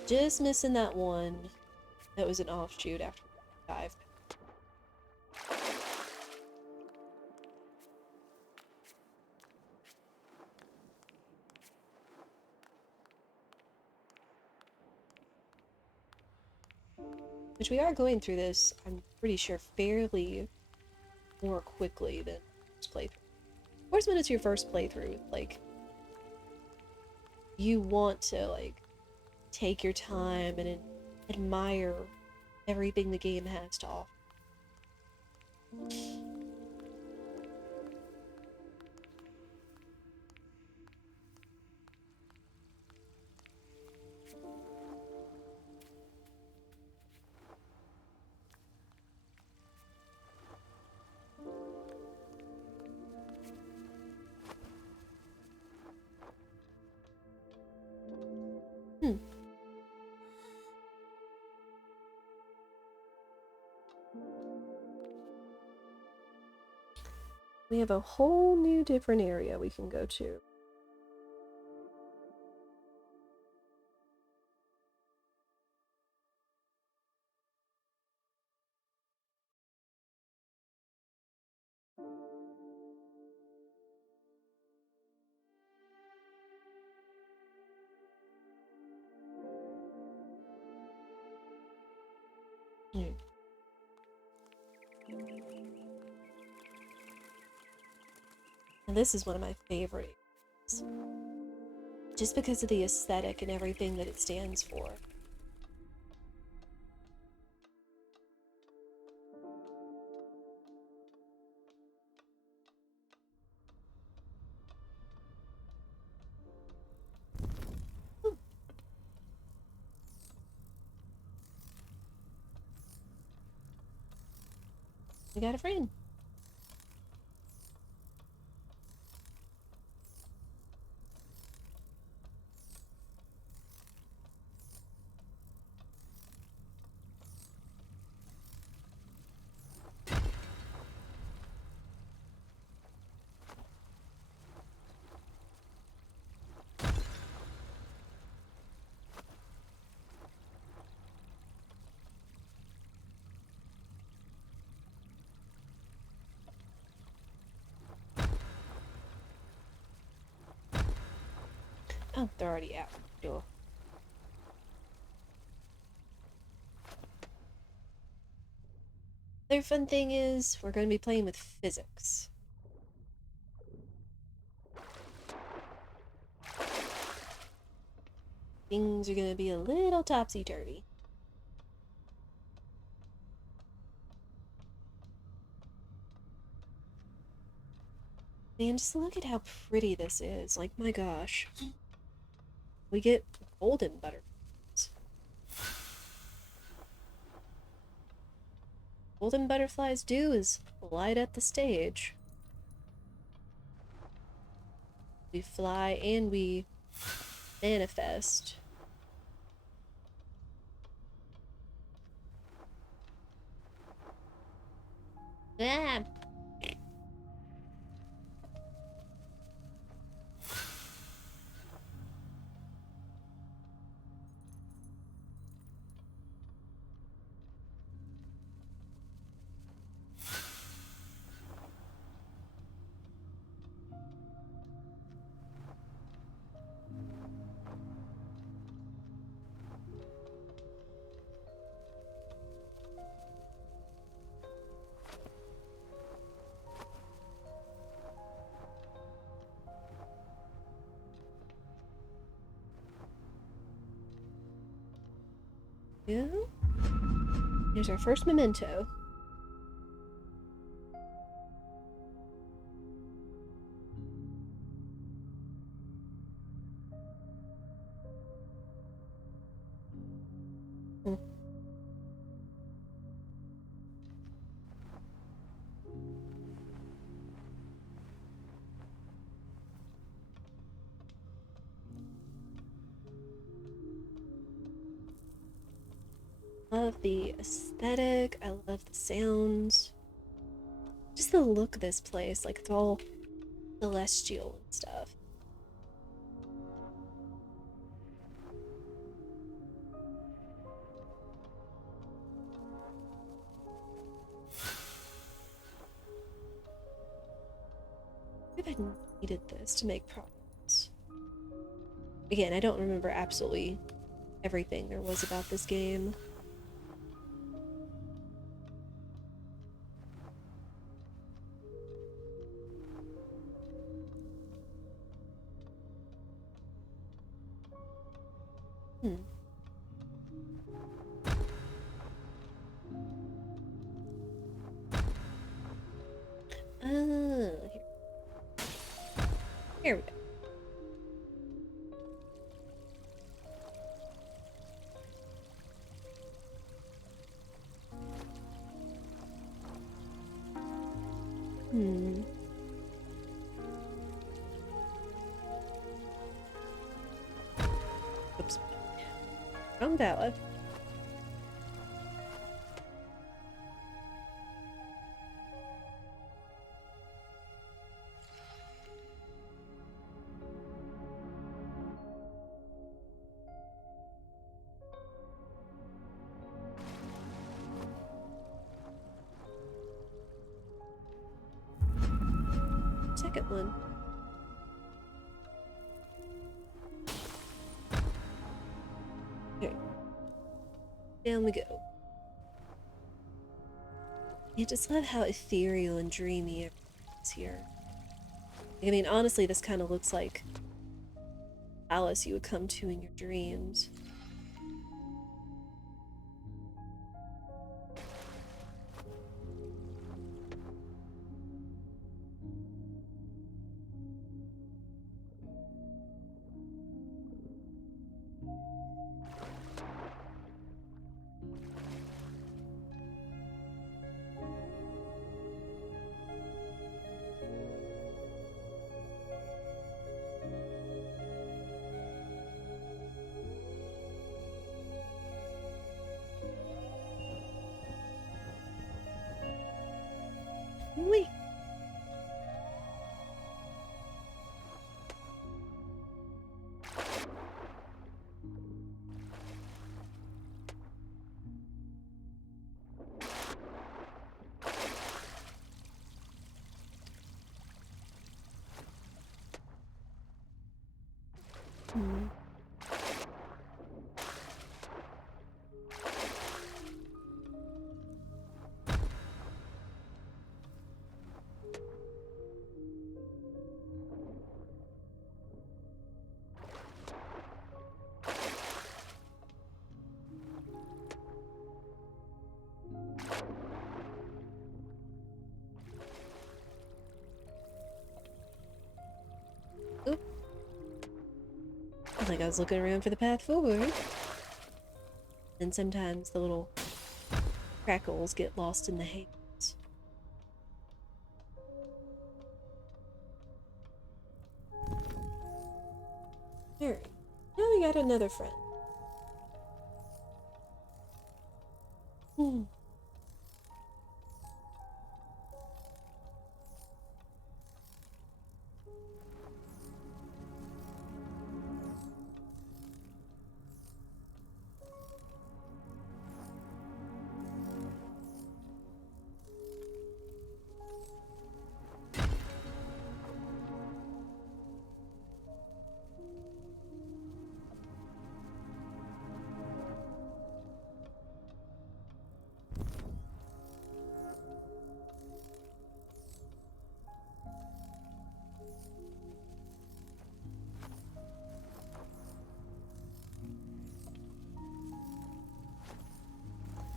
Just missing that one that was an offshoot after we dived. Which we are going through this, I'm pretty sure, fairly more quickly than first playthrough. Of course, when it's your first playthrough, like, you want to, like, take your time and admire everything the game has to offer. We have a whole new different area we can go to. Hmm. And this is one of my favorites. Just because of the aesthetic and everything that it stands for. Ooh. We got a friend. Oh, they're already out. Cool. The other fun thing is, we're going to be playing with physics. Things are going to be a little topsy-turvy. Man, just look at how pretty this is. Like, my gosh. We get golden butterflies. Golden butterflies do is light up the stage. We fly and we manifest. Ah! Yeah? Here's our first memento. Hmm. Love the aesthetic. I love the sounds. Just the look of this place, like it's all celestial and stuff. If I needed this to make progress. Again, I don't remember absolutely everything there was about this game. Hmm. Here. Here we go. Hmm. Oops. Wrong ballot. Second one. Okay. Down we go. I just love how ethereal and dreamy it is here. I mean, honestly, this kind of looks like Alice you would come to in your dreams. Wait. Hmm. Oop. Like I was looking around for the path forward. And sometimes the little crackles get lost in the haze. Alright. Now we got another friend. Hmm.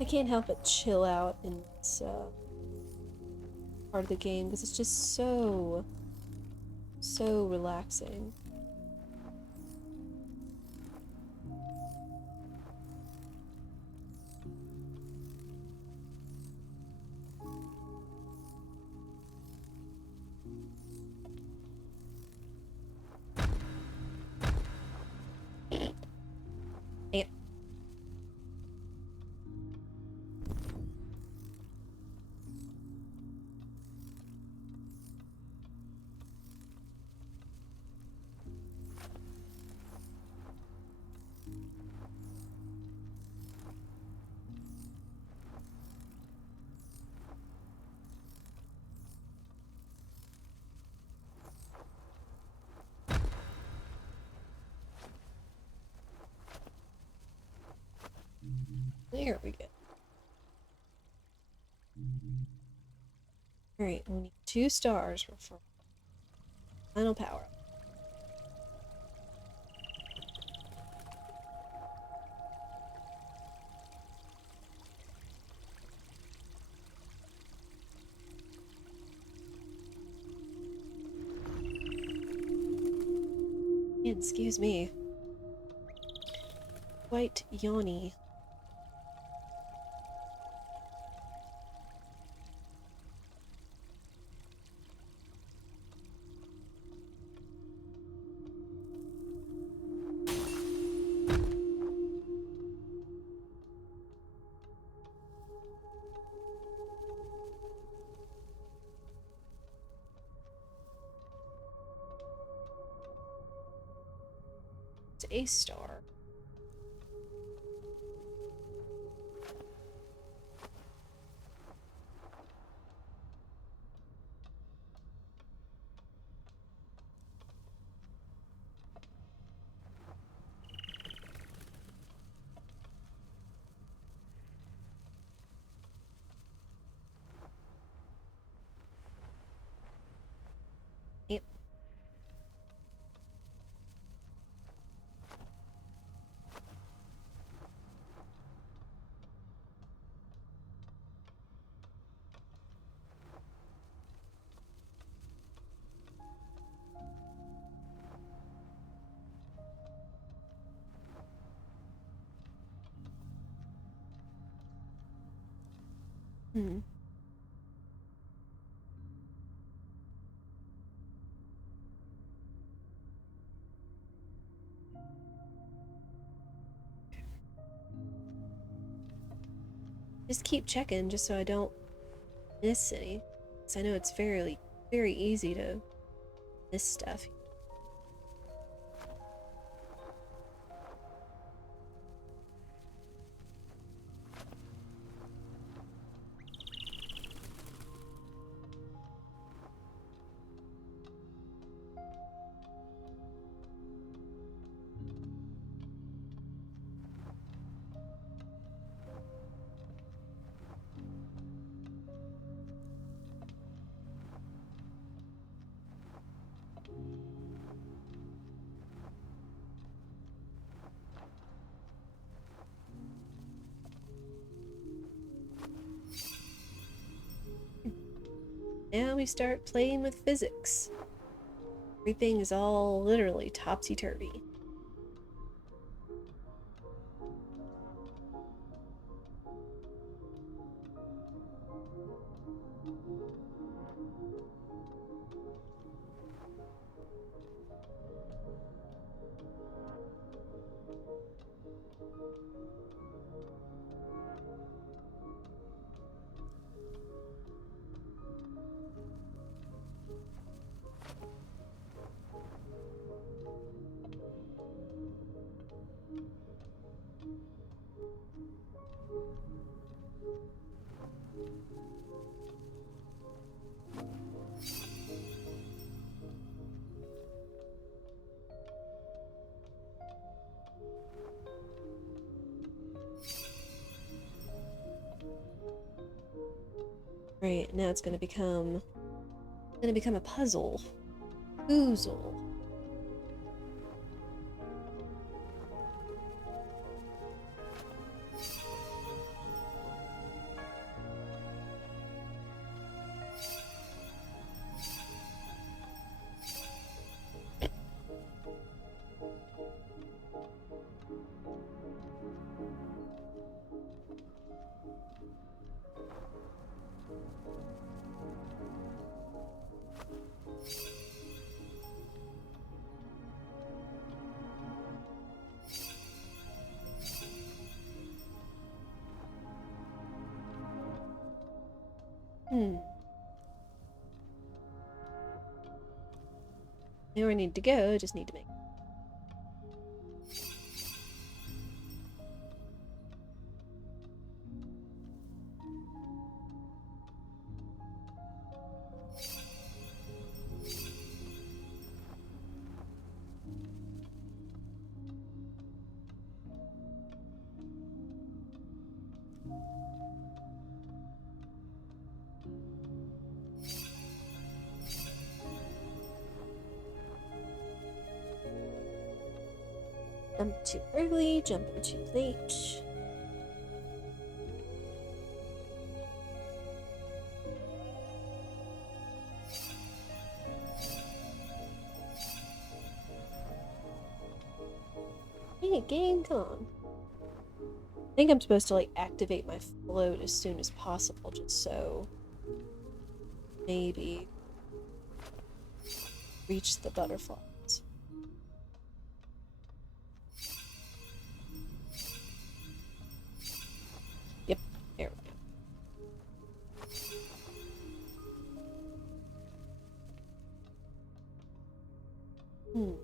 I can't help but chill out in this part of the game because it's just so relaxing. Damn. There we go. Alright, we need 2 stars for final power. Excuse me. Quite yawny. It's a star. Yep. Hmm. Just keep checking just so I don't miss any. Because I know it's very easy to miss stuff. Now we start playing with physics. Everything is all literally topsy-turvy. Right, now it's gonna become a puzzle. Oozle. Where I need to go, I just need to make. Jump too early, jumping too late. Hey, game, come on. I think I'm supposed to like activate my float as soon as possible, just so maybe reach the butterflies. Yep, there we go.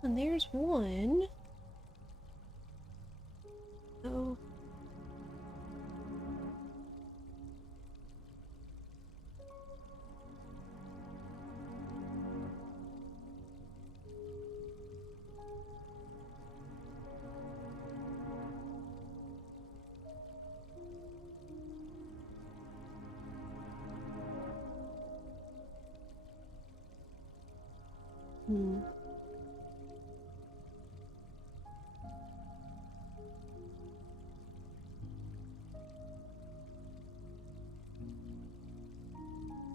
And there's one. Oh.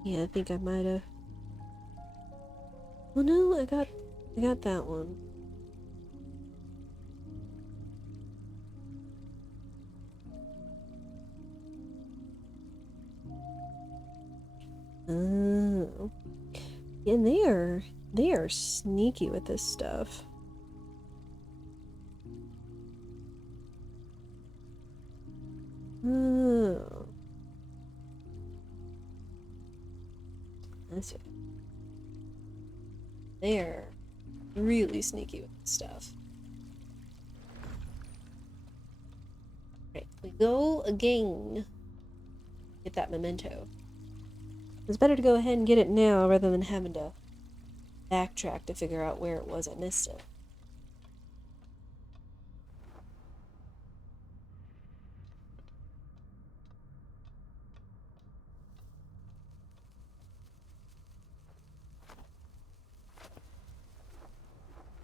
Yeah, I think I might have. Well, no, I got that one. Oh. And they are sneaky with this stuff. Oh. That's it. They're really sneaky with this stuff. Right, we go again. Get that memento. It's better to go ahead and get it now rather than having to backtrack to figure out where it was I missed it.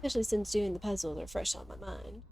Especially since doing the puzzles are fresh on my mind.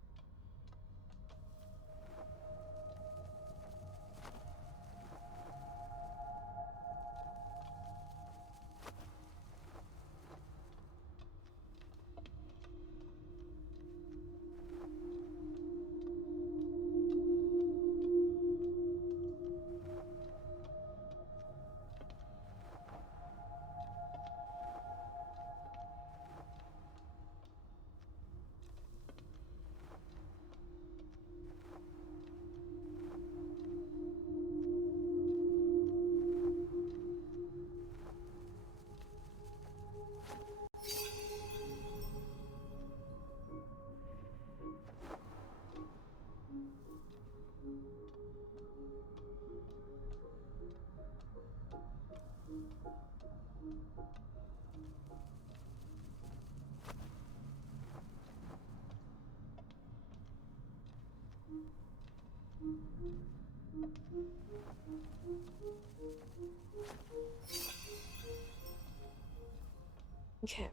Okay.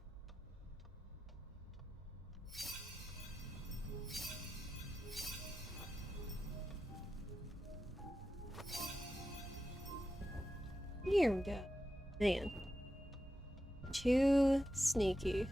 Here we go. Man. Too sneaky.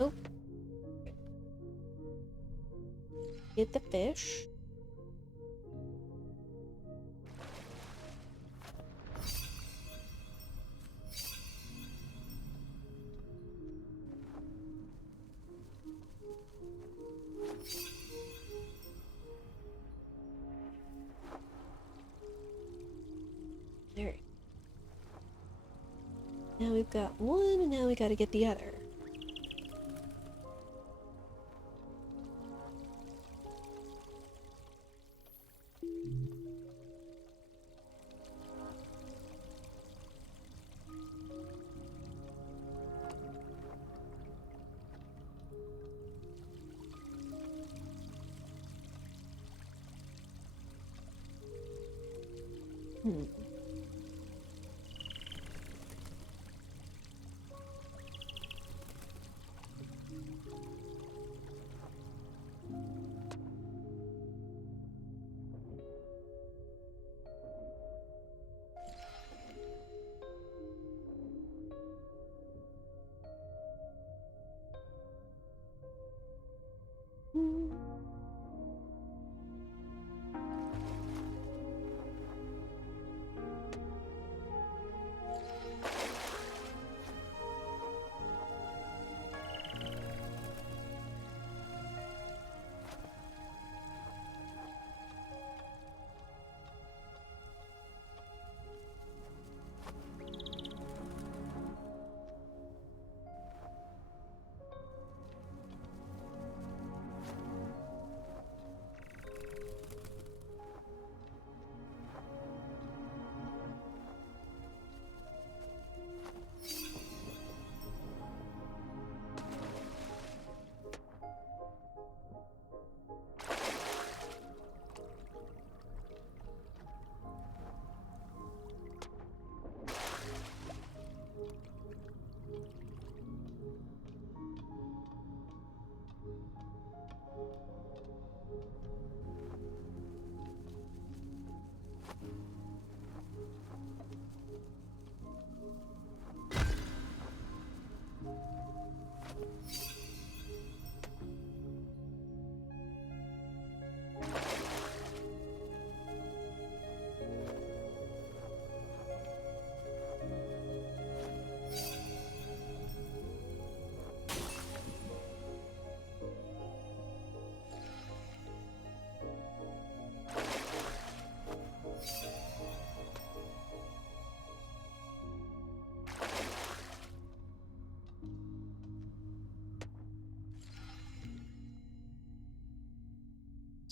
Oh. Get the fish. There. Now we've got one, and now we gotta get the other. Hmm.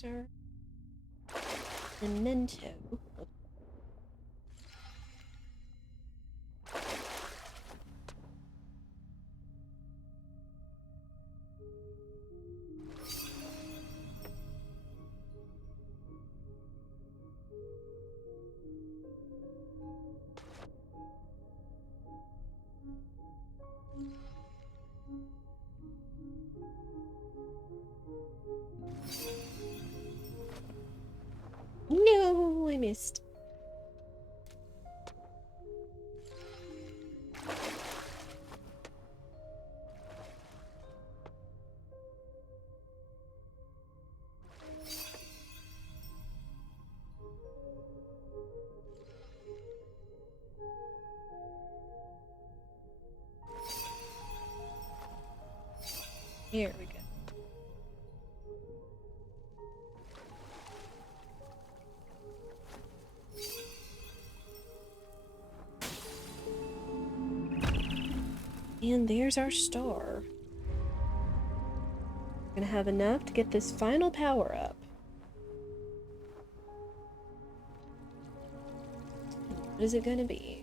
Sir. Memento. No, I missed. Here we go. And there's our star. We're gonna have enough to get this final power up. What is it gonna be?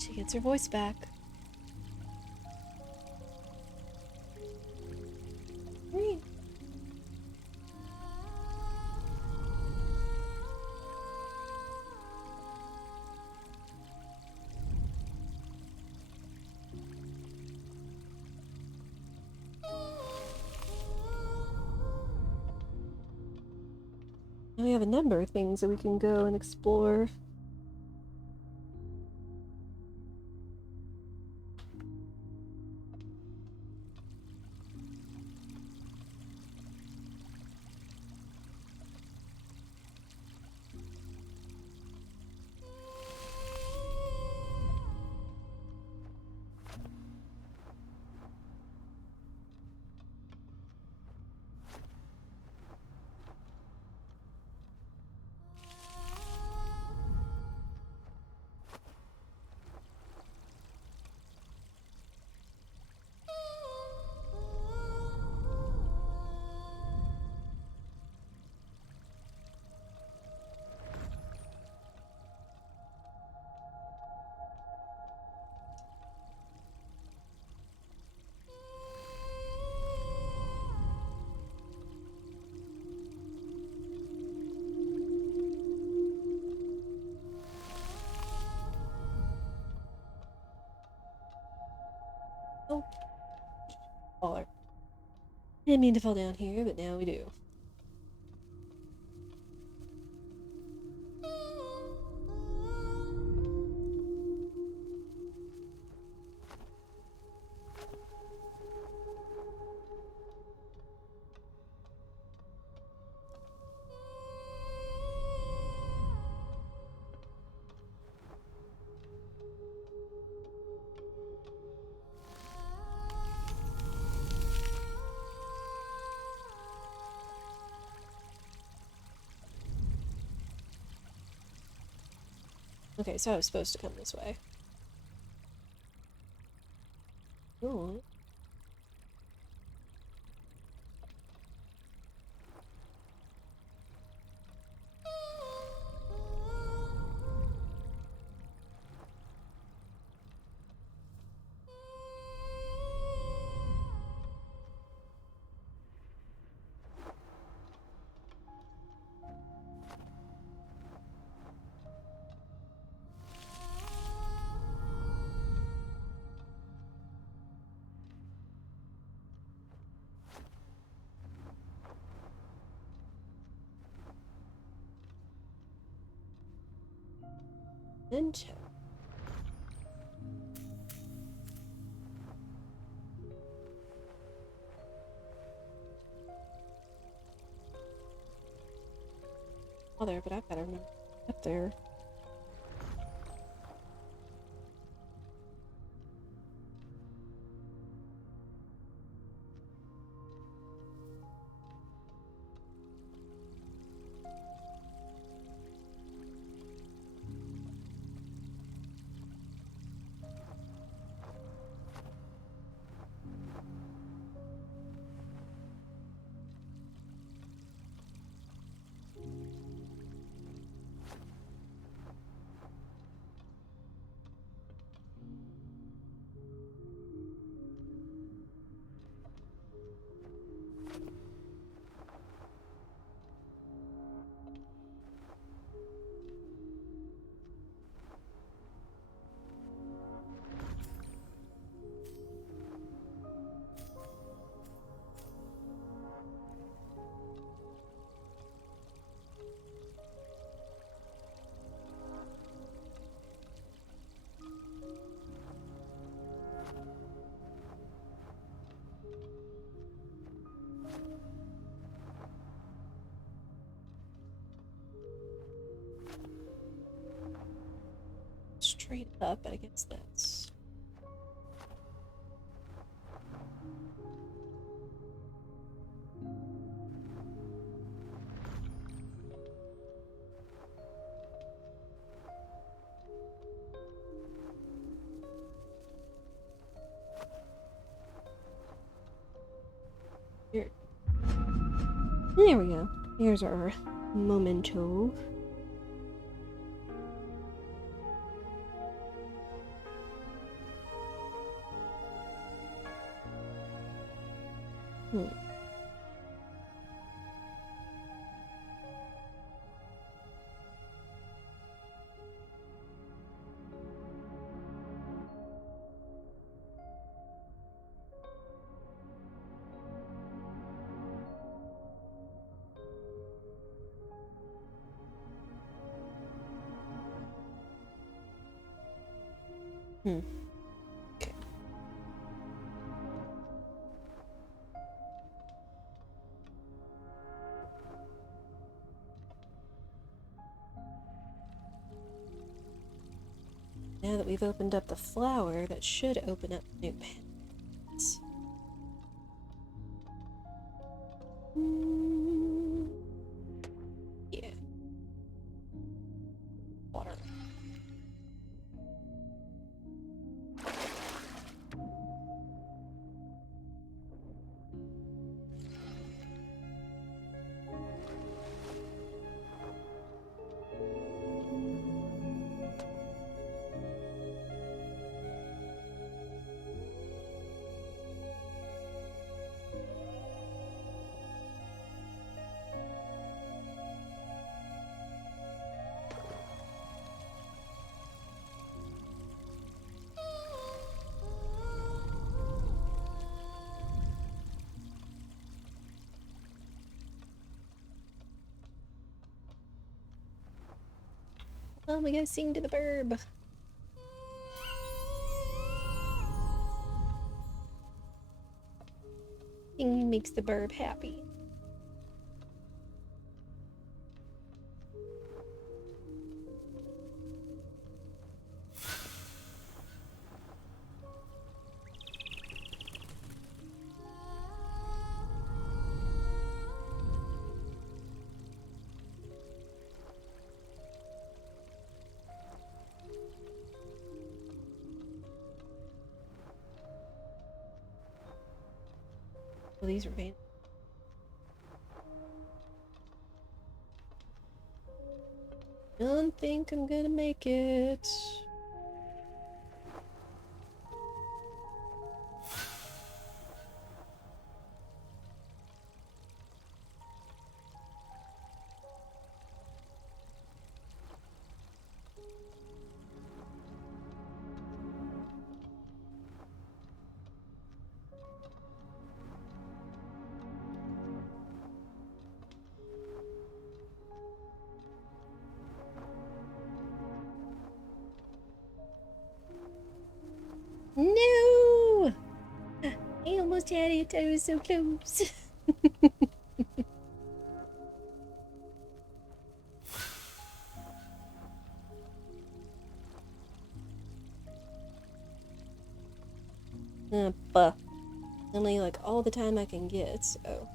She gets her voice back. Whee. Now we have a number of things that we can go and explore. Oh, baller. Didn't mean to fall down here, but now we do. Okay, so I was supposed to come this way. Cool. Mementos. Oh, there, but I've got to remember up there. straight up, but I guess that's... Here. There we go. Here's our memento. Hmm. Hmm. Okay. Now that we've opened up the flower, that should open up new paths. Yeah. Water. Oh, we gotta sing to the burb. Singing makes the burb happy. Well, these are vain. Don't think I'm gonna make it. No! I almost had it. I was so close. But only like all the time I can get, so.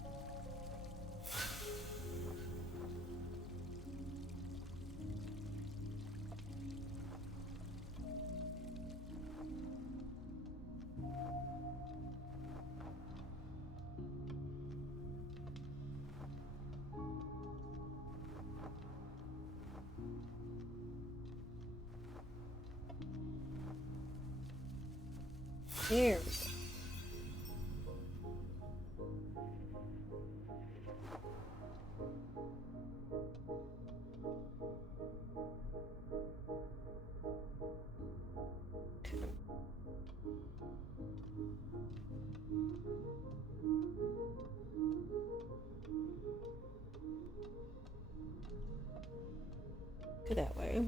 There we go. Go that way.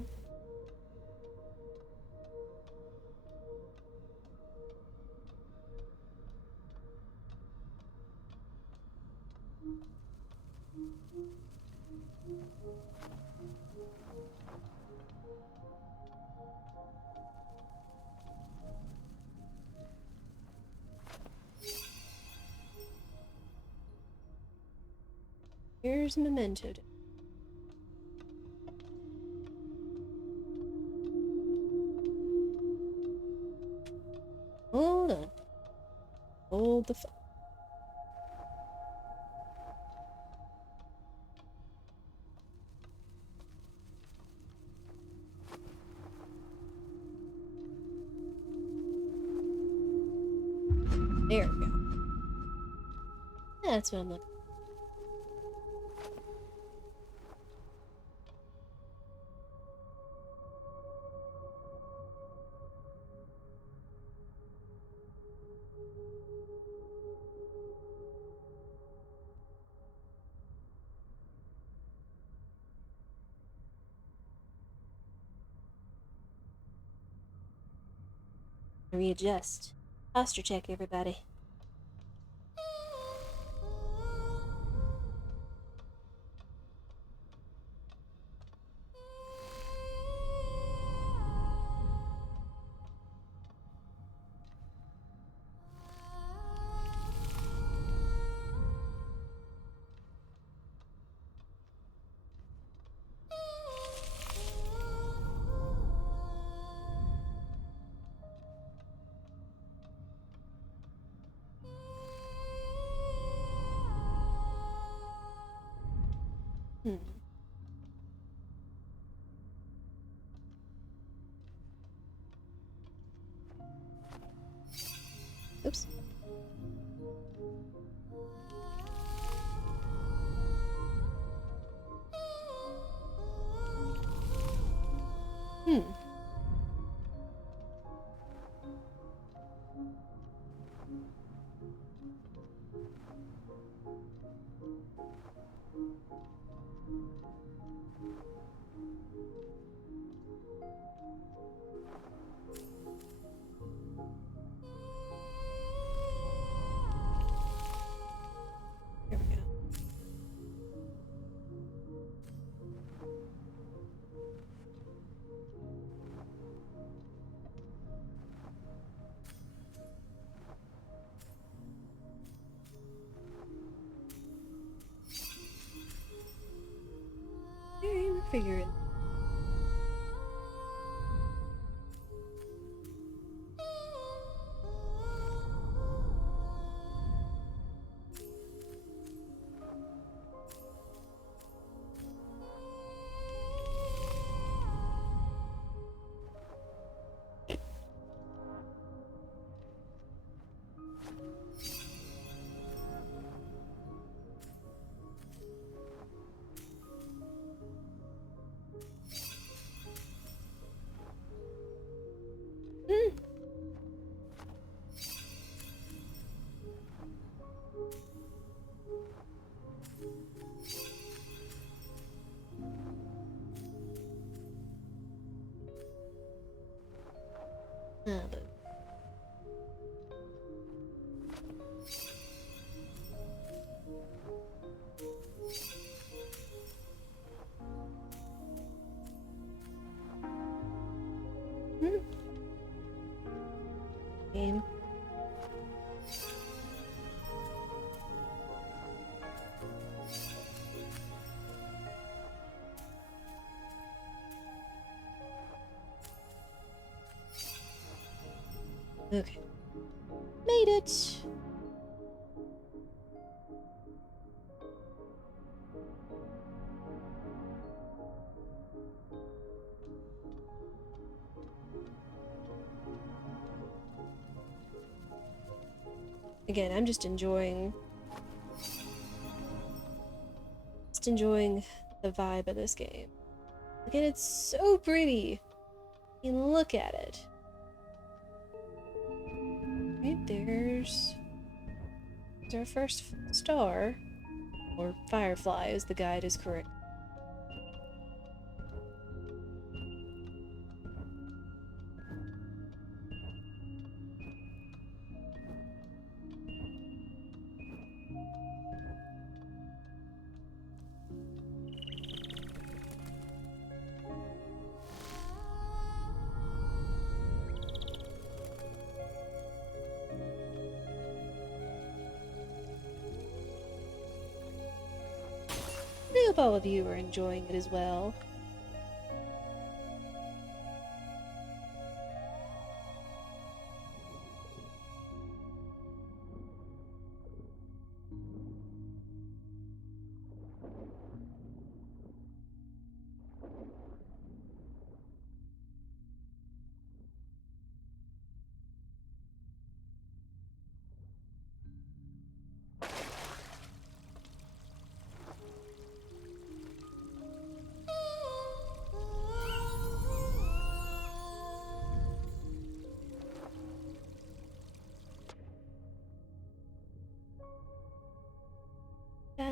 Here's Memento. Hold on. Hold the phone. There we go. That's what I'm looking for. Readjust. Posture check, everybody. Hmm. Oops. Hmm. Here we go. We're figuring. Hmm. But hmm. Game. Okay. Made it. Again, I'm just enjoying the vibe of this game. Again, it's so pretty. You look at it. Right there's our first star, or firefly, as the guide is correct. hope all of you are enjoying it as well.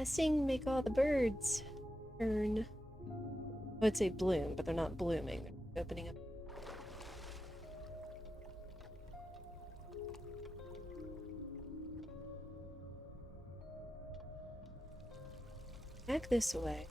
Sing, make all the birds turn. I would say bloom, but they're not blooming. They're opening up. Back this way.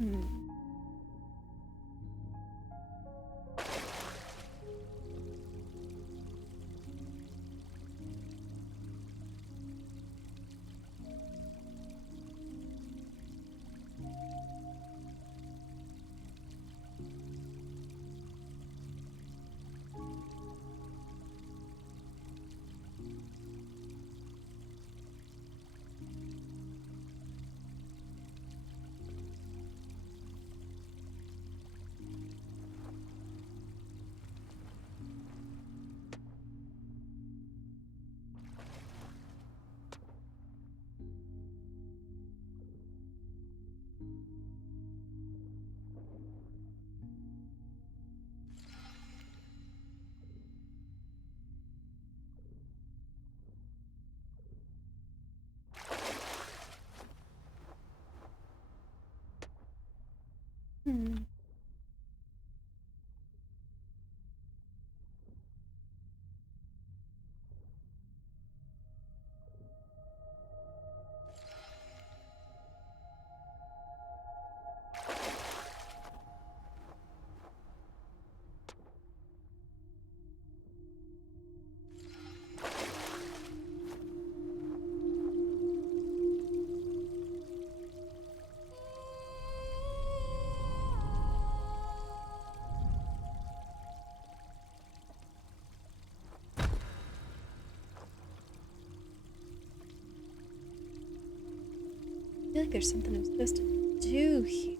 Hmm. Hmm. I feel like there's something I'm supposed to do here.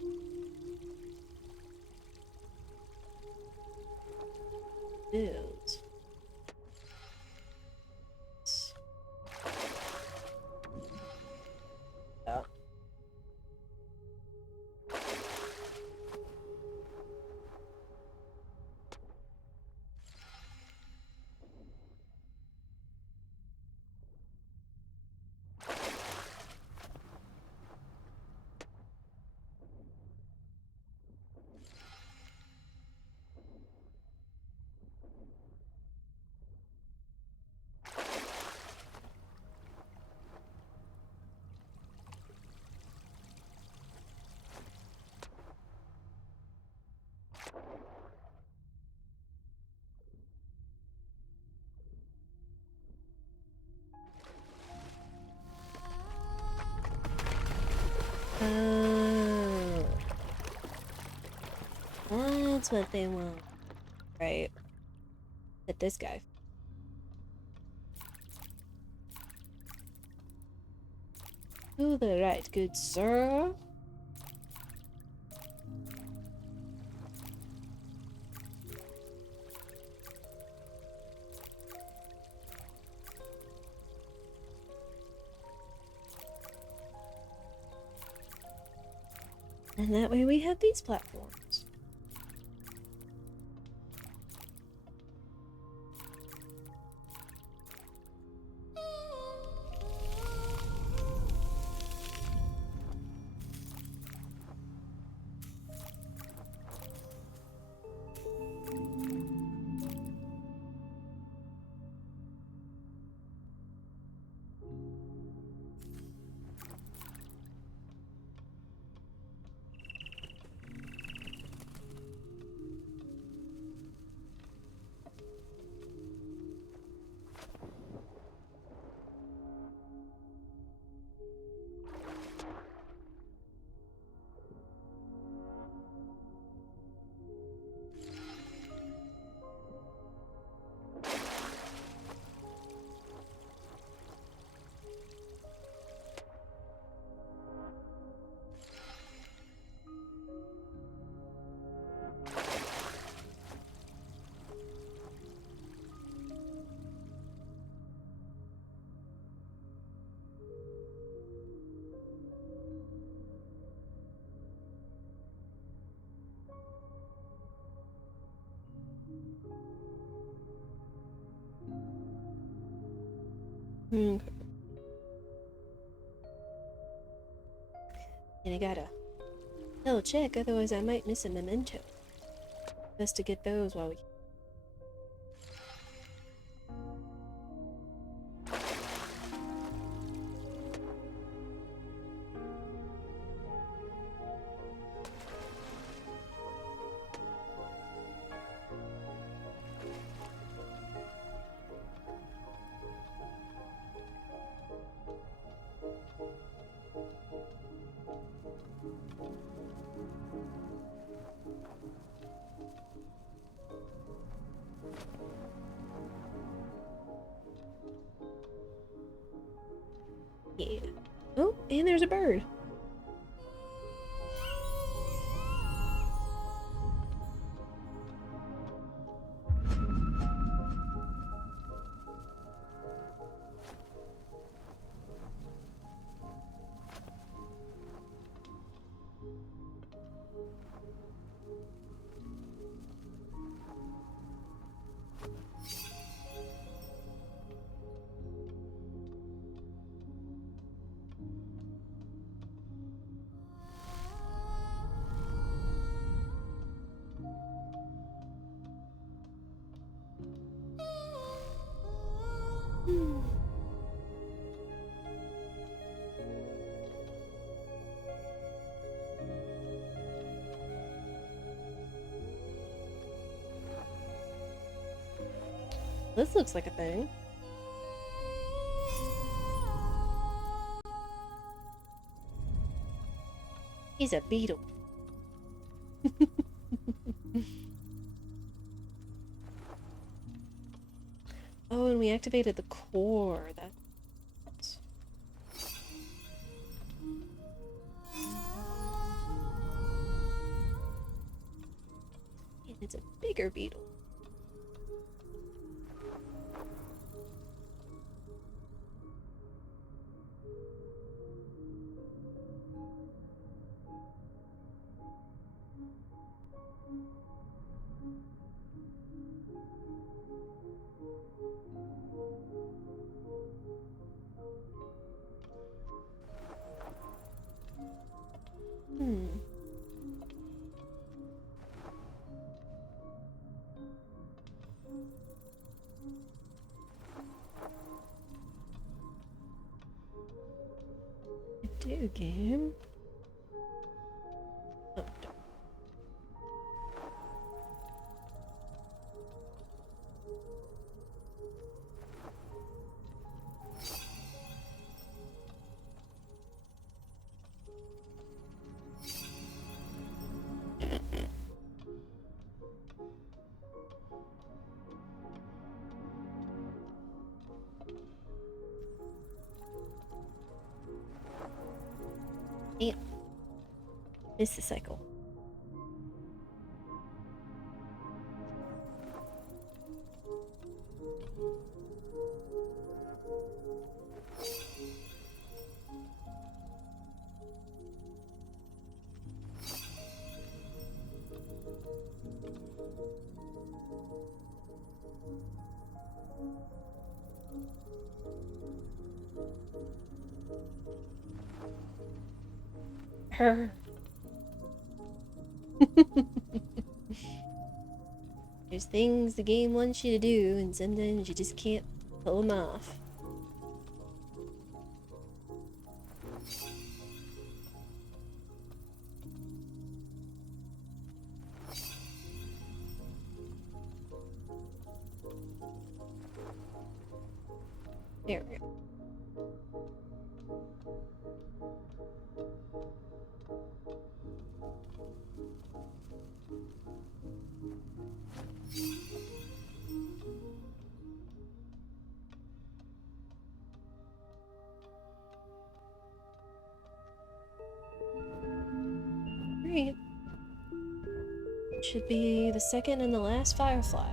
Is. Yeah. Oh. That's what they want. Right. Hit this guy. To the right, good sir. And that way we have these platforms. Okay. And I gotta double check, otherwise I might miss a memento. Best to get those while we can. Yeah. Oh, and there's a bird. This looks like a thing. He's a beetle. Oh, and we activated the core. That's... And it's a bigger beetle. Hmm. I do, game. Oh, darn. Damn. Missed the cycle. Her. There's things the game wants you to do, and sometimes you just can't pull them off. There we go. Great. Should be the second and the last firefly.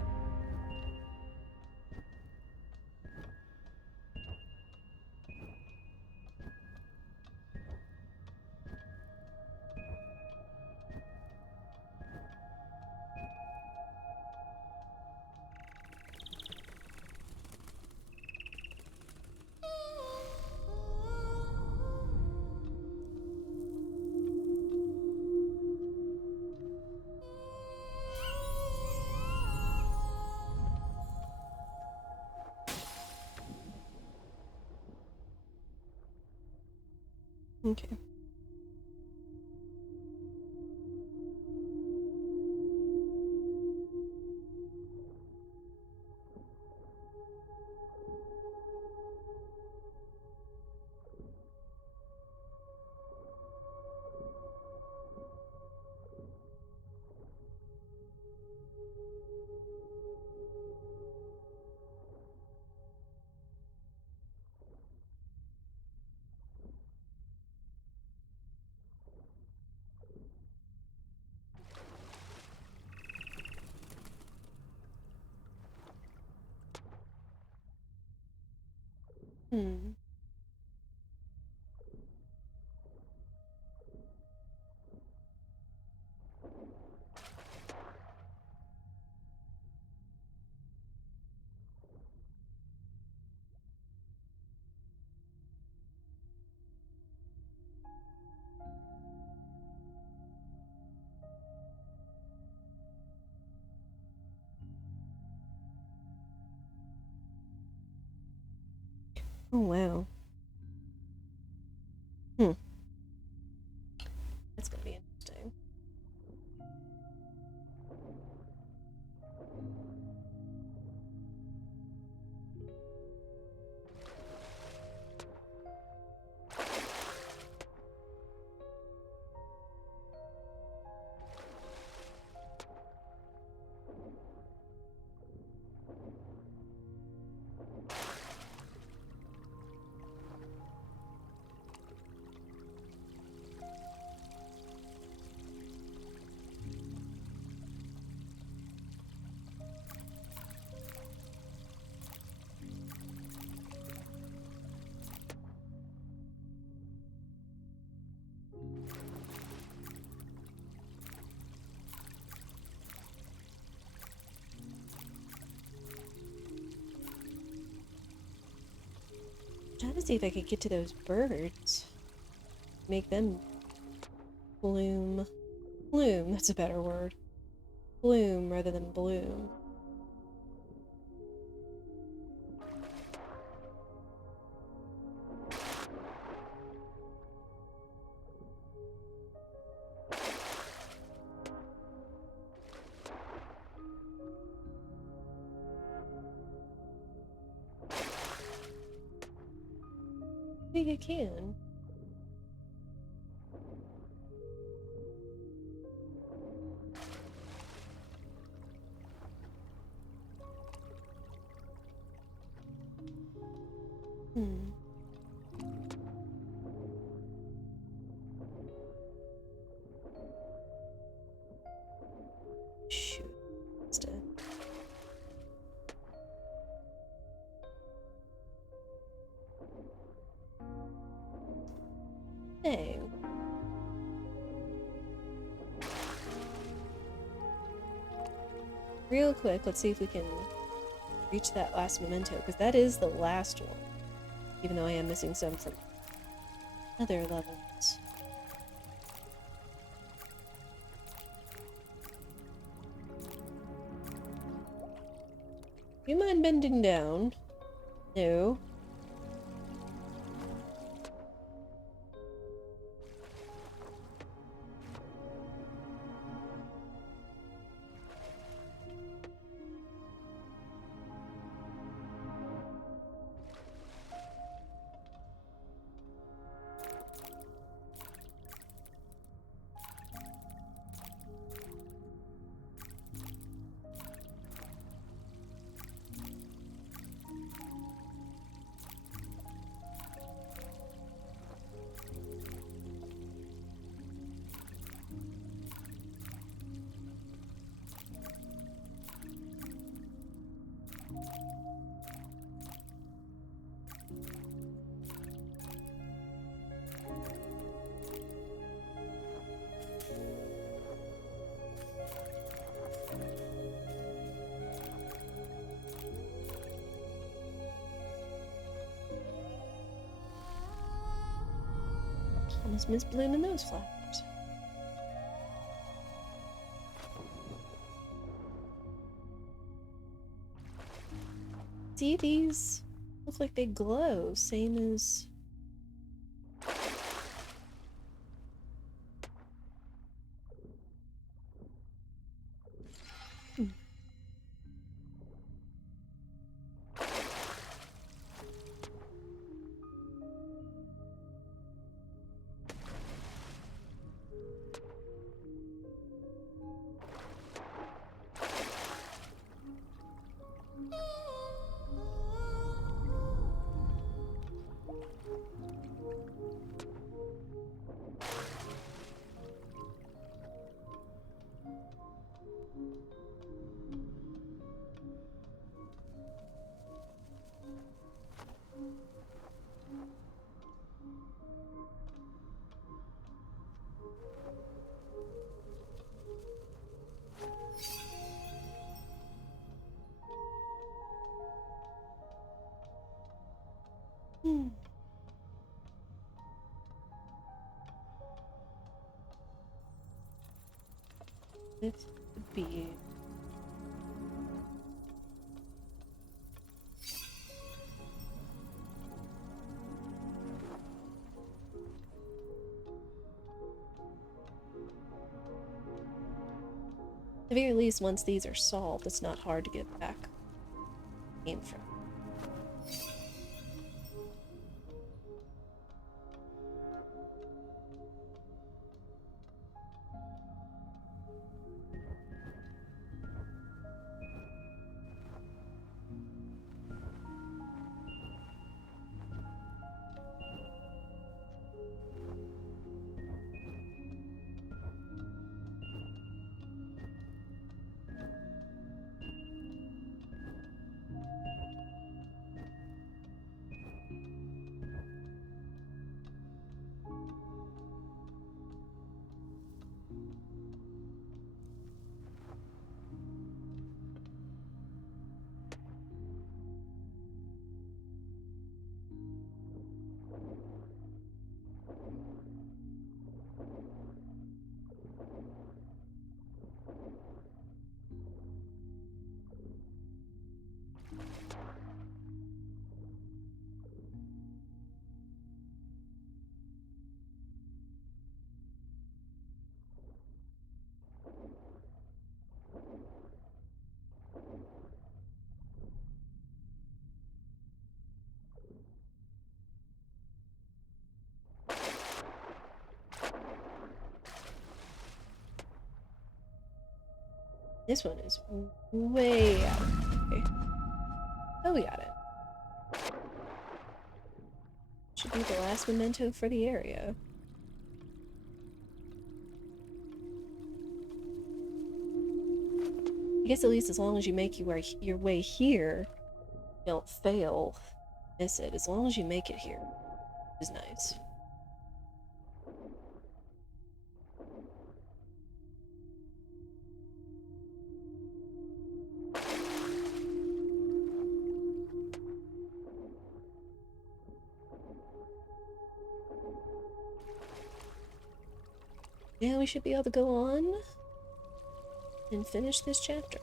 Okay. Hmm. Oh, wow. Hmm. That's gonna be interesting. Trying to see if I could get to those birds. Make them bloom. Bloom, that's a better word. Bloom rather than bloom. I think I can. Hmm. Shoot. It's dead. Dang. Real quick, let's see if we can reach that last memento, because that is the last one. Even though I am missing some from other levels. Do you mind bending down? No. Almost missed blooming those flowers. See, these look like they glow, same as... This could be... At the very least, once these are solved, it's not hard to get back came from. This one is way out of the way. Oh, we got it. Should be the last memento for the area. I guess at least as long as you make your way here, you don't fail, miss it. As long as you make it here, is nice. Yeah, we should be able to go on and finish this chapter.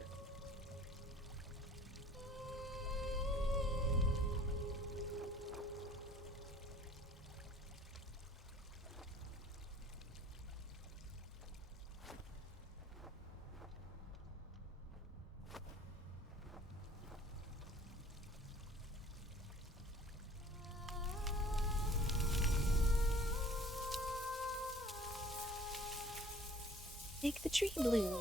Make the tree bloom.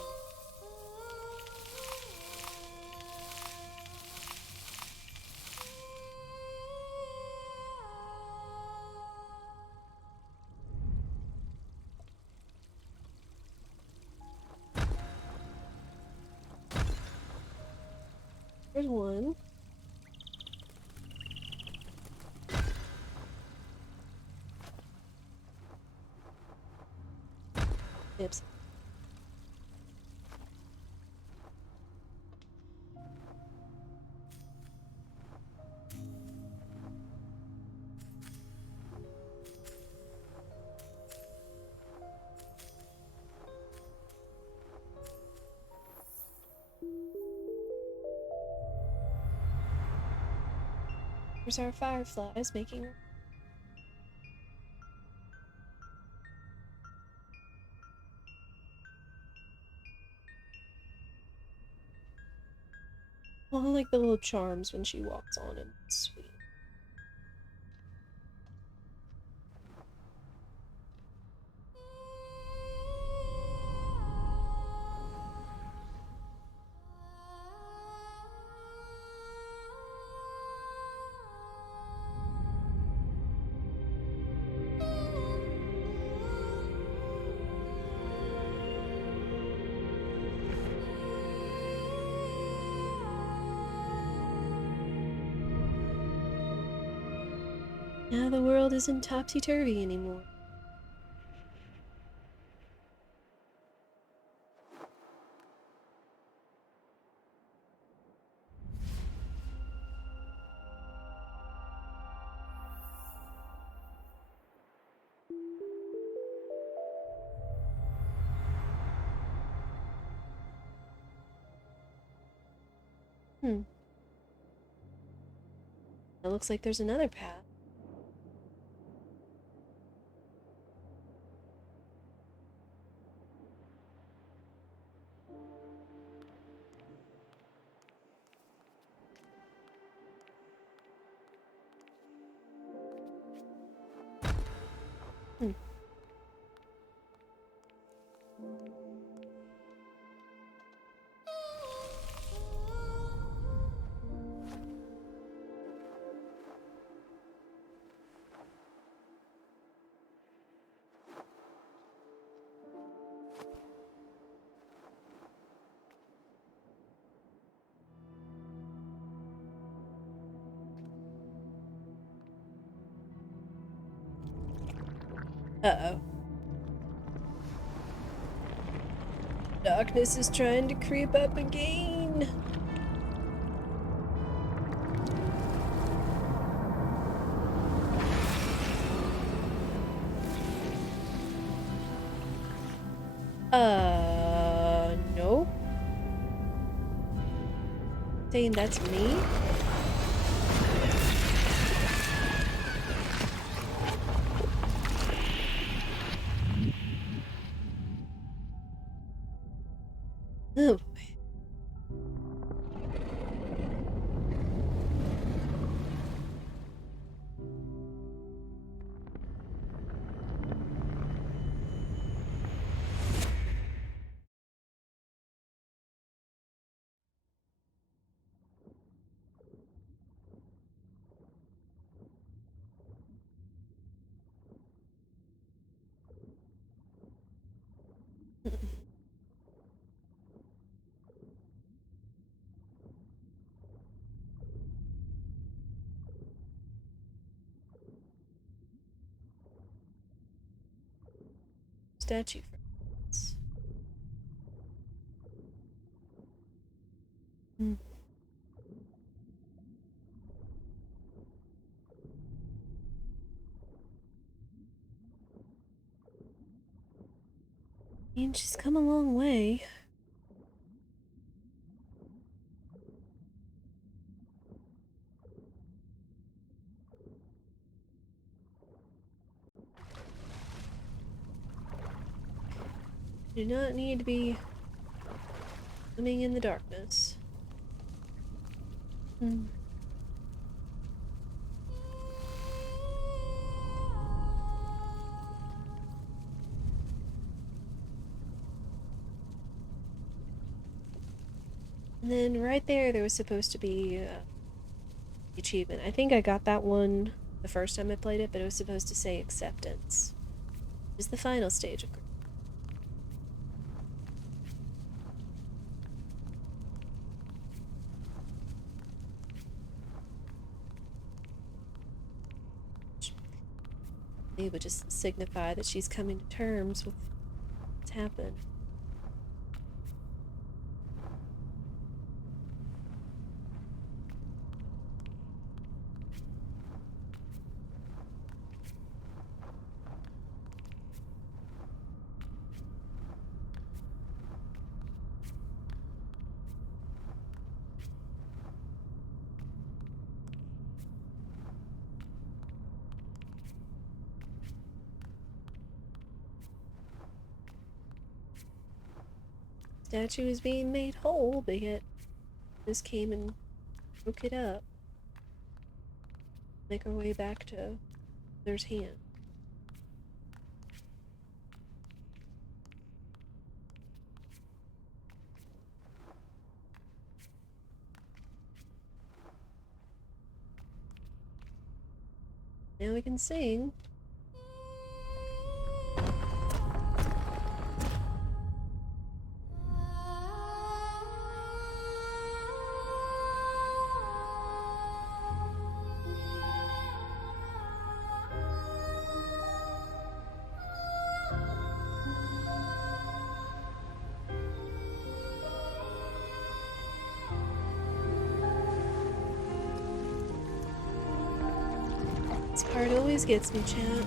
There's one. Oops. There's our fireflies making. Oh, I like the little charms when she walks on him. It's sweet. Now the world isn't topsy-turvy anymore. Hmm. It looks like there's another path. Hmm. Uh-oh. Darkness is trying to creep up again. No. Saying that's me? Oh. Statue friends. Hmm. mean, she's come a long way. Do not need to be swimming in the darkness. Hmm. And then right there was supposed to be the achievement. I think I got that one the first time I played it, but it was supposed to say acceptance. It's the final stage of GRIS. It would just signify that she's coming to terms with what's happened. Statue is being made whole, but yet this came and broke it up. Make our way back to Mother's hand. Now we can sing. This part always gets me, chat.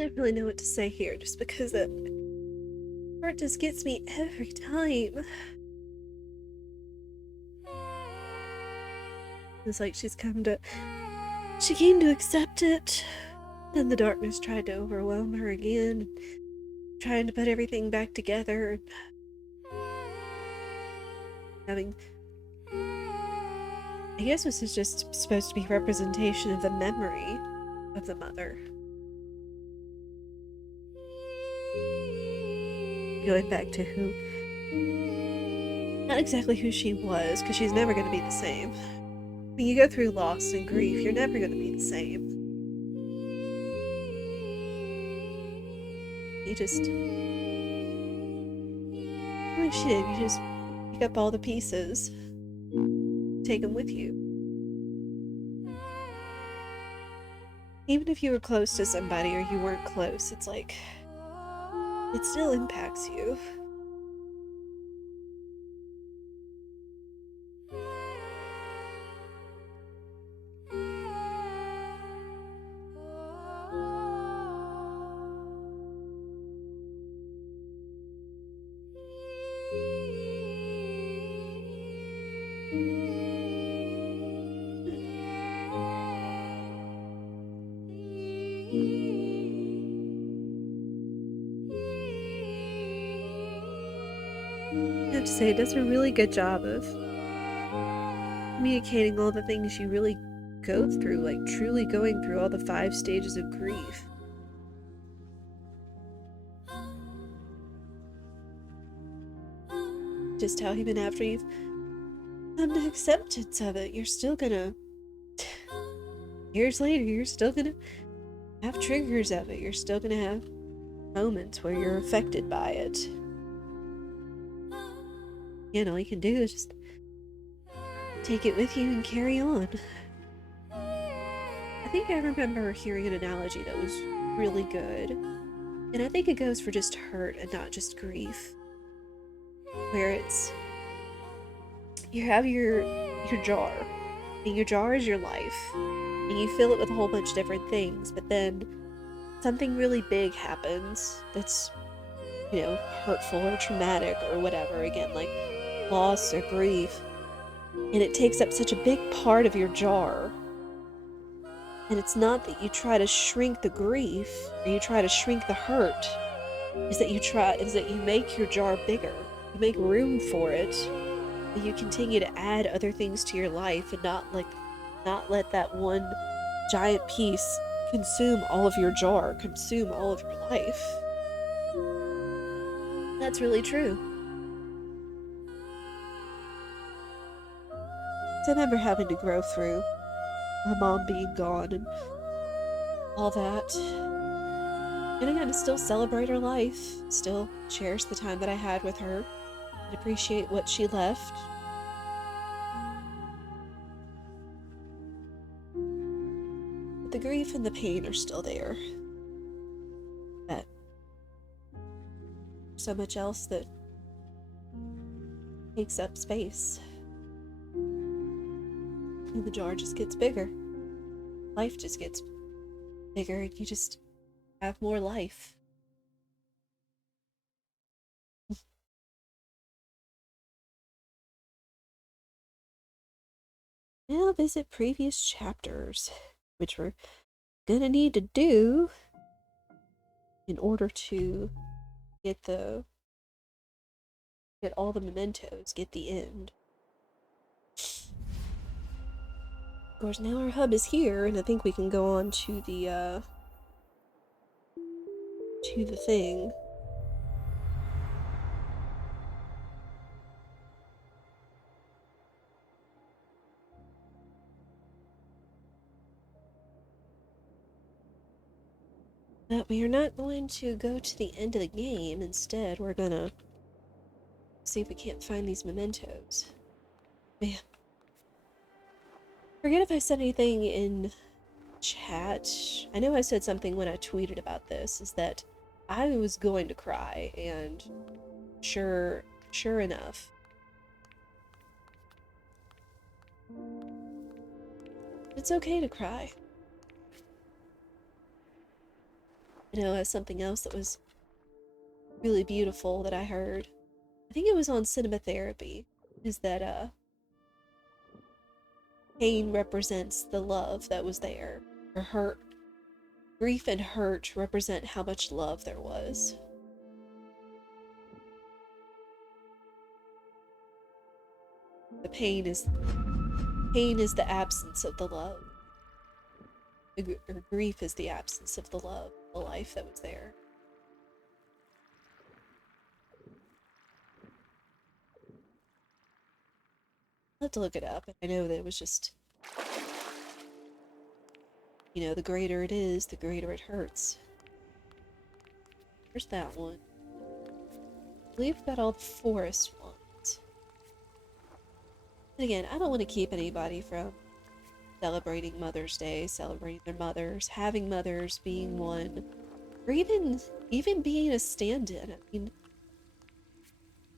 don't really know what to say here, just because that part just gets me every time. It's like she came to accept it. Then the darkness tried to overwhelm her again, trying to put everything back together. Having, I guess this is just supposed to be representation of the memory of the mother. Going back to not exactly who she was, because she's never going to be the same. When you go through loss and grief, you're never going to be the same. You just, like she did, you just pick up all the pieces, take them with you. Even if you were close to somebody or you weren't close, it's like, it still impacts you. I have to say, it does a really good job of communicating all the things you really go through, like truly going through all the 5 stages of grief. Just how even after you've come to acceptance of it, you're still gonna, years later, you're still gonna have triggers of it. You're still gonna have moments where you're affected by it. You know, all you can do is just take it with you and carry on. I think I remember hearing an analogy that was really good, and I think it goes for just hurt and not just grief, where it's, you have your jar, and your jar is your life, and you fill it with a whole bunch of different things, but then something really big happens that's, you know, hurtful or traumatic or whatever, again, like loss or grief, and it takes up such a big part of your jar. And it's not that you try to shrink the grief or you try to shrink the hurt, is that you make your jar bigger. You make room for it, and you continue to add other things to your life and not let that one giant piece consume all of your jar, consume all of your life. That's really true. So I remember having to grow through my mom being gone and all that. And I got to still celebrate her life, still cherish the time that I had with her, and appreciate what she left. But the grief and the pain are still there. But so much else that takes up space. And the jar just gets bigger. Life just gets bigger, and you just have more life. Now visit previous chapters, which we're gonna need to do in order to get all the mementos, get the end. Of course, now our hub is here, and I think we can go on to the thing. But we are not going to go to the end of the game. Instead, we're gonna see if we can't find these mementos. Man. Forget if I said anything in chat. I know I said something when I tweeted about this, is that I was going to cry, and sure enough. It's okay to cry. As something else that was really beautiful that I heard, I think it was on cinema therapy, is that pain represents the love that was there, or hurt. Grief and hurt represent how much love there was. The pain is the absence of the love. Or grief is the absence of the love, the life that was there. I'll have to look it up. I know that it was just, the greater it is, the greater it hurts. There's that one. I believe we've got all the forest ones. And again, I don't want to keep anybody from celebrating Mother's Day, celebrating their mothers, having mothers being one, or even being a stand-in. I mean,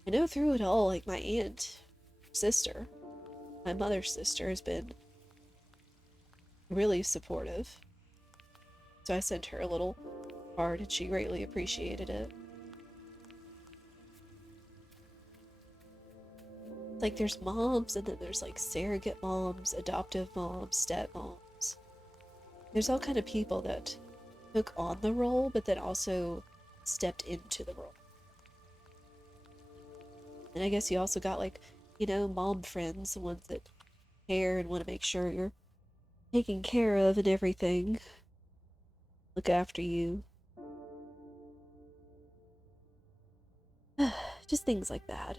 I know through it all, like my sister, my mother's sister, has been really supportive. So I sent her a little card and she greatly appreciated it. Like there's moms and then there's like surrogate moms, adoptive moms, stepmoms. There's all kind of people that took on the role but then also stepped into the role. And I guess you also got like, mom friends, the ones that care and want to make sure you're taken care of and everything. Look after you. Just things like that.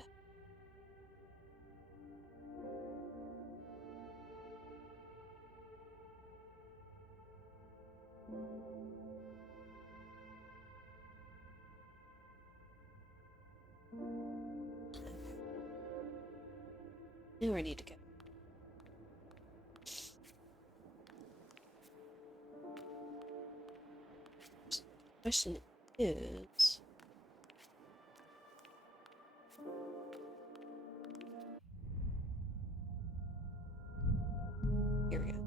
Now where I need to go. Question is, here we go.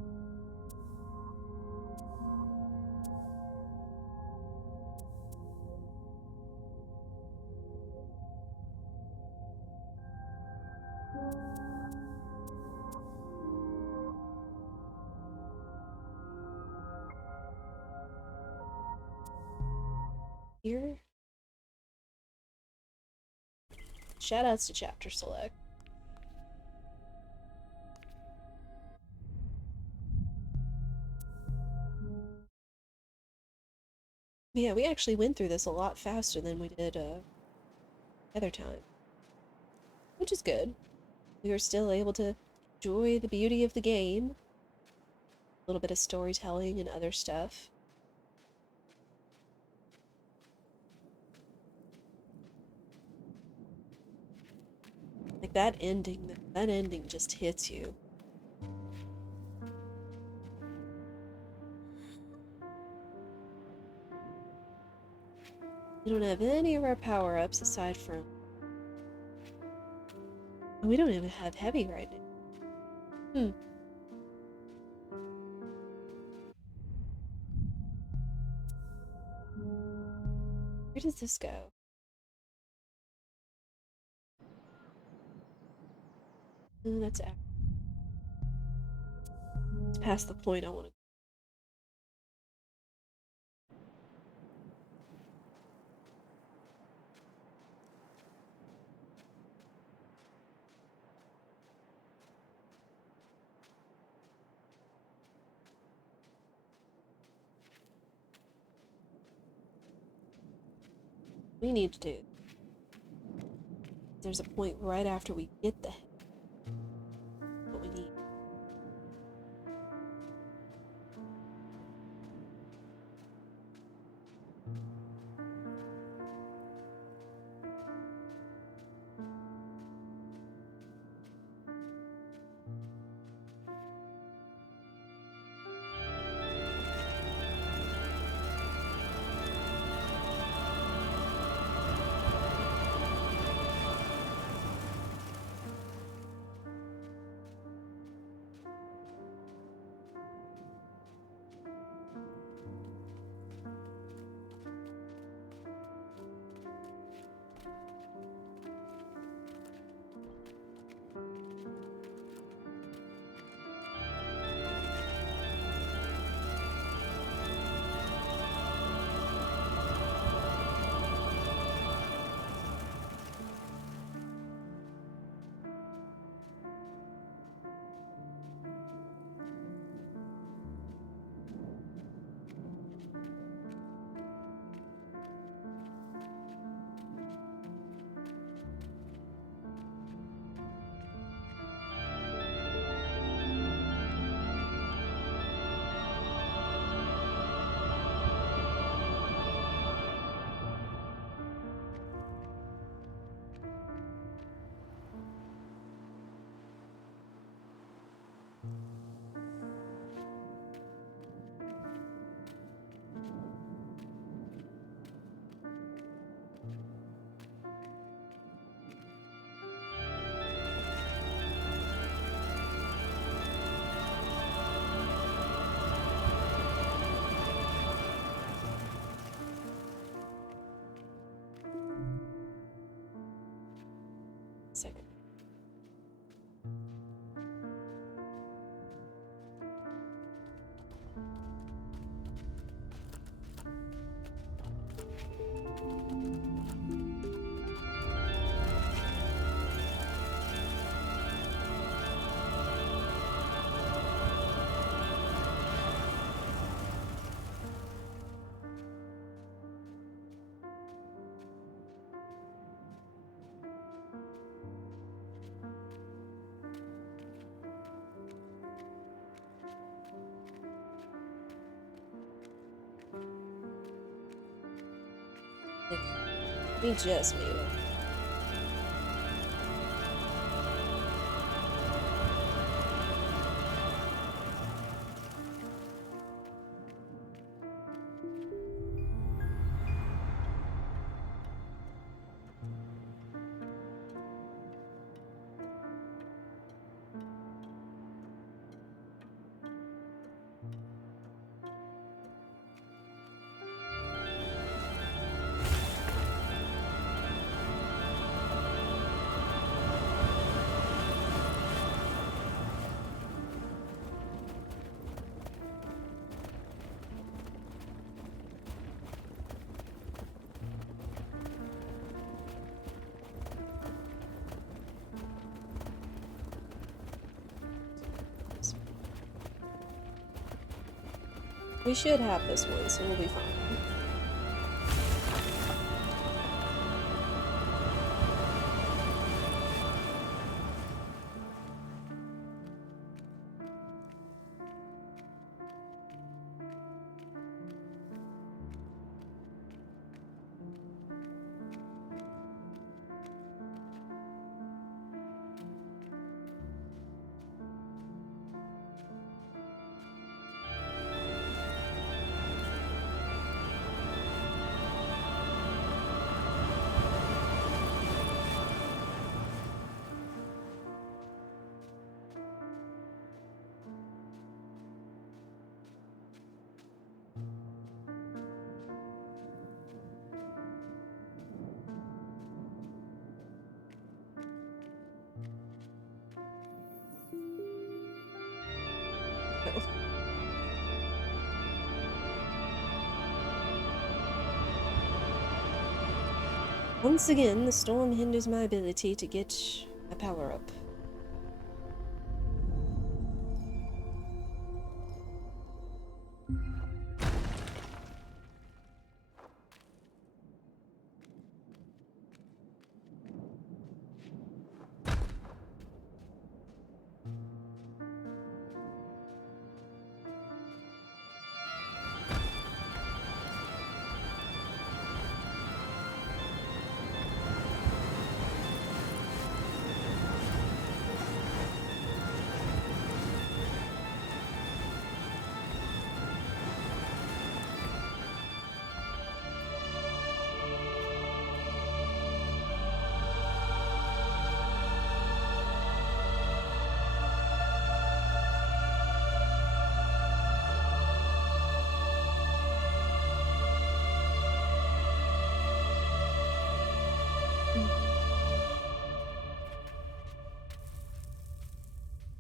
Here. Shoutouts to Chapter Select. Yeah, we actually went through this a lot faster than we did other time, which is good. We were still able to enjoy the beauty of the game, a little bit of storytelling and other stuff. Like that ending just hits you. We don't have any of our power-ups aside from... We don't even have heavy right now. Where does this go? Oh, that's past the point I want to... We need to do. There's a point right after we get the what we need. Second. Okay. We just made it. We should have this one, so we'll be fine. Once again, the storm hinders my ability to get a power up.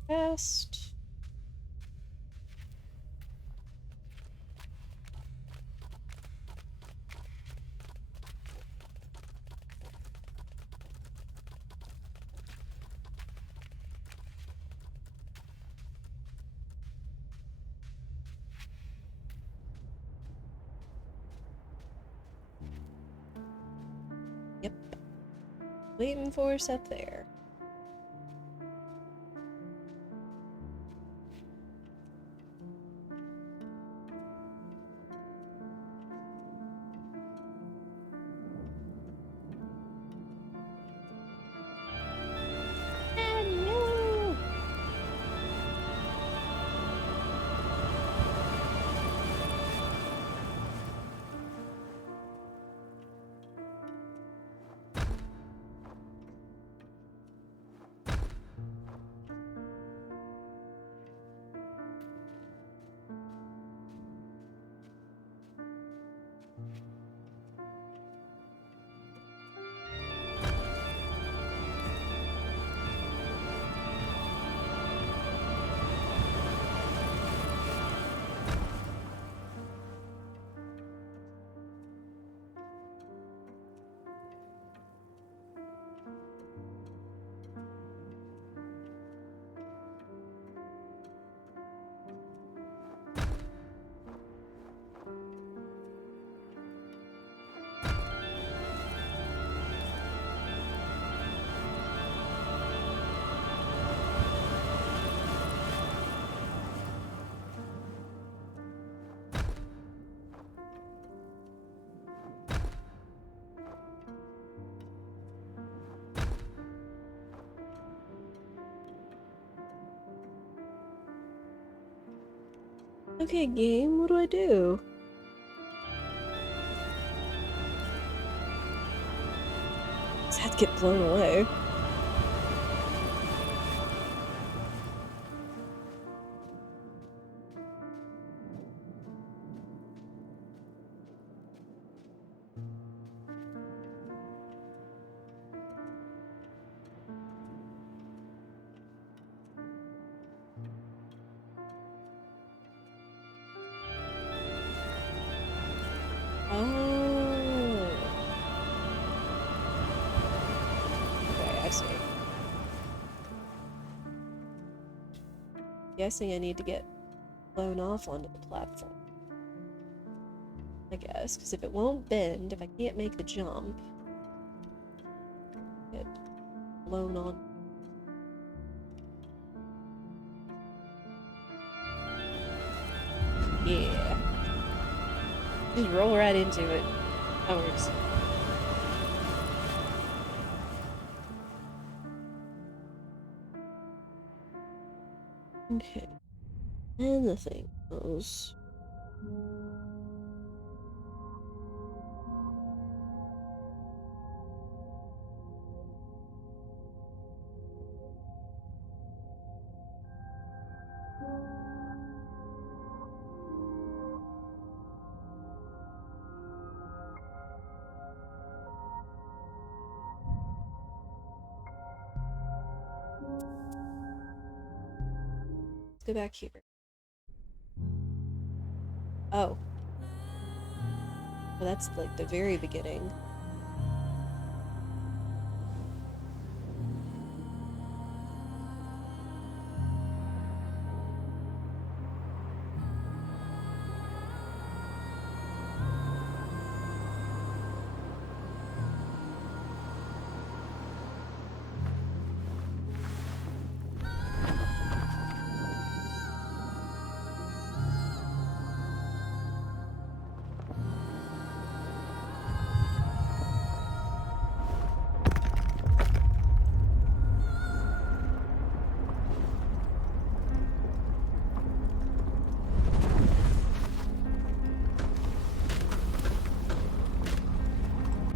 Fast. Yep. Waiting for us up there. Hello. Okay, game, what do I do? Just have to get blown away. Oh. Okay, I see. Guessing I need to get blown off onto the platform. I guess, because if it won't bend, if I can't make the jump, get blown on. Yeah. Just roll right into it. That works. Okay. And the thing goes. Let's go back here. Oh. Well, that's like the very beginning.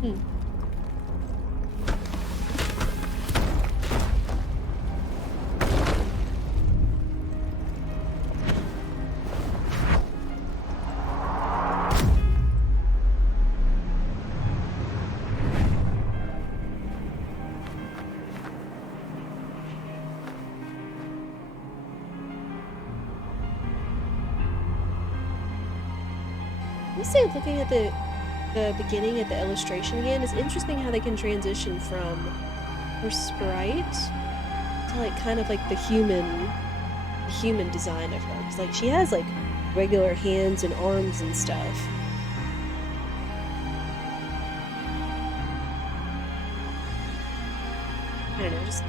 Hmm. I say looking at the beginning at the illustration again, it's interesting how they can transition from her sprite to like kind of like the human design of her. Cause like she has like regular hands and arms and stuff. I don't know, just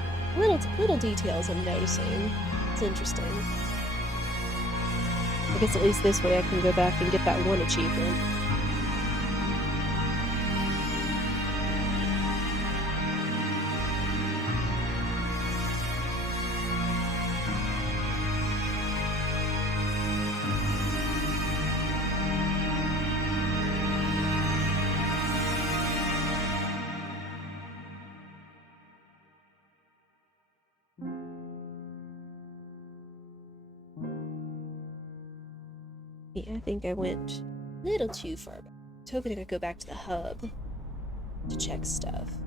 little details I'm noticing. It's interesting. I guess at least this way I can go back and get that one achievement. Yeah, I think I went a little too far back. I was hoping I could go back to the hub to check stuff.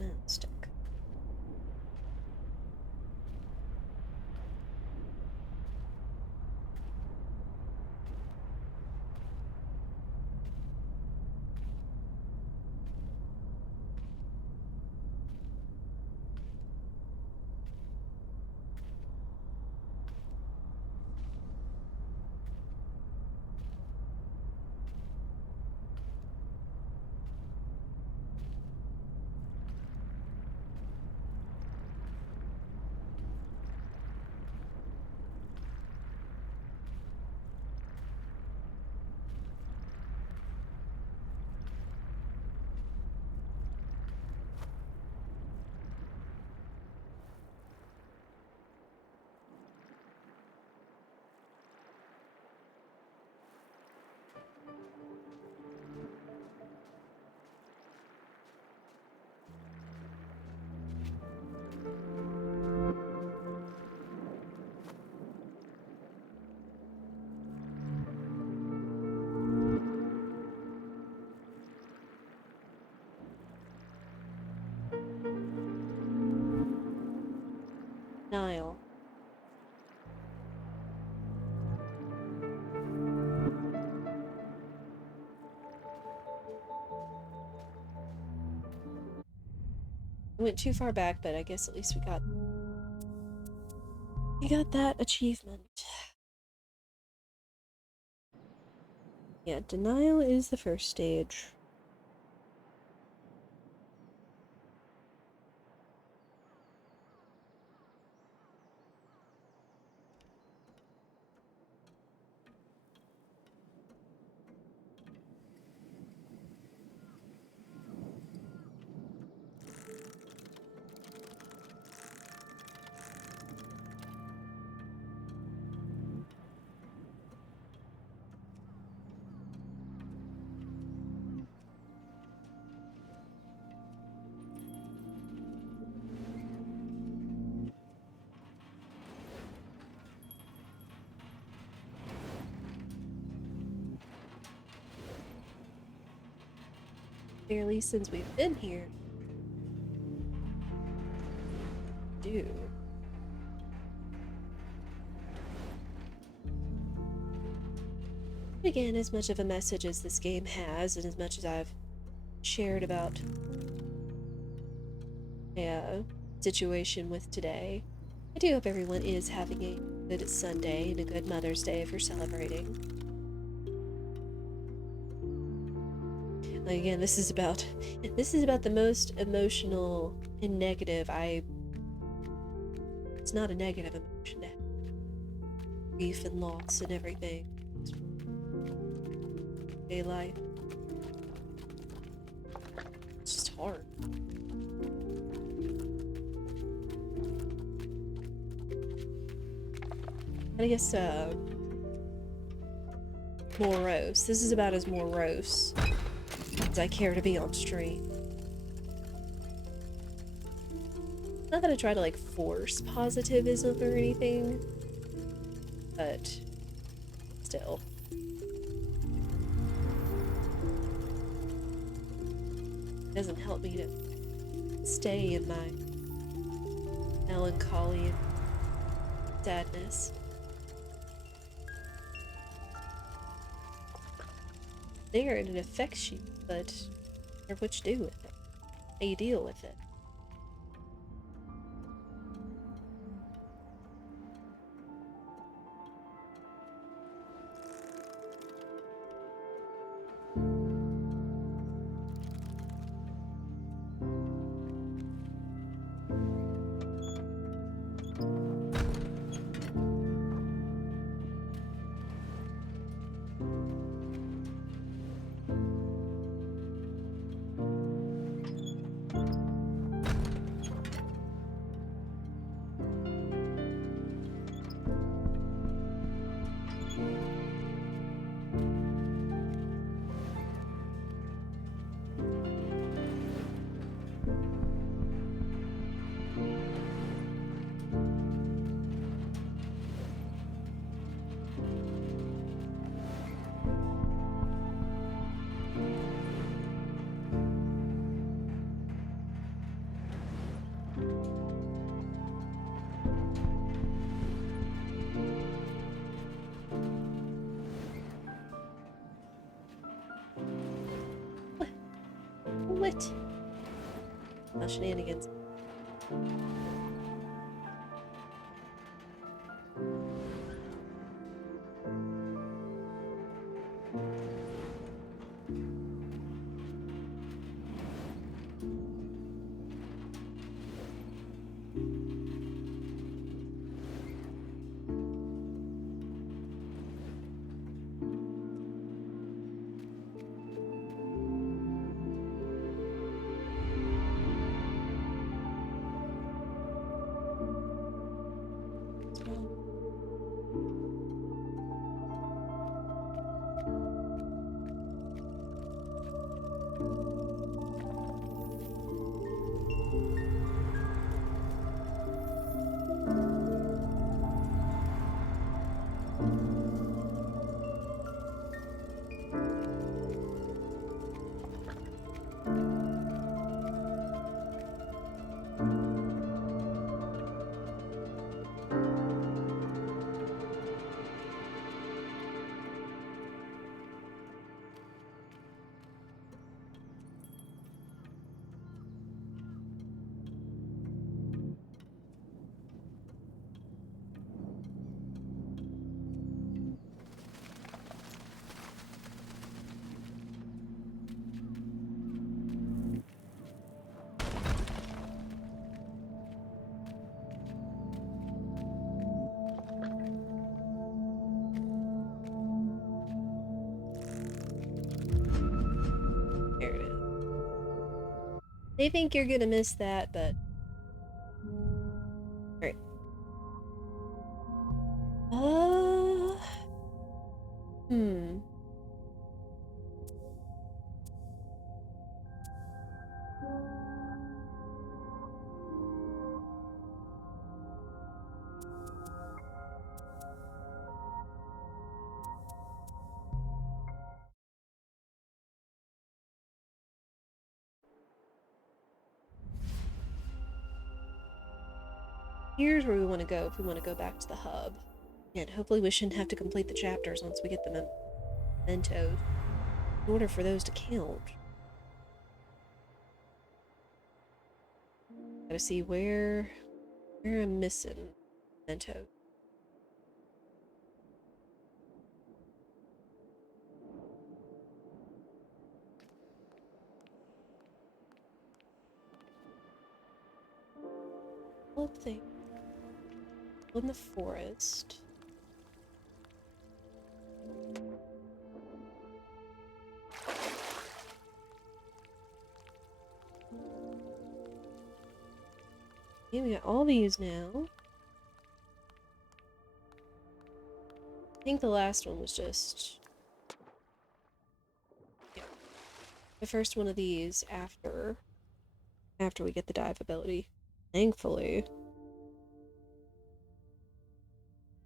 Oh, I'm stuck. Nile. We went too far back, but I guess at least we got that achievement. Yeah, denial is the first stage. Barely since we've been here. Dude. Again, as much of a message as this game has, and as much as I've shared about a situation with today, I do hope everyone is having a good Sunday and a good Mother's Day if you're celebrating. Again, this is about the most emotional and negative it's not a negative emotion. Grief and loss and everything. Day life. It's just hard. I guess morose. This is about as morose as I care to be on stream. Not that I try to like force positivism or anything, but still. It doesn't help me to stay in my melancholy and sadness. There and it affects you, but or what you do with it, how you deal with it. What? Oh, shenanigans. They think you're gonna miss that, but... Alright. Hmm. Here's where we want to go if we want to go back to the hub. And hopefully we shouldn't have to complete the chapters once we get the mementos in order for those to count. Gotta see where I'm missing mementos. Up there. In the forest. Okay, we got all these now. I think the last one was just... yeah. The first one of these after we get the dive ability. Thankfully.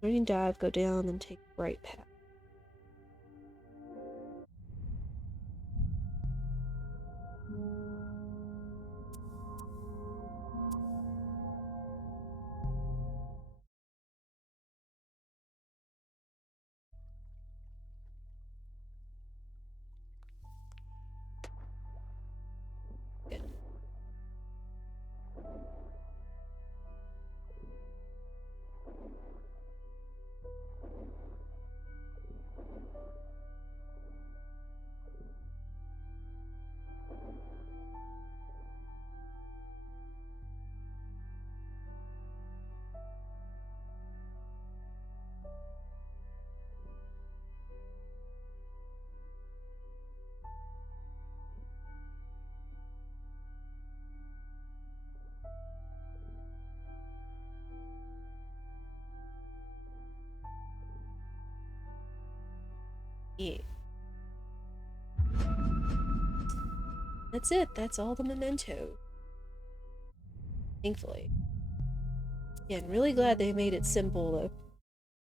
Learning dive, go down, then take the right path. Good. Yeah. That's it. That's all the mementos. Thankfully. Yeah, I'm really glad they made it simple to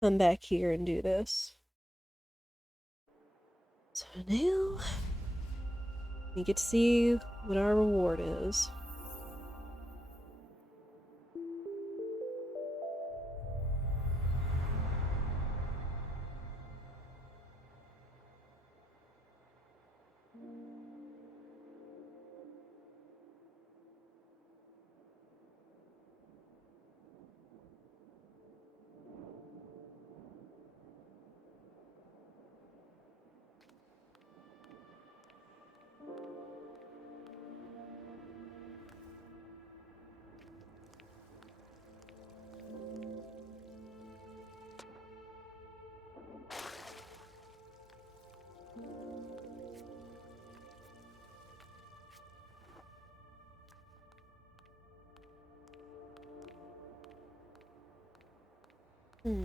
come back here and do this. So now we get to see what our reward is. Hmm.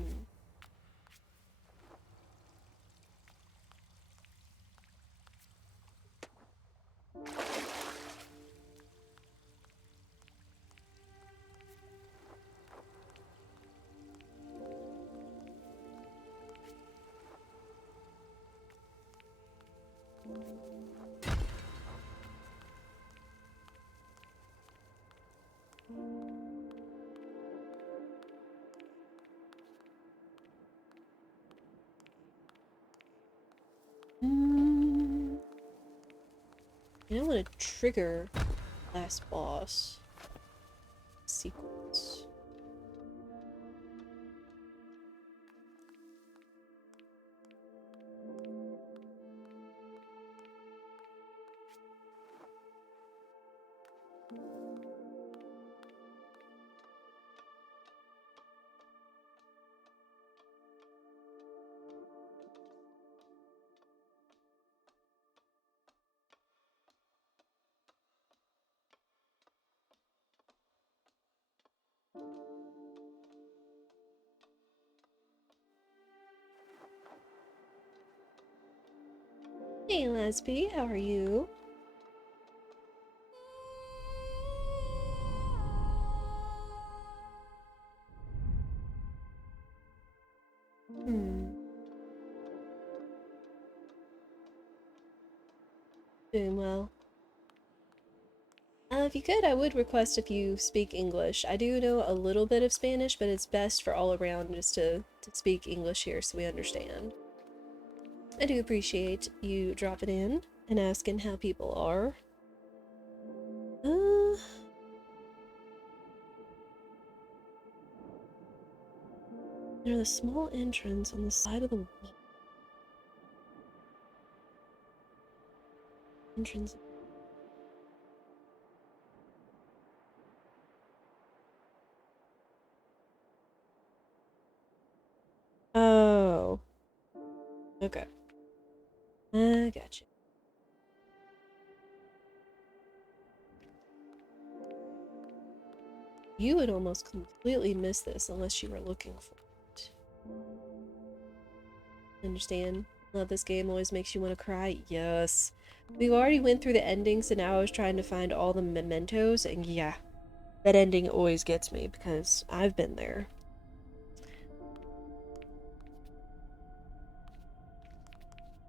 Mm. I want to trigger last boss sequence. Hey, Lesby, how are you? Hmm. Doing well. If you could, I would request if you speak English. I do know a little bit of Spanish, but it's best for all around just to speak English here so we understand. I do appreciate you dropping in and asking how people are. Uh, there's a small entrance on the side of the wall. Entrance. Oh, okay. I gotcha. You would almost completely miss this unless you were looking for it. Understand? Love this game always makes you want to cry. Yes. We already went through the ending, so now I was trying to find all the mementos, and yeah, that ending always gets me because I've been there.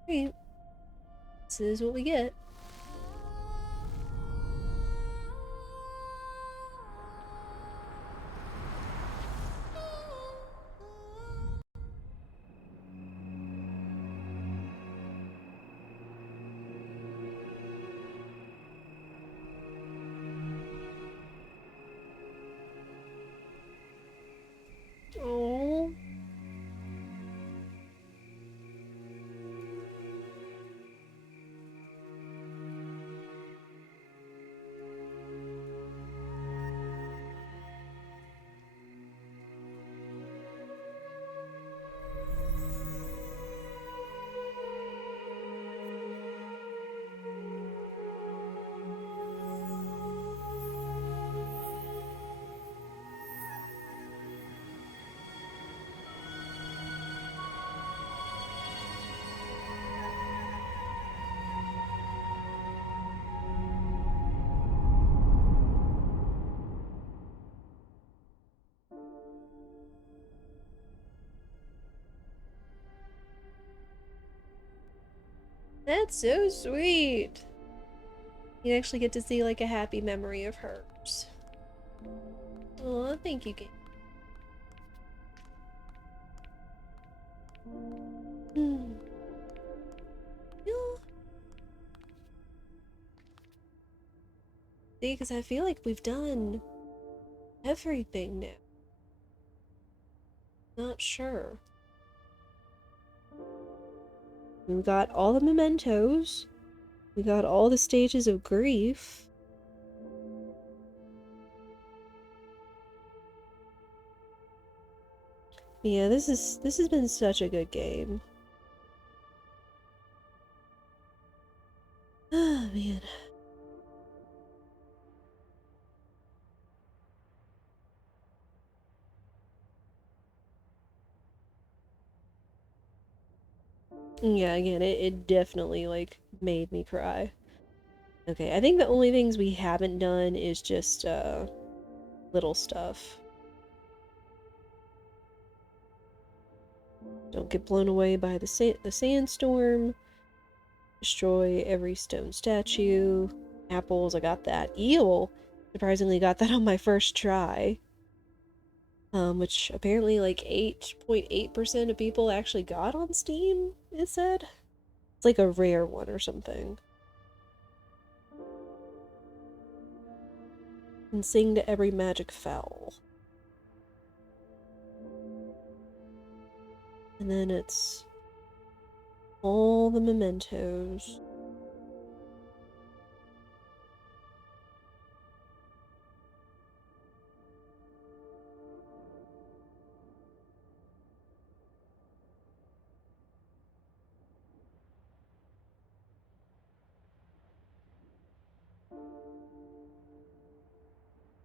Alright, this is what we get. Oh, that's so sweet. You actually get to see like a happy memory of hers. Oh, thank you, game. Hmm. Yeah. See, because I feel like we've done everything now. Not sure. We got all the mementos. We got all the stages of grief. Yeah, this has been such a good game. Ah, man. Yeah, again, it definitely like made me cry. Okay, I think the only things we haven't done is just little stuff. Don't get blown away by the sandstorm. Destroy every stone statue. Apples, I got that. Eel, surprisingly got that on my first try. Which apparently like 8.8% of people actually got on Steam, it said. It's like a rare one or something. And sing to every magic fowl. And then it's all the mementos.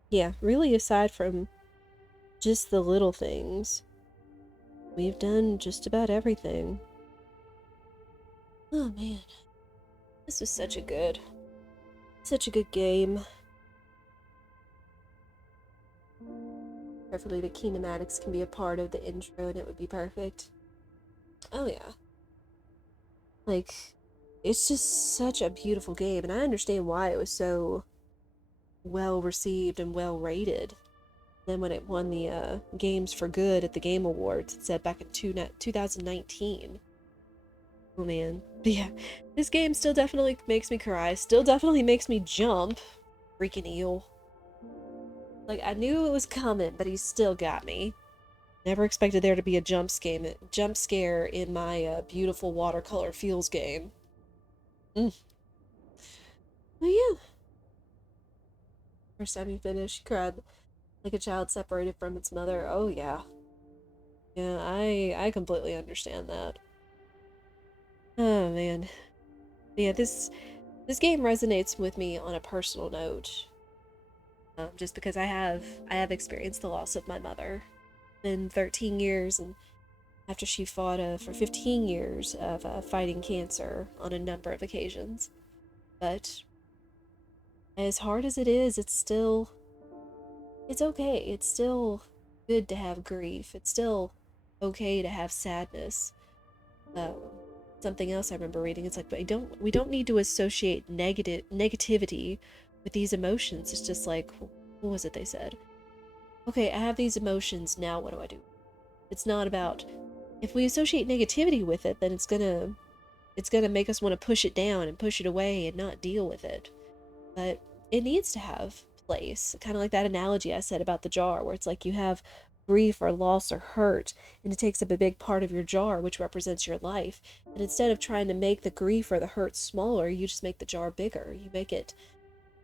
Yeah, really aside from just the little things, we've done just about everything. Oh man. This was such a good game. Preferably the kinematics can be a part of the intro and it would be perfect. Oh yeah. Like, it's just such a beautiful game, and I understand why it was so well received and well rated. Then when it won the Games for Good at the Game Awards, it said back in 2019. Oh man. But yeah, this game still definitely makes me cry, still definitely makes me jump. Freaking eel. Like, I knew it was coming, but he still got me. Never expected there to be a jump scare in my beautiful watercolor feels game. Mm. But yeah, first time you finish, you cried like a child separated from its mother. Oh yeah. Yeah, I completely understand that. Oh man. Yeah, this game resonates with me on a personal note. Just because I have experienced the loss of my mother. Been 13 years, and after she fought for 15 years of fighting cancer on a number of occasions. But as hard as it is, it's okay. It's still good to have grief. It's still okay to have sadness. Um, Something else I remember reading, it's like we don't need to associate negativity with these emotions. It's just like, what was it they said? Okay, I have these emotions, now what do I do? It's not about, if we associate negativity with it, then it's gonna make us want to push it down and push it away and not deal with it. But it needs to have place. Kind of like that analogy I said about the jar, where it's like you have grief or loss or hurt, and it takes up a big part of your jar, which represents your life. And instead of trying to make the grief or the hurt smaller, you just make the jar bigger. You make it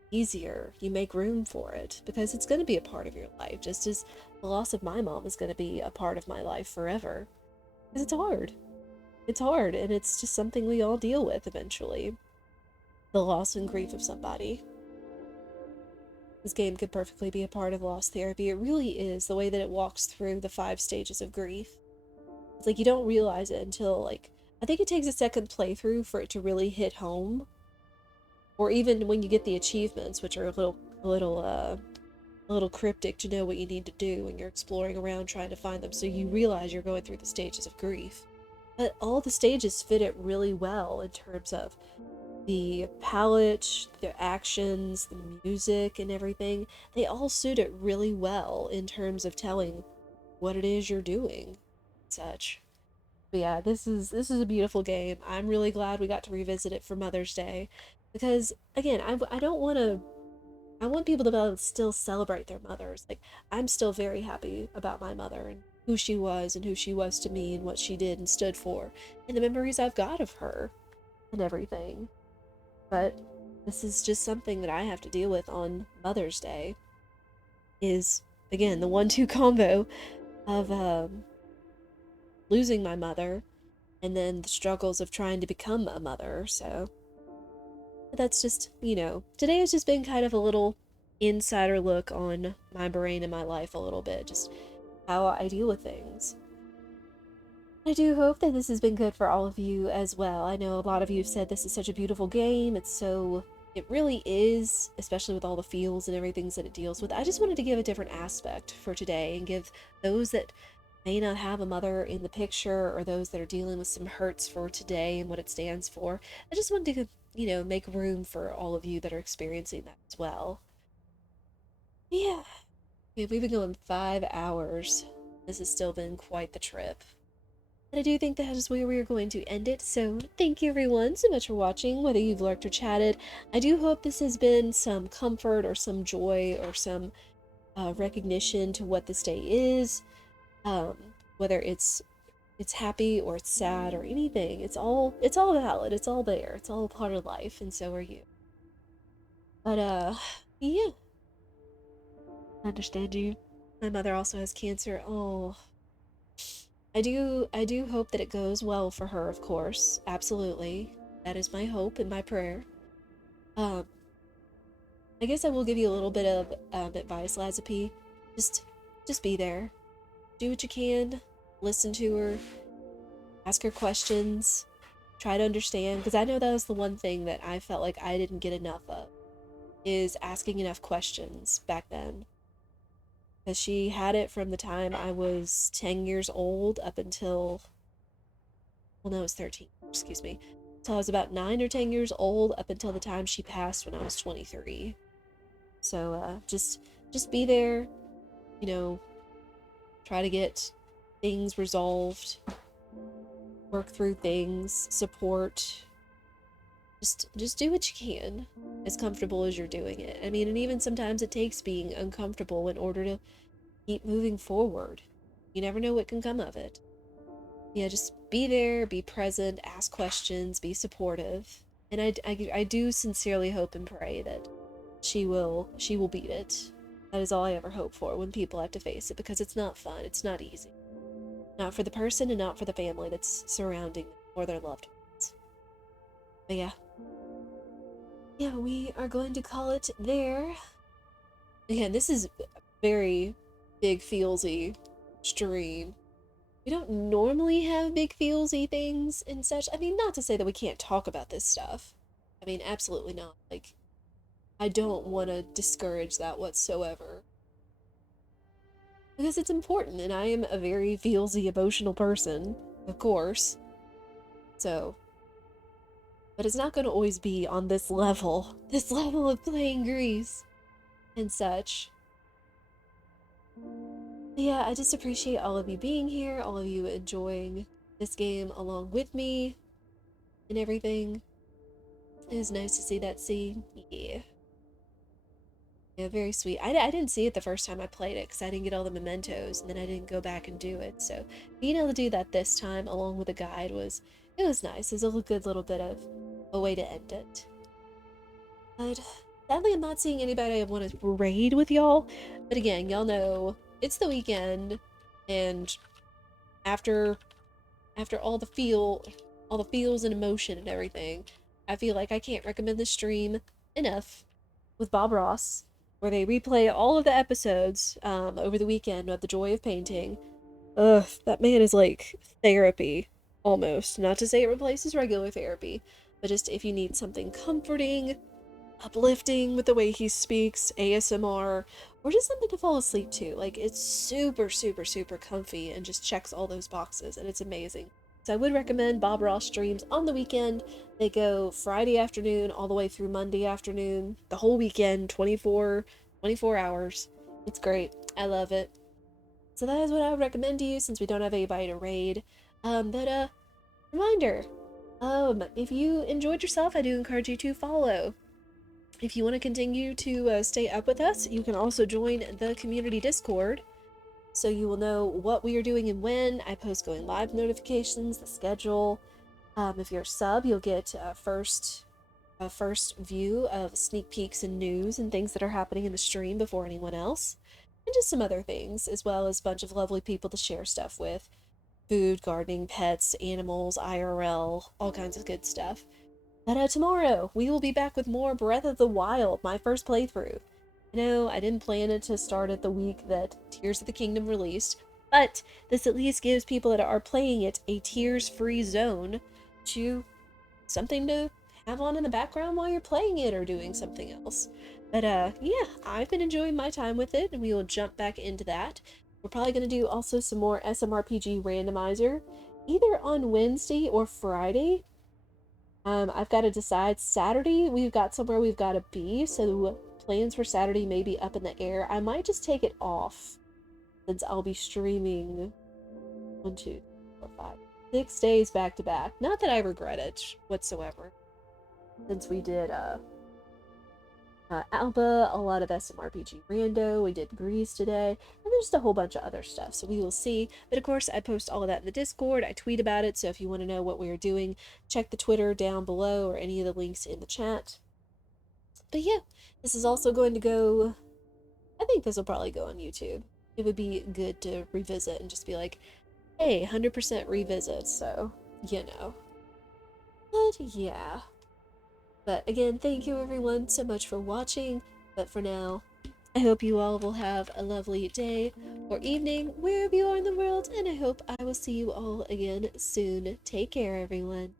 easier. You make room for it because it's going to be a part of your life, just as the loss of my mom is going to be a part of my life forever. Because it's hard. It's hard, and it's just something we all deal with eventually. The loss and grief of somebody. This game could perfectly be a part of loss therapy. It really is, the way that it walks through the 5 stages of grief. It's like you don't realize it until, like, I think it takes a second playthrough for it to really hit home. Or even when you get the achievements, which are a little cryptic to know what you need to do when you're exploring around trying to find them, so you realize you're going through the stages of grief. But all the stages fit it really well in terms of the palette, the actions, the music, and everything. They all suit it really well in terms of telling what it is you're doing, such. But yeah, this is a beautiful game. I'm really glad we got to revisit it for Mother's Day, because again, I don't want to. I want people to be able to still celebrate their mothers. Like, I'm still very happy about my mother and who she was and who she was to me and what she did and stood for, and the memories I've got of her and everything. But this is just something that I have to deal with on Mother's Day, is, again, the 1-2 combo of losing my mother and then the struggles of trying to become a mother. So that's just, today has just been kind of a little insider look on my brain and my life a little bit, just how I deal with things. I do hope that this has been good for all of you as well. I know a lot of you have said this is such a beautiful game. It really is, especially with all the feels and everything that it deals with. I just wanted to give a different aspect for today and give those that may not have a mother in the picture, or those that are dealing with some hurts for today and what it stands for. I just wanted to, make room for all of you that are experiencing that as well. Yeah. We've been going 5 hours. This has still been quite the trip. And I do think that is where we are going to end it. So thank you everyone so much for watching, whether you've lurked or chatted. I do hope this has been some comfort or some joy or some recognition to what this day is. Um, Whether it's happy or it's sad or anything, it's all valid. It's all there. It's all part of life, and so are you. But yeah, I understand you. My mother also has cancer. Oh, I do hope that it goes well for her, of course. Absolutely. That is my hope and my prayer. Um, I guess I will give you a little bit of advice, Lazapi. Just just be there. Do what you can. Listen to her. Ask her questions. try to understand, because I know that was the one thing that I felt like I didn't get enough of, is asking enough questions back then. Because she had it from the time I was 10 years old up until, well, no, I was 13, excuse me. So I was about 9 or 10 years old up until the time she passed when I was 23. So just be there, you know, try to get things resolved, work through things, support. Just do what you can, as comfortable as you're doing it. I mean, and even sometimes it takes being uncomfortable in order to keep moving forward. You never know what can come of it. Yeah, just be there, be present, ask questions, be supportive. And I do sincerely hope and pray that she will beat it. That is all I ever hope for when people have to face it, because it's not fun, it's not easy. Not for the person and not for the family that's surrounding them or their loved ones. But yeah. Yeah, we are going to call it there. Again, this is very big feelsy stream. We don't normally have big feelsy things and such. I mean, not to say that we can't talk about this stuff. I mean, absolutely not. Like, I don't want to discourage that whatsoever. Because it's important, and I am a very feelsy, emotional person, of course. So, but it's not going to always be on this level of playing GRIS and such. But yeah, I just appreciate all of you being here, all of you enjoying this game along with me and everything. It was nice to see that scene. Yeah. Yeah, very sweet. I didn't see it the first time I played it because I didn't get all the mementos, and then I didn't go back and do it. So being able to do that this time along with a guide was nice. It was a good little bit of a way to end it. But sadly, I'm not seeing anybody I want to raid with y'all. But again, y'all know it's the weekend, and after all the feels and emotion and everything, I feel like I can't recommend this stream enough with Bob Ross, where they replay all of the episodes over the weekend of The Joy of Painting. Ugh, that man is like therapy, almost. Not to say it replaces regular therapy, but just if you need something comforting, uplifting with the way he speaks, ASMR, or just something to fall asleep to. Like, it's super, super, super comfy and just checks all those boxes, and it's amazing. So I would recommend Bob Ross streams on the weekend. They go Friday afternoon all the way through Monday afternoon, the whole weekend, 24 hours. It's great. I love it. So that is what I would recommend to you since we don't have anybody to raid. But reminder, if you enjoyed yourself, I do encourage you to follow. If you want to continue to stay up with us, you can also join the community Discord, so you will know what we are doing and when. I post going live notifications, the schedule. If you're a sub, you'll get a first view of sneak peeks and news and things that are happening in the stream before anyone else, and just some other things, as well as a bunch of lovely people to share stuff with. Food, gardening, pets, animals, IRL, all kinds of good stuff. But tomorrow, we will be back with more Breath of the Wild, my first playthrough. I know I didn't plan it to start at the week that Tears of the Kingdom released, but this at least gives people that are playing it a tears-free zone to something to have on in the background while you're playing it or doing something else. But yeah, I've been enjoying my time with it, and we will jump back into that. We're probably going to do also some more SMRPG randomizer, either on Wednesday or Friday. I've got to decide. Saturday, we've got somewhere we've got to be, so plans for Saturday may be up in the air. I might just take it off, since I'll be streaming 1, 2, 4, 5, 6 days back to back. Not that I regret it whatsoever, since we did Alba, a lot of SMRPG Rando, we did GRIS today, and there's just a whole bunch of other stuff, so we will see. But of course, I post all of that in the Discord, I tweet about it, so if you want to know what we are doing, check the Twitter down below or any of the links in the chat. But yeah, this is also going to go, I think this will probably go on YouTube. It would be good to revisit and just be like, hey, 100% revisit, so, you know. But yeah. But again, thank you everyone so much for watching. But for now, I hope you all will have a lovely day or evening wherever you are in the world, and I hope I will see you all again soon. Take care, everyone.